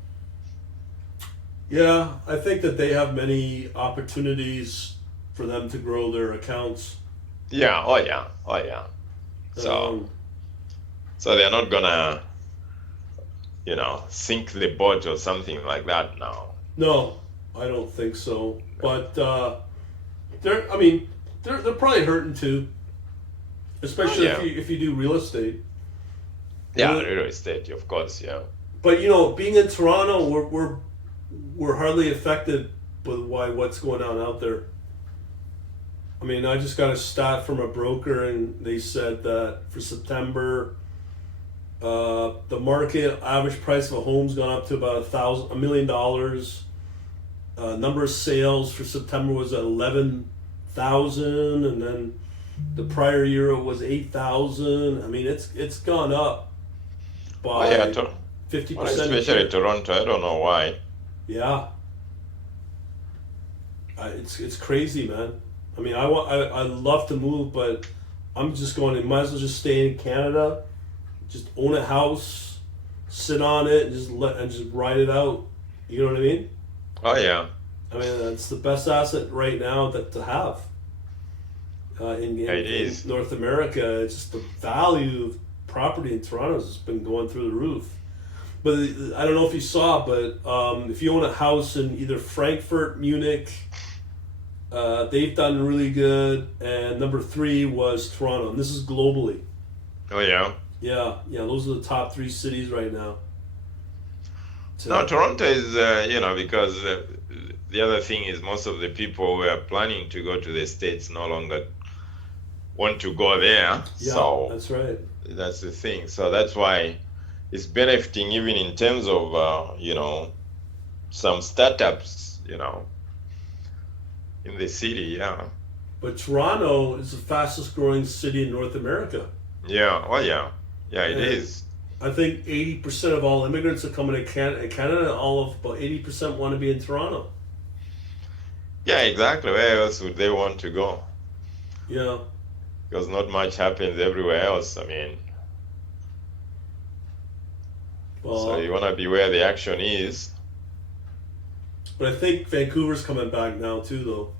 Yeah, I think that they have many opportunities for them to grow their accounts. Yeah, oh yeah. So they're not gonna, sink the boat or something like that now. No, I don't think so. But they're probably hurting too, especially if you do real estate. Yeah, real estate, of course, yeah. But being in Toronto, we're hardly affected by what's going on out there. I mean, I just got a stat from a broker, and they said that for September, the market average price of a home's gone up to about $1 million. Number of sales for September was at 11,000, and then the prior year it was 8,000. I mean, it's gone up by 50%. Especially Toronto, I don't know why. Yeah, it's crazy, man. I mean, I love to move, but I'm just going. Might as well just stay in Canada, just own a house, sit on it, and just ride it out. You know what I mean? Oh yeah. I mean, that's the best asset right now to have. In North America, it's just the value of property in Toronto has just been going through the roof. But I don't know if you saw, but if you own a house in either Frankfurt, Munich, they've done really good. And number 3 was Toronto, and this is globally. Oh yeah. Yeah. Those are the top 3 cities right now. No, Toronto is because the other thing is most of the people who are planning to go to the States no longer want to go there. Yeah, so that's right. That's the thing. So that's why it's benefiting even in terms of some startups, in the city. Yeah. But Toronto is the fastest growing city in North America. Yeah. Oh yeah. Yeah, it is. I think 80% of all immigrants are coming to Canada. All of about 80% want to be in Toronto. Yeah, exactly. Where else would they want to go? Yeah. Because not much happens everywhere else. I mean, so you want to be where the action is. But I think Vancouver's coming back now too, though.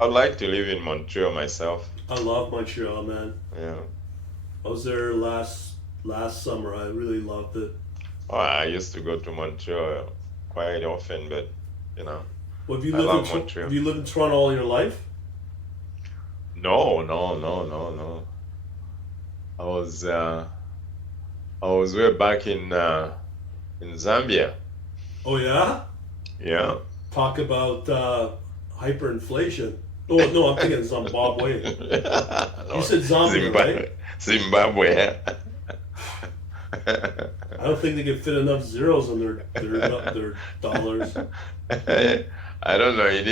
I'd like to live in Montreal myself. I love Montreal, man. Yeah. I was there last summer. I really loved it. Oh, I used to go to Montreal quite often, but Well, have you I lived love in Montreal. Have you lived in Toronto all your life? No. I was way back in Zambia. Oh yeah. Yeah. Talk about hyperinflation. Oh no, I'm thinking Zimbabwe. No, You said Zambia, right? Zimbabwe. I don't think they can fit enough zeros on their dollars. I don't know. You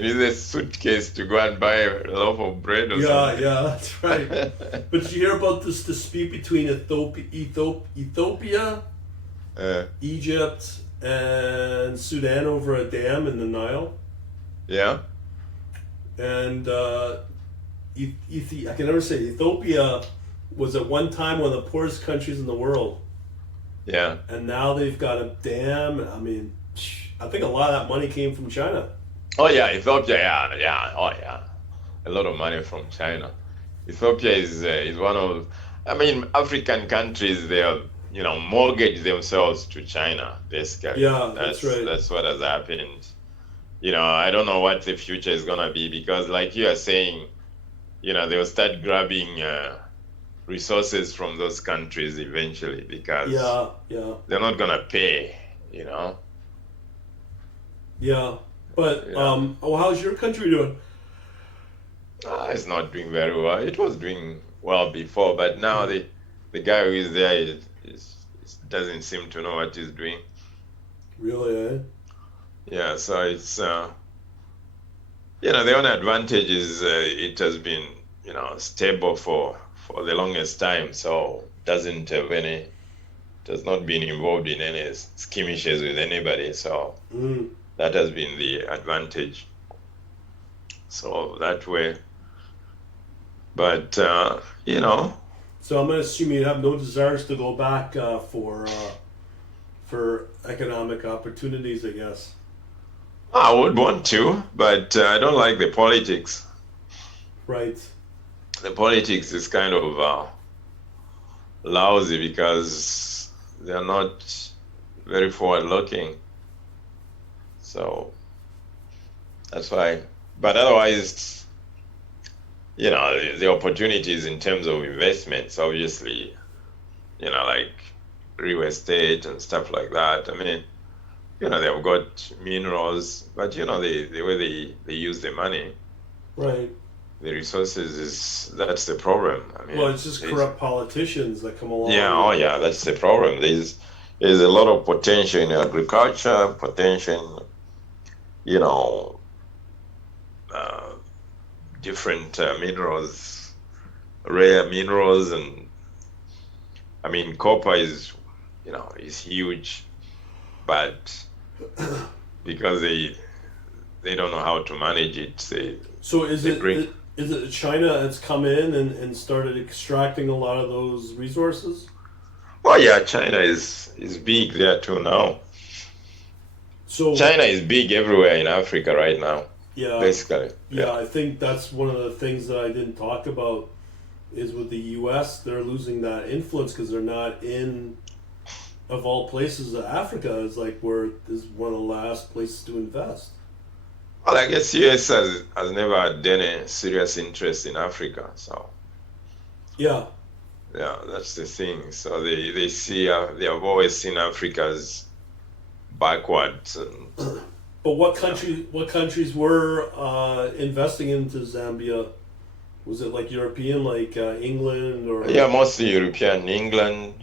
need a suitcase to go and buy a loaf of bread or something. Yeah, that's right. But did you hear about this dispute between Ethiopia, Egypt, and Sudan over a dam in the Nile? Yeah. And I can never say Ethiopia was at one time one of the poorest countries in the world. Yeah. And now they've got a dam. I mean, I think a lot of that money came from China. Oh yeah, Ethiopia. Yeah. Oh yeah, a lot of money from China. Ethiopia is one of, I mean, African countries. They are, mortgage themselves to China basically. Yeah, that's right. That's what has happened. I don't know what the future is gonna be because, like you are saying, they'll start grabbing resources from those countries eventually because they're not gonna pay. Yeah, but how's your country doing? It's not doing very well. It was doing well before, but now the guy who is there doesn't seem to know what he's doing. Really, eh? Yeah, so it's the only advantage is it has been stable for the longest time, so does not been involved in any skirmishes with anybody, so that has been the advantage. So that way, but So I'm gonna assume you have no desires to go back for economic opportunities, I guess. I would want to, but I don't like the politics. Right. The politics is kind of lousy because they're not very forward-looking. So that's why. But otherwise, the opportunities in terms of investments, obviously, like real estate and stuff like that. I mean, they've got minerals, but the way they use the money, right, the resources that's the problem. I mean, well, it's just corrupt politicians that come along. Yeah, oh yeah, that's the problem. There's a lot of potential in agriculture, potential, different minerals, rare minerals, and I mean, copper is huge, but because they don't know how to manage it, So is it China that's come in and started extracting a lot of those resources? Well, yeah, China is big there too now. So China is big everywhere in Africa right now. Yeah, basically. Yeah, I think that's one of the things that I didn't talk about is with the U.S. They're losing that influence because they're not in, of all places, Africa is like where is one of the last places to invest. Well, I guess U.S. has never had any serious interest in Africa, so. Yeah. Yeah, that's the thing. So they see they have always seen Africa as backwards. And, but what countries were investing into Zambia? Was it like European, like England or? Yeah, mostly European, England,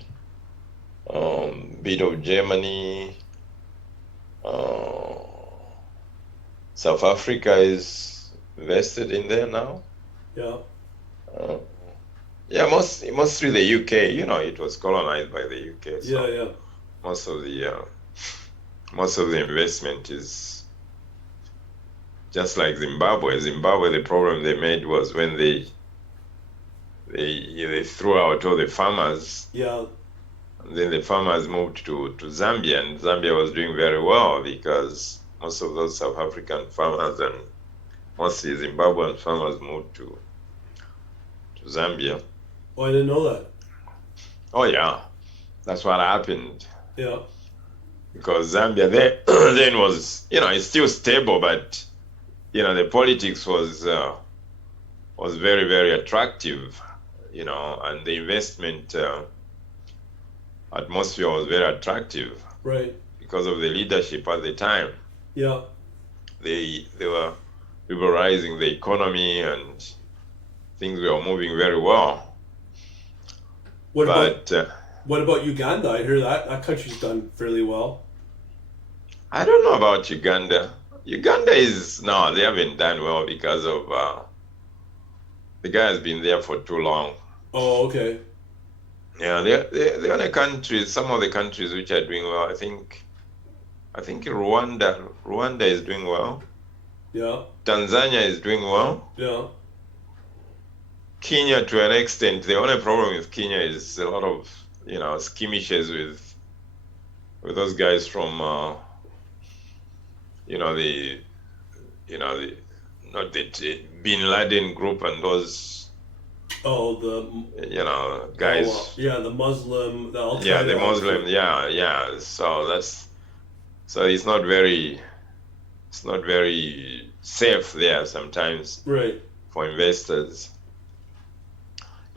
bit of Germany. South Africa is invested in there now. Yeah. Yeah, mostly the UK. It was colonized by the UK. So yeah. Most of the investment is just like Zimbabwe. Zimbabwe, the problem they made was when they threw out all the farmers. Yeah. And then the farmers moved to Zambia, and Zambia was doing very well because most of those South African farmers and mostly Zimbabwean farmers moved to Zambia. Oh, I didn't know that. Oh yeah, that's what happened. Yeah. Because Zambia then was, it's still stable, but the politics was very, very attractive, and the investment atmosphere was very attractive. Right. Because of the leadership at the time. Yeah. They were liberalizing the economy and things were moving very well. What about But what about Uganda? I hear that country's done fairly well. I don't know about Uganda. Uganda is no, they haven't done well because of the guy has been there for too long. Oh, okay. Yeah, the other countries, some of the countries which are doing well, I think Rwanda is doing well. Yeah. Tanzania is doing well. Yeah. Kenya, to an extent, the only problem with Kenya is a lot of skirmishes with those guys from the not the Bin Laden group and those Oh, the guys. yeah, the Muslim, the Al Yeah, the Qaeda Muslim. outfit. Yeah. So it's not very safe there sometimes Right. for investors.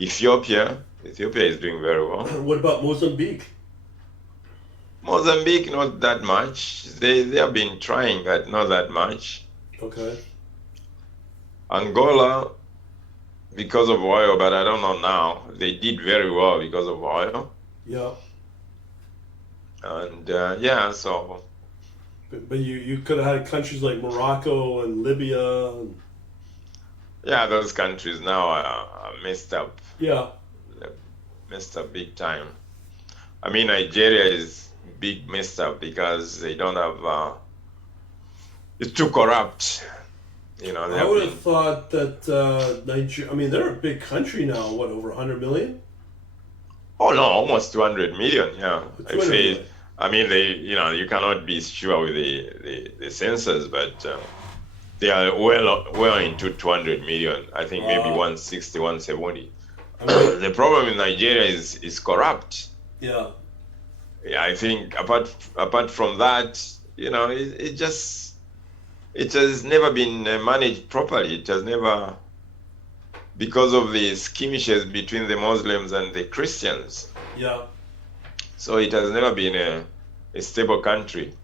Ethiopia is doing very well. What about Mozambique? Mozambique, not that much. They have been trying, but not that much. Okay. Angola, because of oil, but I don't know now. They did very well because of oil. Yeah. And so. But you could have had countries like Morocco and Libya. And... Yeah, those countries now are messed up. Yeah. They're messed up big time. I mean, Nigeria is big messed up because they don't have. It's too corrupt. I would have thought that Nigeria. I mean, they're a big country now. What, over 100 million? Oh no, almost 200 million. Yeah, 200 million. I mean, you cannot be sure with the census, but they are well into 200 million. I think maybe 160, 170. I mean, the problem in Nigeria is corrupt. Yeah. Yeah, I think apart from that, it has never been managed properly. It has never, because of the skirmishes between the Muslims and the Christians. Yeah. So it has never been a stable country.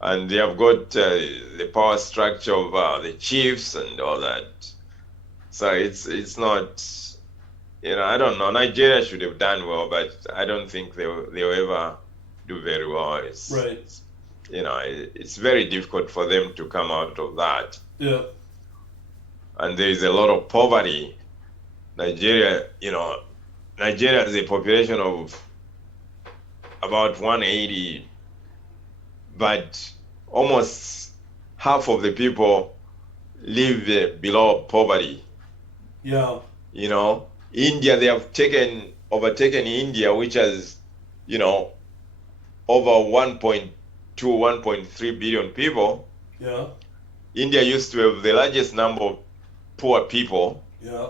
And they have got the power structure of the chiefs and all that. So it's not, I don't know. Nigeria should have done well, but I don't think they'll ever do very well. Right. It's very difficult for them to come out of that. Yeah. And there is a lot of poverty. Nigeria has a population of about 180, but almost half of the people live below poverty. Yeah. India, they have overtaken India, which has, over 1.2, 1.3 billion people. Yeah. India used to have the largest number of poor people. Yeah.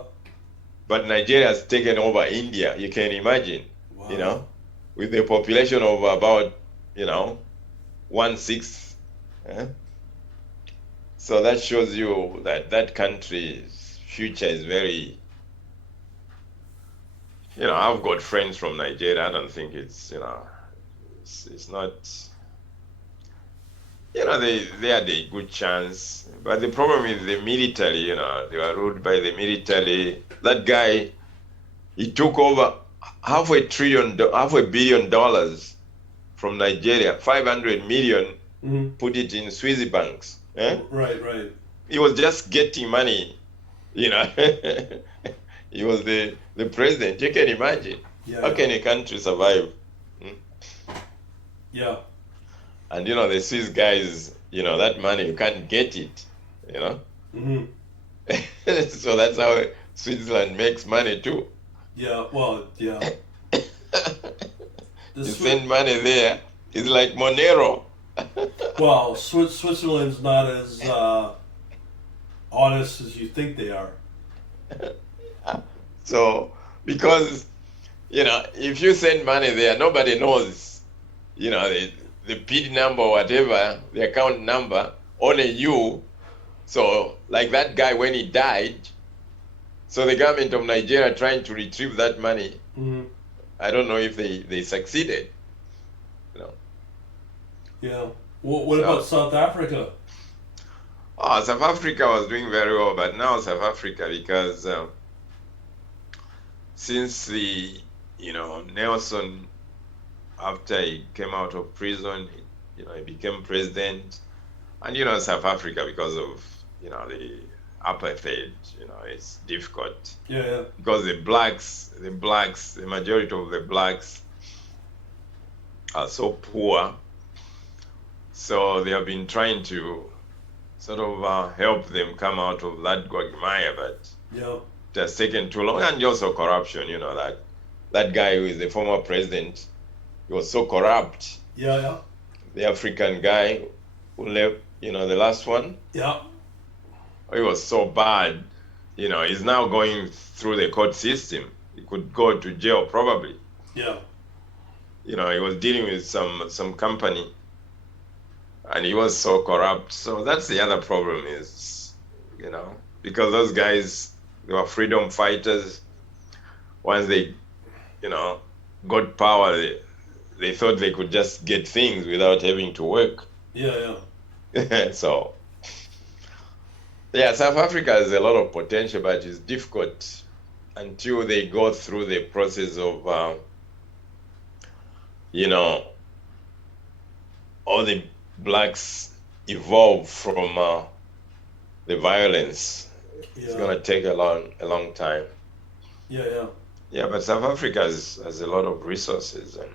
But Nigeria has taken over India. You can imagine, Wow. with a population of about, 1/6. So that shows you that country's future is very, I've got friends from Nigeria. I don't think it's not, they had a good chance. But the problem is the military, they were ruled by the military. That guy, he took over half a billion dollars from Nigeria, 500 million, put it in Swiss banks. Right. He was just getting money, He was the president. You can imagine. Yeah. How can a country survive? Yeah. And the Swiss guys, that money, you can't get it, So that's how Switzerland makes money too. Yeah, well, yeah. You send money there, it's like Monero. Well, Switzerland's not as honest as you think they are. So, because, if you send money there, nobody knows, the PIN number or whatever, the account number, only you. So, like that guy when he died, so the government of Nigeria trying to retrieve that money, I don't know if they succeeded. Yeah. What about South Africa? Oh, South Africa was doing very well, but now South Africa, because since the Nelson, after he came out of prison, he became president. And South Africa, because of the apartheid, it's difficult. Yeah. Because the majority of the blacks are so poor. So they have been trying to sort of help them come out of that quagmire, but Yeah. it has taken too long. And also corruption, that guy who is the former president, he was so corrupt. Yeah. The African guy who left, the last one. Yeah. He was so bad. He's now going through the court system. He could go to jail probably. Yeah. He was dealing with some company, and he was so corrupt. So that's the other problem is, because those guys, they were freedom fighters. Once they, got power, they thought they could just get things without having to work. Yeah. So, South Africa has a lot of potential, but it's difficult until they go through the process of, all the blacks evolve from the violence. It's going to take a long time. Yeah. Yeah, but South Africa has a lot of resources, and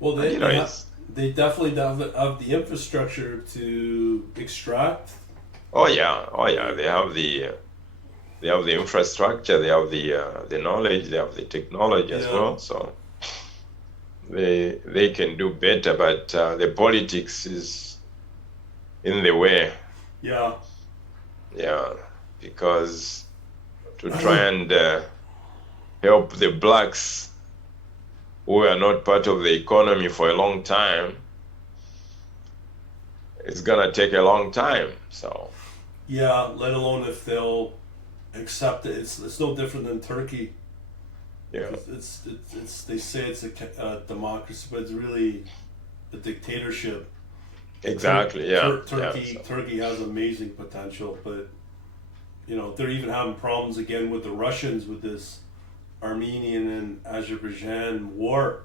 Well, they definitely have the infrastructure to extract. Oh yeah. They have the infrastructure. They have the knowledge. They have the technology as well. So they can do better, but the politics is in the way. Yeah. Yeah, because to try and help the blacks who are not part of the economy for a long time, it's gonna take a long time. So yeah, let alone if they'll accept it. It's no different than Turkey. Yeah, it's they say it's a democracy, but it's really a dictatorship. Exactly. Turkey has amazing potential, but they're even having problems again with the Russians with this Armenian and Azerbaijan war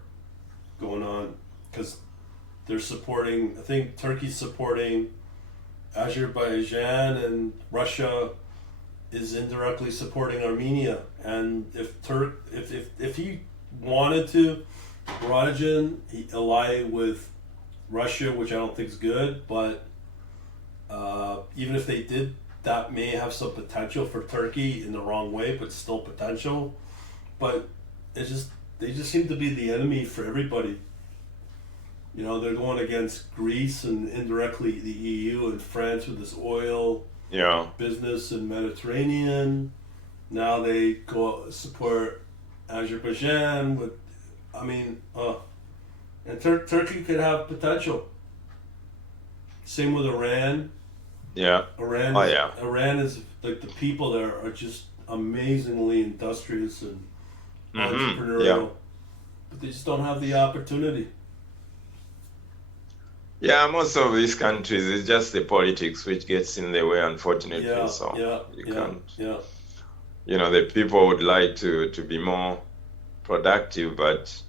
going on, because they're supporting. I think Turkey's supporting Azerbaijan, and Russia is indirectly supporting Armenia. And if he wanted to, Rodigan, he ally with Russia, which I don't think is good, but even if they did, that may have some potential for Turkey in the wrong way, but still potential. But they just seem to be the enemy for everybody. They're going against Greece and indirectly the EU and France with this oil business in Mediterranean. Now they go support Azerbaijan with, and Turkey could have potential. Same with Iran. Yeah. Iran is like, the people there are just amazingly industrious and entrepreneurial, but they just don't have the opportunity. Yeah, most of these countries, it's just the politics which gets in the way, unfortunately. You can't. Yeah. The people would like to be more productive, but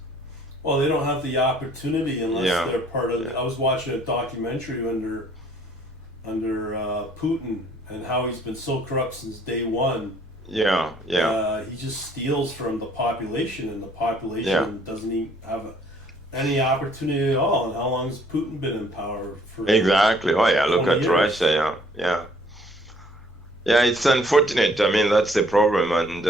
they don't have the opportunity unless they're part of. I was watching a documentary under Putin and how he's been so corrupt since day one. He just steals from the population, and the population doesn't even have any opportunity at all. And how long has Putin been in power for? Exactly. Look at years. Russia. Yeah, it's unfortunate. That's the problem, and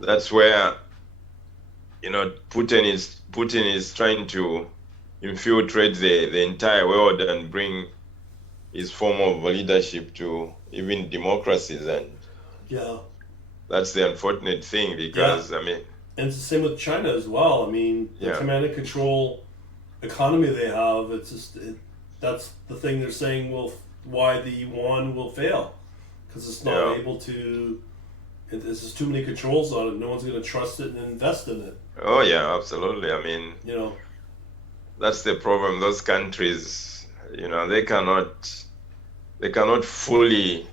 that's where Putin is trying to infiltrate the entire world and bring his form of leadership to even democracies, and that's the unfortunate thing, because and it's the same with China as well. The command and control economy they have, that's the thing they're saying why the yuan will fail, because it's not able to. There's just too many controls on it. No one's going to trust it and invest in it. Oh yeah, absolutely. That's the problem. Those countries, they cannot fully,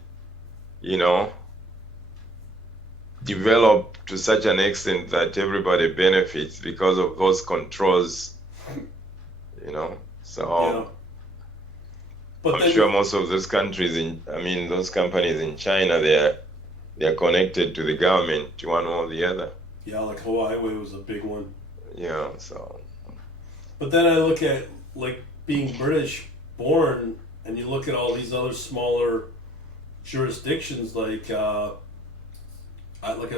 you know, develop to such an extent that everybody benefits because of those controls, you know. So Yeah. But I'm then sure most of those countries those companies in China, they're connected to the government, to one or the other. yeah, like Hawaii was a big one. Yeah, so But then I look at like being British born, and you look at all these other smaller jurisdictions like as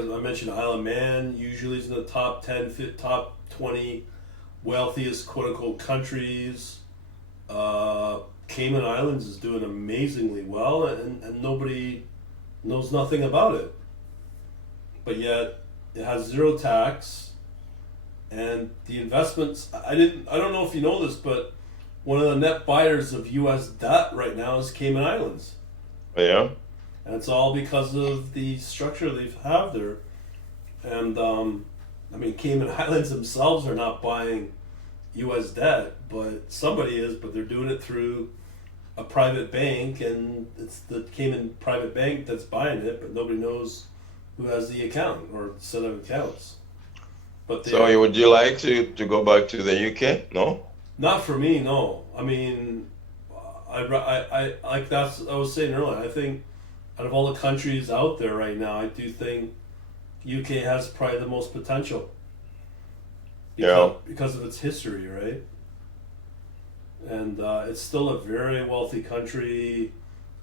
I mentioned, Isle of Man usually is in the top 10, top 20 wealthiest quote unquote countries. Cayman Islands is doing amazingly well, and nobody knows nothing about it. But yet it has zero tax, and the investments. I don't know if you know this, but one of the net buyers of U.S. debt right now is Cayman Islands. yeah. And it's all because of the structure they have there. And, Cayman Islands themselves are not buying U.S. debt, but somebody is, but they're doing it through a private bank, and it's the Cayman private bank that's buying it, but nobody knows who has the account or set of accounts. But So would you like to go back to the UK? No? not for me, no. I mean, I like that's I was saying earlier. I think out of all the countries out there right now, I do think UK has probably the most potential. Because of its history, right? And it's still a very wealthy country.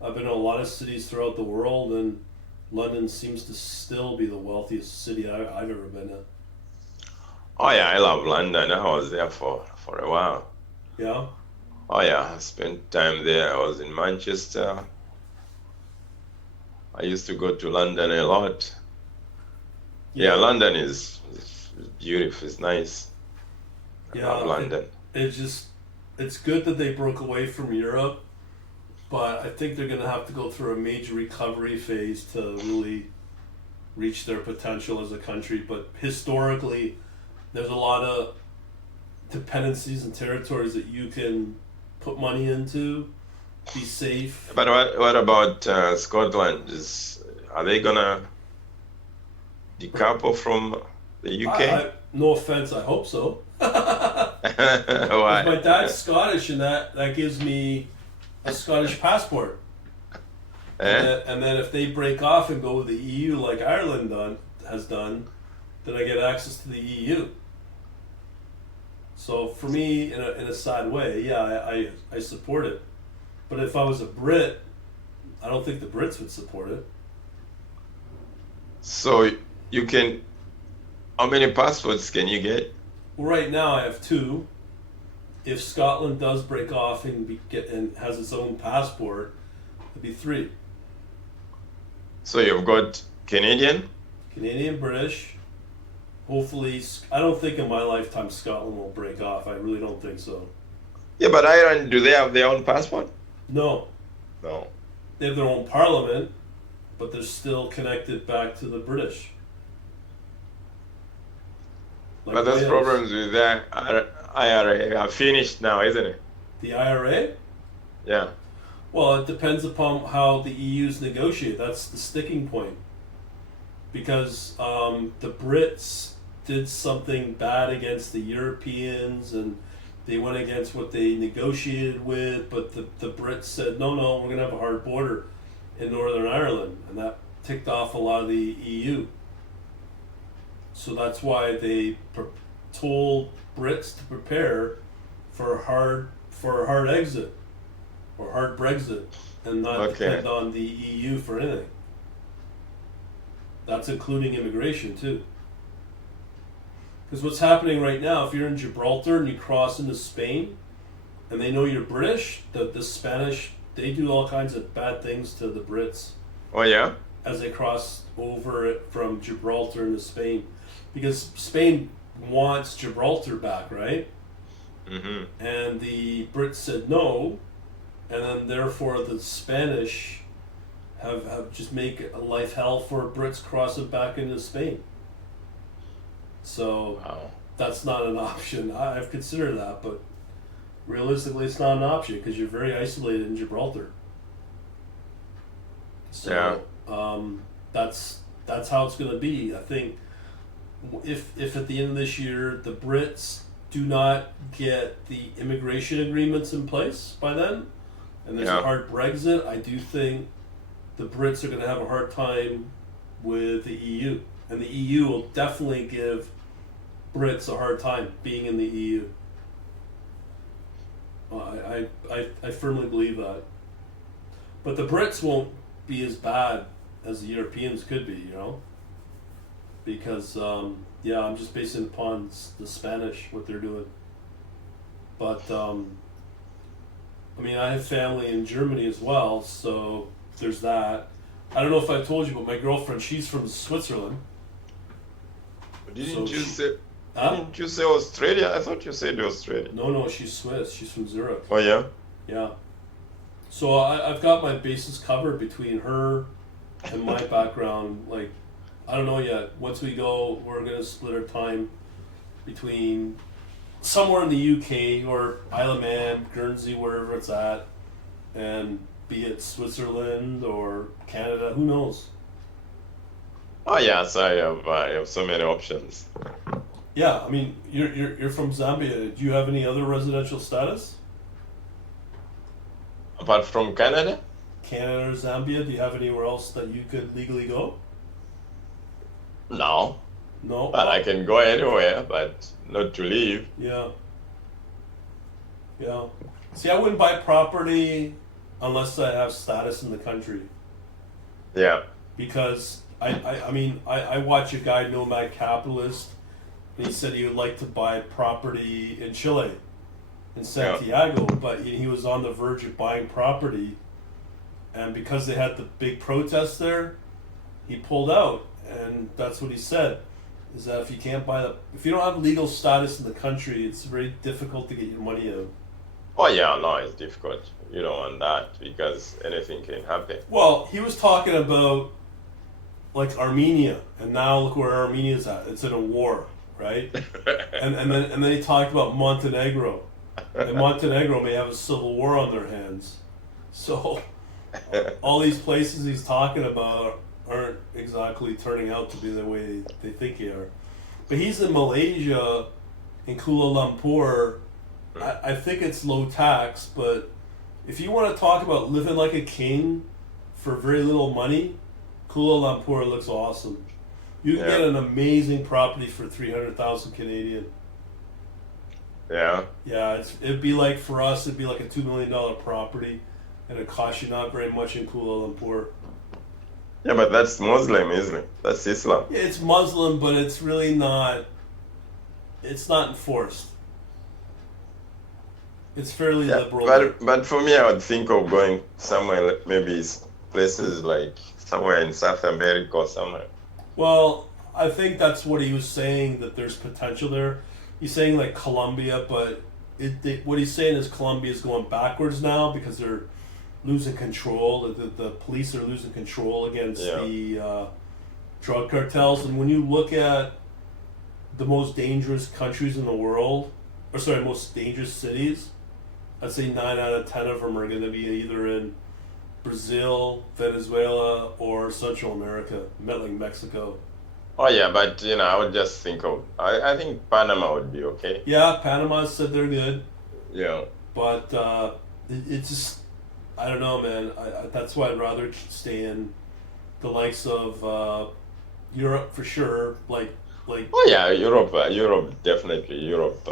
I've been to a lot of cities throughout the world, and London seems to still be the wealthiest city I've ever been to. Oh yeah, I love London. I was there for a while. Yeah? Oh yeah, I spent time there. I was in Manchester. I used to go to London a lot. Yeah, London is beautiful. It's nice. I love London. It's good that they broke away from Europe, but I think they're going to have to go through a major recovery phase to really reach their potential as a country. But historically, there's a lot of dependencies and territories that you can put money into, be safe. But what about Scotland? Are they gonna decouple from the UK? No offense, I hope so. Why? My dad's Scottish, and that gives me a Scottish passport. And then if they break off and go with the EU like Ireland has done, then I get access to the EU. So for me, in a sad way, yeah, I support it. But if I was a Brit, I don't think the Brits would support it. So you can, how many passports can you get? Well, right now I have 2. If Scotland does break off and has its own passport, it'd be 3. So you've got Canadian, British. Hopefully, I don't think in my lifetime Scotland will break off. I really don't think so. Yeah, but Ireland, do they have their own passport? No. No. They have their own parliament, but they're still connected back to the British. Like But those Wales. problems with that IRA are finished now, isn't it? The IRA? Yeah. Well, it depends upon how the EU's negotiate. That's the sticking point. Because the Brits did something bad against the Europeans, and they went against what they negotiated with, but the Brits said, no, we're going to have a hard border in Northern Ireland, and that ticked off a lot of the EU. So that's why they told Brits to prepare for a hard exit or hard Brexit, and not depend on the EU for anything. That's including immigration too. Because what's happening right now, if you're in Gibraltar and you cross into Spain, and they know you're British, the Spanish, they do all kinds of bad things to the Brits. Oh yeah? As they cross over from Gibraltar into Spain. Because Spain wants Gibraltar back, right? Mm-hmm. And the Brits said no, and then therefore the Spanish have just make a life hell for Brits crossing back into Spain. So that's not an option. I've considered that, but realistically it's not an option because you're very isolated in Gibraltar. So, That's how it's going to be. I think if at the end of this year the Brits do not get the immigration agreements in place by then, and there's a hard Brexit, I do think the Brits are going to have a hard time with the EU, and the EU will definitely give Brits a hard time being in the EU. I firmly believe that. But the Brits won't be as bad as the Europeans could be, because I'm just basing upon the Spanish, what they're doing. But I have family in Germany as well, so there's that. I don't know if I told you, but my girlfriend, she's from Switzerland. Didn't you say Australia? I thought you said Australia. No, she's Swiss. She's from Zurich. Oh yeah. Yeah. So I've got my bases covered between her and my background. Like, I don't know yet. Once we go, we're gonna split our time between somewhere in the UK or Isle of Man, Guernsey, wherever it's at, and be it Switzerland or Canada. Who knows? Oh yes, I have so many options. Yeah, you're from Zambia. Do you have any other residential status? Apart from Canada? Canada or Zambia? Do you have anywhere else that you could legally go? No. No? But I can go anywhere, but not to live. Yeah. Yeah. See, I wouldn't buy property unless I have status in the country. Yeah. Because, I watch a guy, Nomad Capitalist, and he said he would like to buy property in Chile, in Santiago, but he was on the verge of buying property, and because they had the big protests there, he pulled out, and that's what he said, is that if you don't have legal status in the country, it's very difficult to get your money out. Oh yeah, no, it's difficult. You don't want that because anything can happen. Well, he was talking about like Armenia, and now look where Armenia's at. It's in a war, right? and then he talked about Montenegro. And Montenegro may have a civil war on their hands. So all these places he's talking about aren't exactly turning out to be the way they think they are. But he's in Malaysia, in Kuala Lumpur. I think it's low tax, but if you want to talk about living like a king for very little money, Kuala Lumpur looks awesome. You can get an amazing property for 300,000 Canadian. Yeah. Yeah, it'd be like, for us, it'd be like a $2 million property, and it costs you not very much in Kuala Lumpur. Yeah, but that's Muslim, isn't it? That's Islam. Yeah, it's Muslim, but it's really not. It's not enforced. It's fairly liberal. But for me, I would think of going somewhere, maybe places like somewhere in South America or somewhere. Well, I think that's what he was saying, that there's potential there. He's saying like Colombia, but what he's saying is Colombia is going backwards now because they're losing control. The police are losing control against the drug cartels. And when you look at the most dangerous countries in the world, most dangerous cities, I'd say 9 out of 10 of them are going to be either in Brazil, Venezuela, or Central America, like Mexico. Oh yeah, but I would just think of. I think Panama would be okay. Yeah, Panama said they're good. Yeah. But it's just, I don't know, man. That's why I'd rather stay in the likes of Europe for sure. Like. Oh yeah, Europe definitely Europe.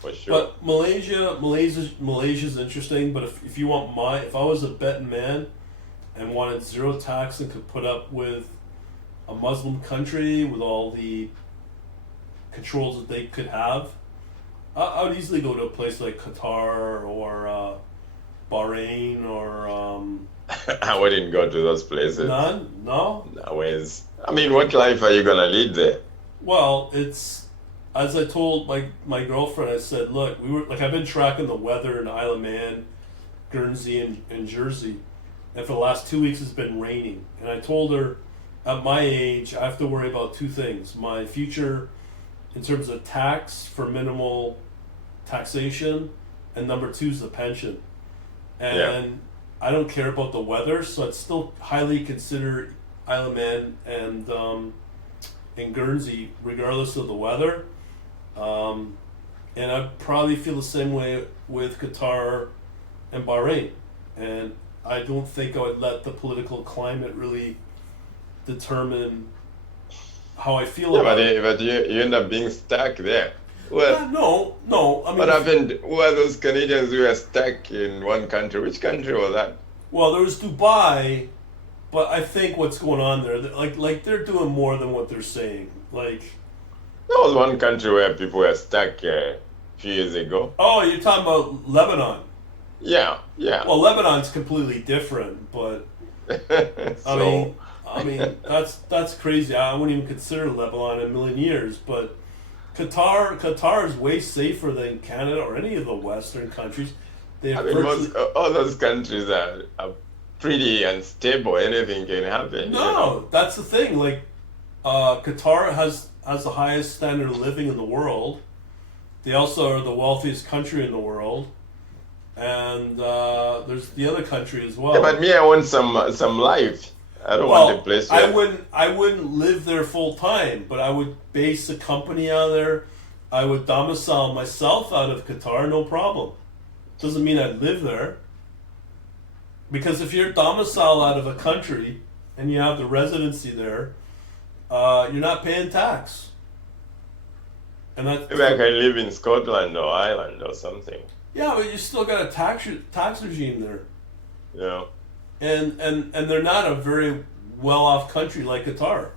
For sure. But Malaysia's interesting. But if you want if I was a betting man and wanted zero tax and could put up with a Muslim country with all the controls that they could have, I would easily go to a place like Qatar or Bahrain or. I wouldn't go to those places. None? No? Always. What life are you gonna lead there? Well, it's, as I told my girlfriend, I said, look, I've been tracking the weather in Isle of Man, Guernsey, and Jersey, and for the last 2 weeks it's been raining. And I told her, at my age, I have to worry about two things: my future in terms of tax for minimal taxation, and number two is the pension. And I don't care about the weather, so I'd still highly consider Isle of Man and Guernsey, regardless of the weather. And I probably feel the same way with Qatar and Bahrain. And I don't think I would let the political climate really determine how I feel about it. But you end up being stuck there. Well, No. I mean, what happened? Who are those Canadians who were stuck in one country? Which country was that? well, there was Dubai, but I think what's going on there, like they're doing more than what they're saying. Like, There was one country where people were stuck a few years ago. oh, you're talking about Lebanon. Yeah. Well, Lebanon's completely different, but So, I mean that's crazy. I wouldn't even consider Lebanon in a million years, but Qatar is way safer than Canada or any of the Western countries. They have virtually, all those countries are pretty unstable. Anything can happen. no, that's the thing. Like Qatar has the highest standard of living in the world. They also are the wealthiest country in the world, and there's the other country as well. Yeah, but me, I want some life. I don't want a place where I wouldn't live there full time, but I would base a company out of there. I would domicile myself out of Qatar, no problem. Doesn't mean I'd live there. Because if you're domiciled out of a country and you have the residency there, you're not paying tax. And that's maybe I can live in Scotland or Ireland or something. yeah, but you still got a tax regime there. You know. And they're not a very well-off country like Qatar.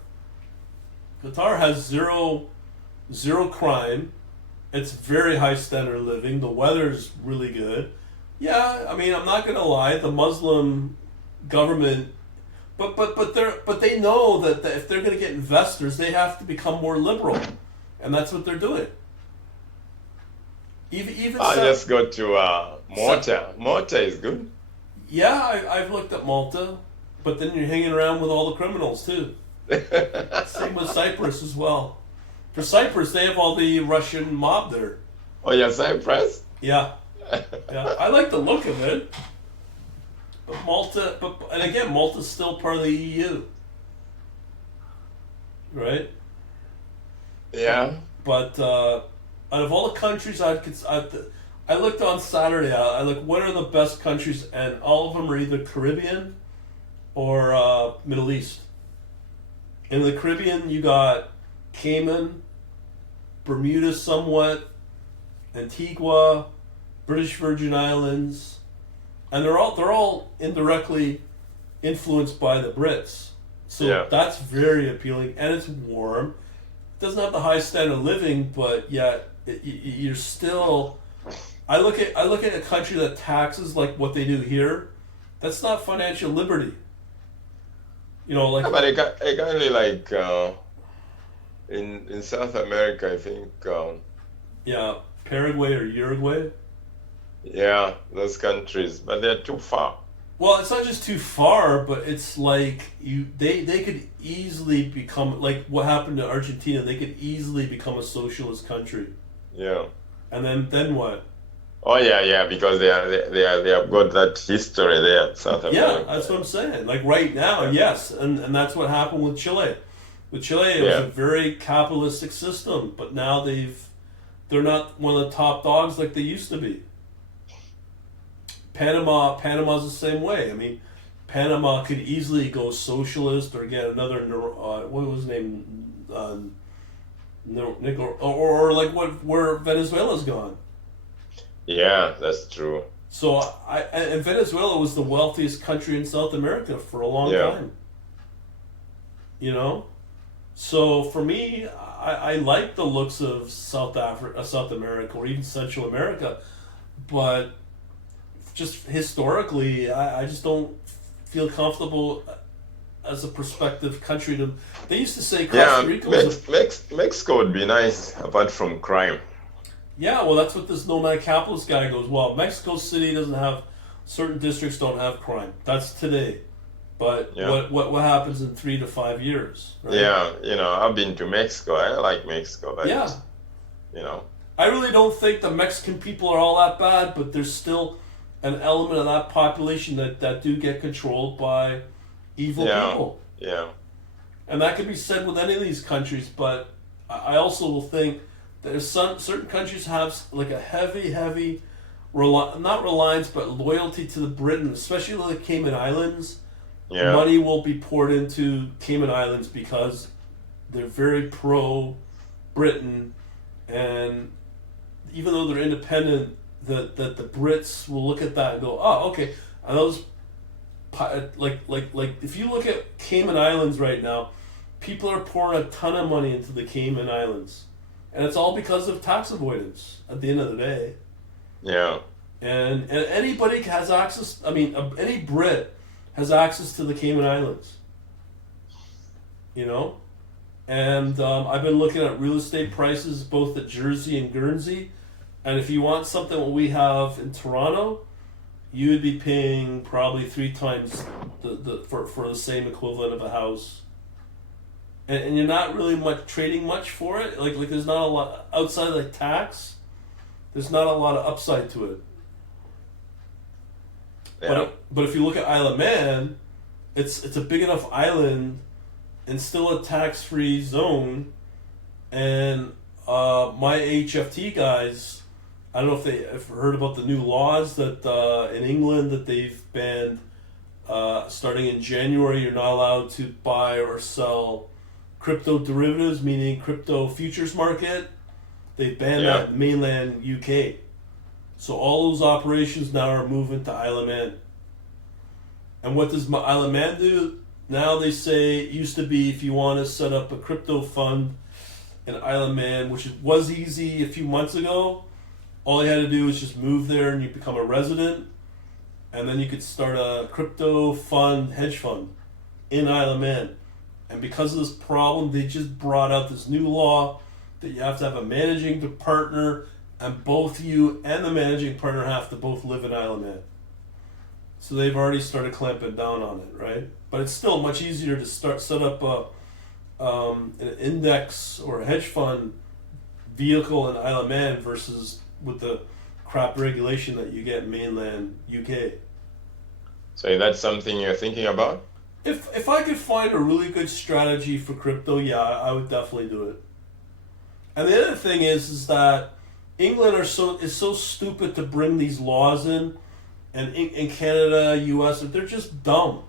Qatar has zero crime. It's very high standard of living. The weather's really good. Yeah, I mean, I'm not gonna lie. The Muslim government, but they know that if they're gonna get investors, they have to become more liberal, and that's what they're doing. Even I just go to Malta. Malta is good. yeah, I've looked at Malta, but then you're hanging around with all the criminals too. Same with Cyprus as well. For Cyprus, they have all the Russian mob there. Oh, yeah, Cyprus? Yeah, I like the look of it. But Malta, and again, Malta's still part of the EU, right? Yeah. But out of all the countries I looked on Saturday. I looked what are the best countries, and all of them are either Caribbean or Middle East. In the Caribbean, you got Cayman, Bermuda, somewhat, Antigua, British Virgin Islands, and they're all indirectly influenced by the Brits. So Yeah. that's very appealing, and it's warm. It doesn't have the high standard of living, but yet you're still. I look at a country that taxes like what they do here. That's not financial liberty. You know, like Yeah, but it kind of like in South America, I think. yeah, Paraguay or Uruguay. Yeah, those countries, but they're too far. Well, it's not just too far, but it's like they could easily become like what happened to Argentina. They could easily become a socialist country, Yeah. and then what? Oh yeah, because they have got that history there, South America. Yeah, that's what I'm saying. Like right now, yes, and that's what happened with Chile. With Chile, it was a very capitalistic system, but now they're not one of the top dogs like they used to be. Panama's the same way. I mean, Panama could easily go socialist or get another what was his name, or like where Venezuela's gone. Yeah, that's true. So and Venezuela was the wealthiest country in South America for a long Yeah. time. You know, so for me, I like the looks of South America, or even Central America, but just historically, I just don't feel comfortable as a prospective country to. They used to say Costa Rica was Mexico would be nice apart from crime. yeah, well, that's what this nomad capitalist guy goes. Well, Mexico City doesn't have certain districts don't have crime. That's today, but Yeah. what happens in 3 to 5 years? Right? Yeah, I've been to Mexico. I like Mexico, but Yeah. I really don't think the Mexican people are all that bad, but there's still an element of that population that do get controlled by evil people. Yeah. And that could be said with any of these countries, but I also will think there's certain countries have like a heavy not reliance but loyalty to the Britain, especially the Cayman Islands. Yeah. Money will be poured into Cayman Islands because they're very pro Britain, and even though they're independent, the Brits will look at that and go, oh, okay. And those like if you look at Cayman Islands right now, people are pouring a ton of money into the Cayman Islands, and it's all because of tax avoidance at the end of the day. Yeah. And anybody has access. I mean, any Brit has access to the Cayman Islands. You know, and I've been looking at real estate prices both at Jersey and Guernsey, and if you want something what we have in Toronto, you would be paying probably 3 times for the same equivalent of a house. And you're not really trading much for it. Like there's not a lot outside of like tax. There's not a lot of upside to it. Yeah. But if you look at Isle of Man, it's a big enough island and still a tax-free zone. And my HFT guys, I don't know if they have heard about the new laws that in England that they've banned starting in January. You're not allowed to buy or sell crypto derivatives, meaning crypto futures market. They banned that in mainland UK. So all those operations now are moving to Isle of Man. And what does Isle of Man do? Now they say it used to be if you want to set up a crypto fund in Isle of Man, which was easy a few months ago. All you had to do was just move there and you become a resident. And then you could start a crypto fund, hedge fund in Isle of Man. And because of this problem, they just brought out this new law that you have to have a managing partner, and both you and the managing partner have to both live in Isle of Man. So they've already started clamping down on it, right? But it's still much easier to set up an index or a hedge fund vehicle in Isle of Man versus with the crap regulation that you get in mainland UK. So that's something you're thinking about? If I could find a really good strategy for crypto, yeah, I would definitely do it. And the other thing is that England is so stupid to bring these laws in, and in Canada, US, they're just dumb.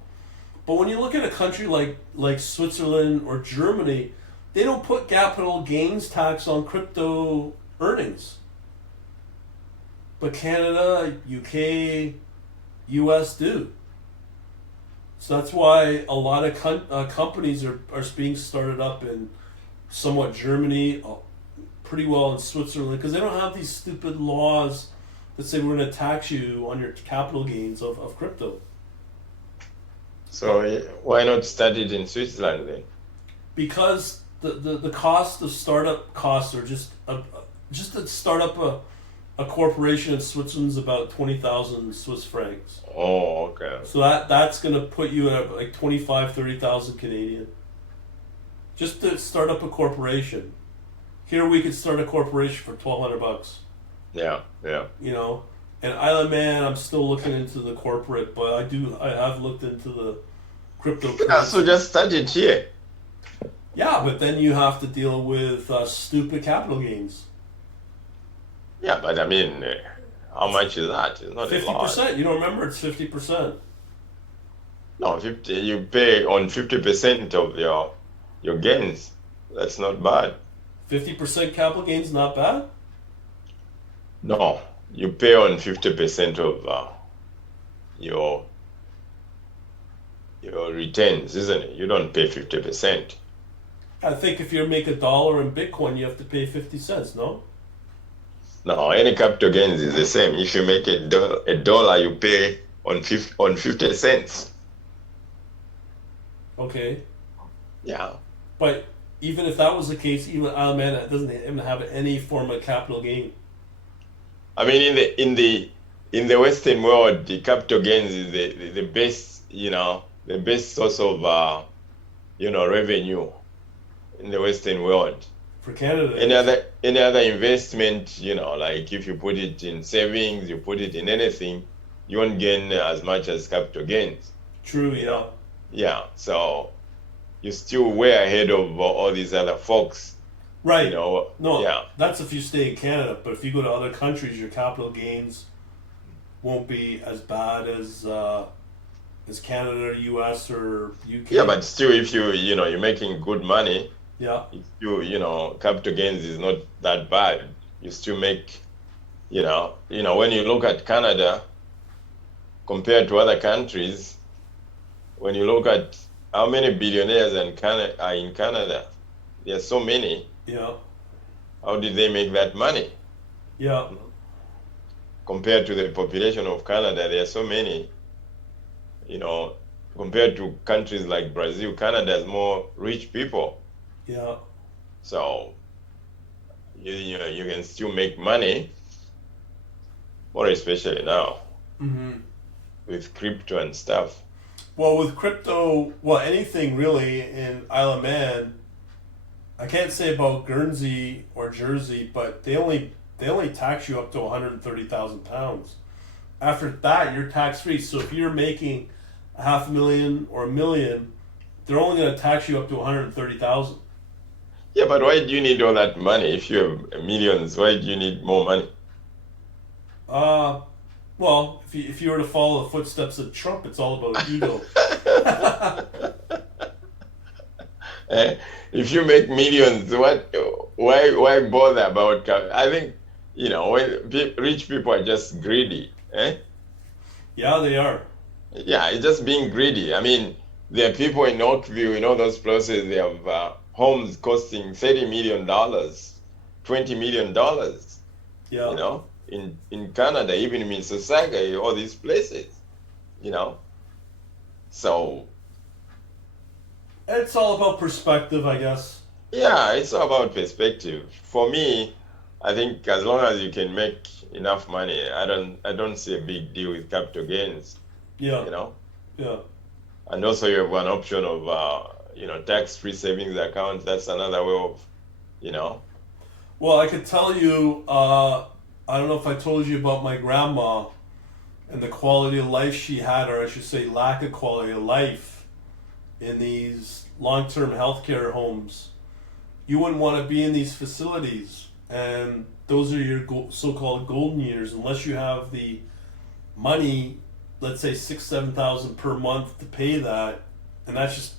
But when you look at a country like Switzerland or Germany, they don't put capital gains tax on crypto earnings. But Canada, UK, US do. So that's why a lot of companies are being started up in somewhat Germany, pretty well in Switzerland, because they don't have these stupid laws that say we're going to tax you on your capital gains of crypto. So why not start it in Switzerland then? Because the cost of startup costs are just to start up a corporation in Switzerland is about 20,000 Swiss francs. Oh, okay. So that's going to put you at like 30,000 Canadian. Just to start up a corporation. Here we could start a corporation for $1,200. Yeah. You know, and Isle of Man, I'm still looking into the corporate, but I have looked into the crypto. Yeah, so just start it here. Yeah, but then you have to deal with stupid capital gains. Yeah, but I mean, how much is that? It's not 50%. a lot. You don't remember? It's 50%. No, 50. You pay on 50% of your gains. That's not bad. 50% capital gains, not bad. No, you pay on 50% of your returns, isn't it? You don't pay 50%. I think if you make $1 in Bitcoin, you have to pay 50 cents. No. No, any capital gains is the same. If you make a dollar, you pay on 50 cents. Okay. Yeah. But even if that was the case, even Isle of Man doesn't even have any form of capital gain. I mean, in the Western world, the capital gains is the best, the best source of revenue in the Western world. For Canada, any other investment, like if you put it in savings, you put it in anything, you won't gain as much as capital gains. True, yeah. Yeah, so you're still way ahead of all these other folks. Right. You know, No, yeah. that's if you stay in Canada. But if you go to other countries, your capital gains won't be as bad as Canada, or U.S. or U.K. Yeah, but still, if you're making good money, yeah, capital gains is not that bad. You still make, when you look at Canada compared to other countries, when you look at how many billionaires are in Canada, there are so many. yeah, How did they make that money? yeah. Compared to the population of Canada, there are so many. Compared to countries like Brazil, Canada has more rich people. Yeah. So you can still make money, more especially now with crypto and stuff. Well, with crypto, anything really in Isle of Man, I can't say about Guernsey or Jersey, but they only tax you up to £130,000. After that, you're tax free. So if you're making $500,000 or $1 million, they're only going to tax you up to $130,000. Yeah, but why do you need all that money? If you have millions, why do you need more money? Well, if you were to follow the footsteps of Trump, it's all about ego. If you make millions, why bother about? I think when rich people are just greedy. Yeah, they are. Yeah, it's just being greedy. I mean, there are people in Oakville, in all those places, they have homes costing $30 million, $20 million. Yeah. In Canada, even in Mississauga, all these places, So it's all about perspective, I guess. Yeah, it's all about perspective. For me, I think as long as you can make enough money, I don't see a big deal with capital gains. Yeah. Yeah. And also you have one option of tax-free savings account. That's another way of, Well, I could tell you, I don't know if I told you about my grandma and the quality of life she had, or I should say lack of quality of life in these long-term healthcare homes. You wouldn't want to be in these facilities, and those are your so-called golden years, unless you have the money, let's say $6,000-7,000 per month to pay that, and that's just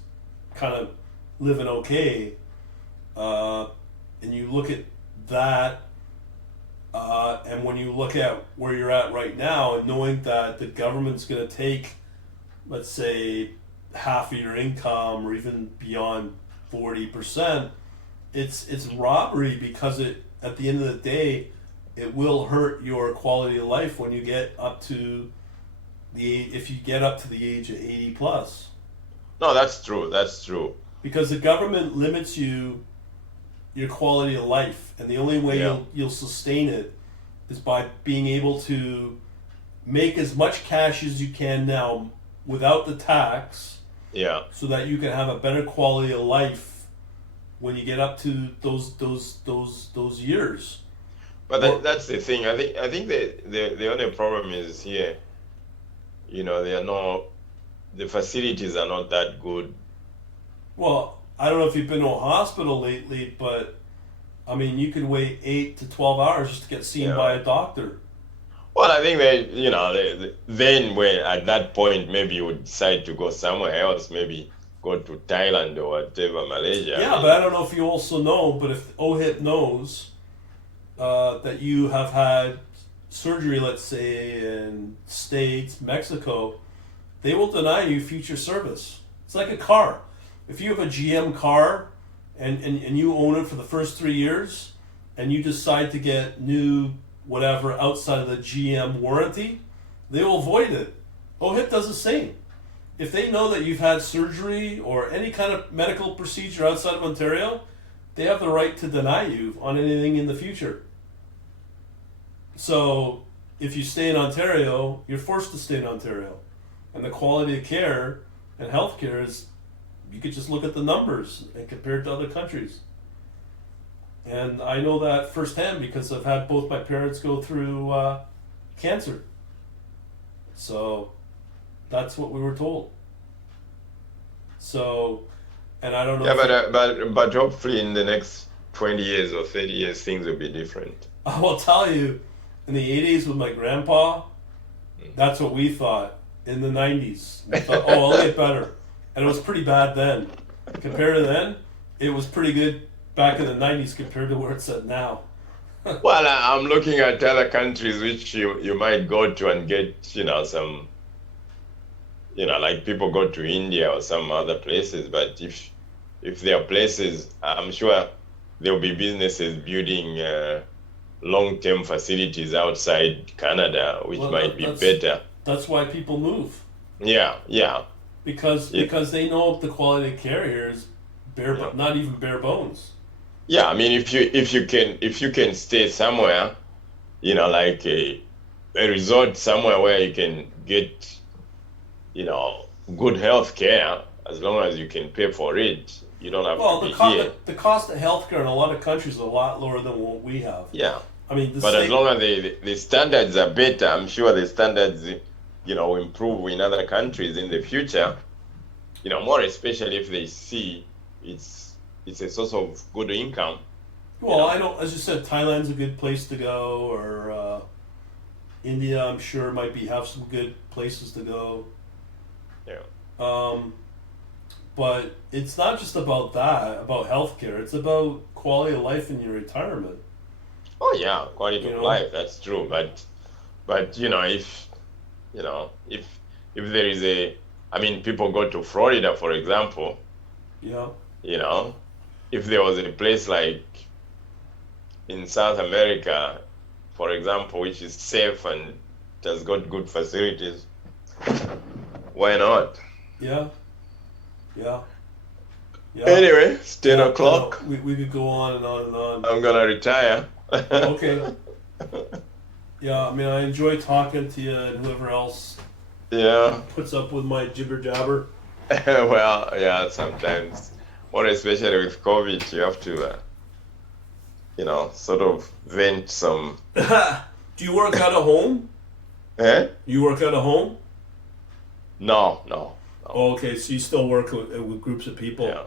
kind of living okay. And you look at that, and when you look at where you're at right now, and knowing that the government's going to take, let's say, half of your income, or even beyond 40%, it's robbery, because at the end of the day, it will hurt your quality of life when you get up to if you get up to the age of 80 plus. No, that's true. That's true. Because the government limits your quality of life, and the only way you'll sustain it is by being able to make as much cash as you can now without the tax. Yeah. So that you can have a better quality of life when you get up to those years. But that's the thing. I think the only problem is here. The facilities are not that good. Well, I don't know if you've been to a hospital lately, but I mean, you can wait 8 to 12 hours just to get seen by a doctor. Well, I think then when at that point maybe you would decide to go somewhere else, maybe go to Thailand or whatever, Malaysia. Yeah, but I don't know if you also know, but if OHIP knows that you have had surgery, let's say in States, Mexico, they will deny you future service. It's like a car. If you have a GM car and you own it for the first 3 years, and you decide to get new whatever outside of the GM warranty, they will void it. OHIP does the same. If they know that you've had surgery or any kind of medical procedure outside of Ontario, they have the right to deny you on anything in the future. So if you stay in Ontario, you're forced to stay in Ontario. And the quality of care and healthcare is, you could just look at the numbers and compare it to other countries. And I know that firsthand because I've had both my parents go through cancer. So that's what we were told. So, And I don't know. Yeah, but hopefully in the next 20 years or 30 years, things will be different. I will tell you, in the 80s with my grandpa, that's what we thought. In the 90s, we thought, oh, it'll get better. And it was pretty bad then. Compared to then, it was pretty good back in the 90s compared to where it's at now. Well, I'm looking at other countries which you might go to and get, some, like people go to India or some other places. But if there are places, I'm sure there will be businesses building long-term facilities outside Canada, which might be better. That's why people move. Yeah. Because they know the quality of care here is not even bare bones. Yeah, I mean, if you can stay somewhere, like a resort somewhere where you can get, good health care, as long as you can pay for it, you don't have to be here. The cost of healthcare in a lot of countries is a lot lower than what we have. Yeah. I mean, as long as the standards are better, I'm sure the standards, improve in other countries in the future. More especially if they see it's a source of good income. Well, I don't. As you said, Thailand's a good place to go, or India, I'm sure might have some good places to go. Yeah. But it's not just about healthcare. It's about quality of life in your retirement. Oh yeah, quality of life. That's true. But if there is people go to Florida, for example. Yeah. If there was a place like in South America, for example, which is safe and has got good facilities, why not? Yeah. Anyway, it's 10 o'clock. We could go on and on and on. I'm gonna retire. Okay. Yeah, I enjoy talking to you and whoever else puts up with my jibber jabber. Well, yeah, sometimes. More especially with COVID, you have to, sort of vent some. Do you work out of home? You work out of home? No. Oh, okay, so you still work with groups of people? Yeah.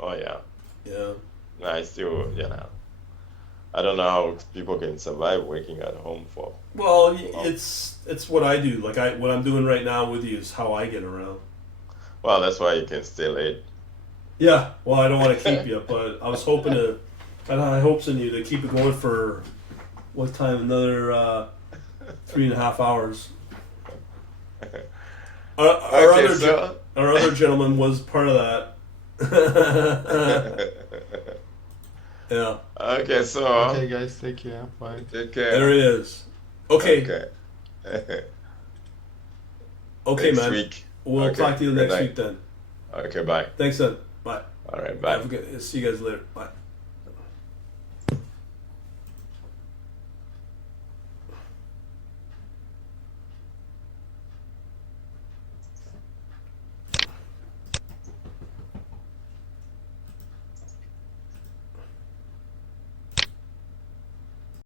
Oh, yeah. Yeah. No, I still, I don't know how people can survive working at home for. Well, it's what I do. Like what I'm doing right now with you is how I get around. Well, that's why you can stay late. Yeah. Well, I don't want to keep you, but I was hoping to. I had hopes in you to keep it going for what time? Another 3.5 hours. Our other gentleman was part of that. Yeah. Okay, so. Okay, guys, take care. Bye. Take care. There it is. Okay. Okay, next man. Week. We'll talk to you next week then. Okay, bye. Thanks, then. Bye. All right, bye. See you guys later. Bye.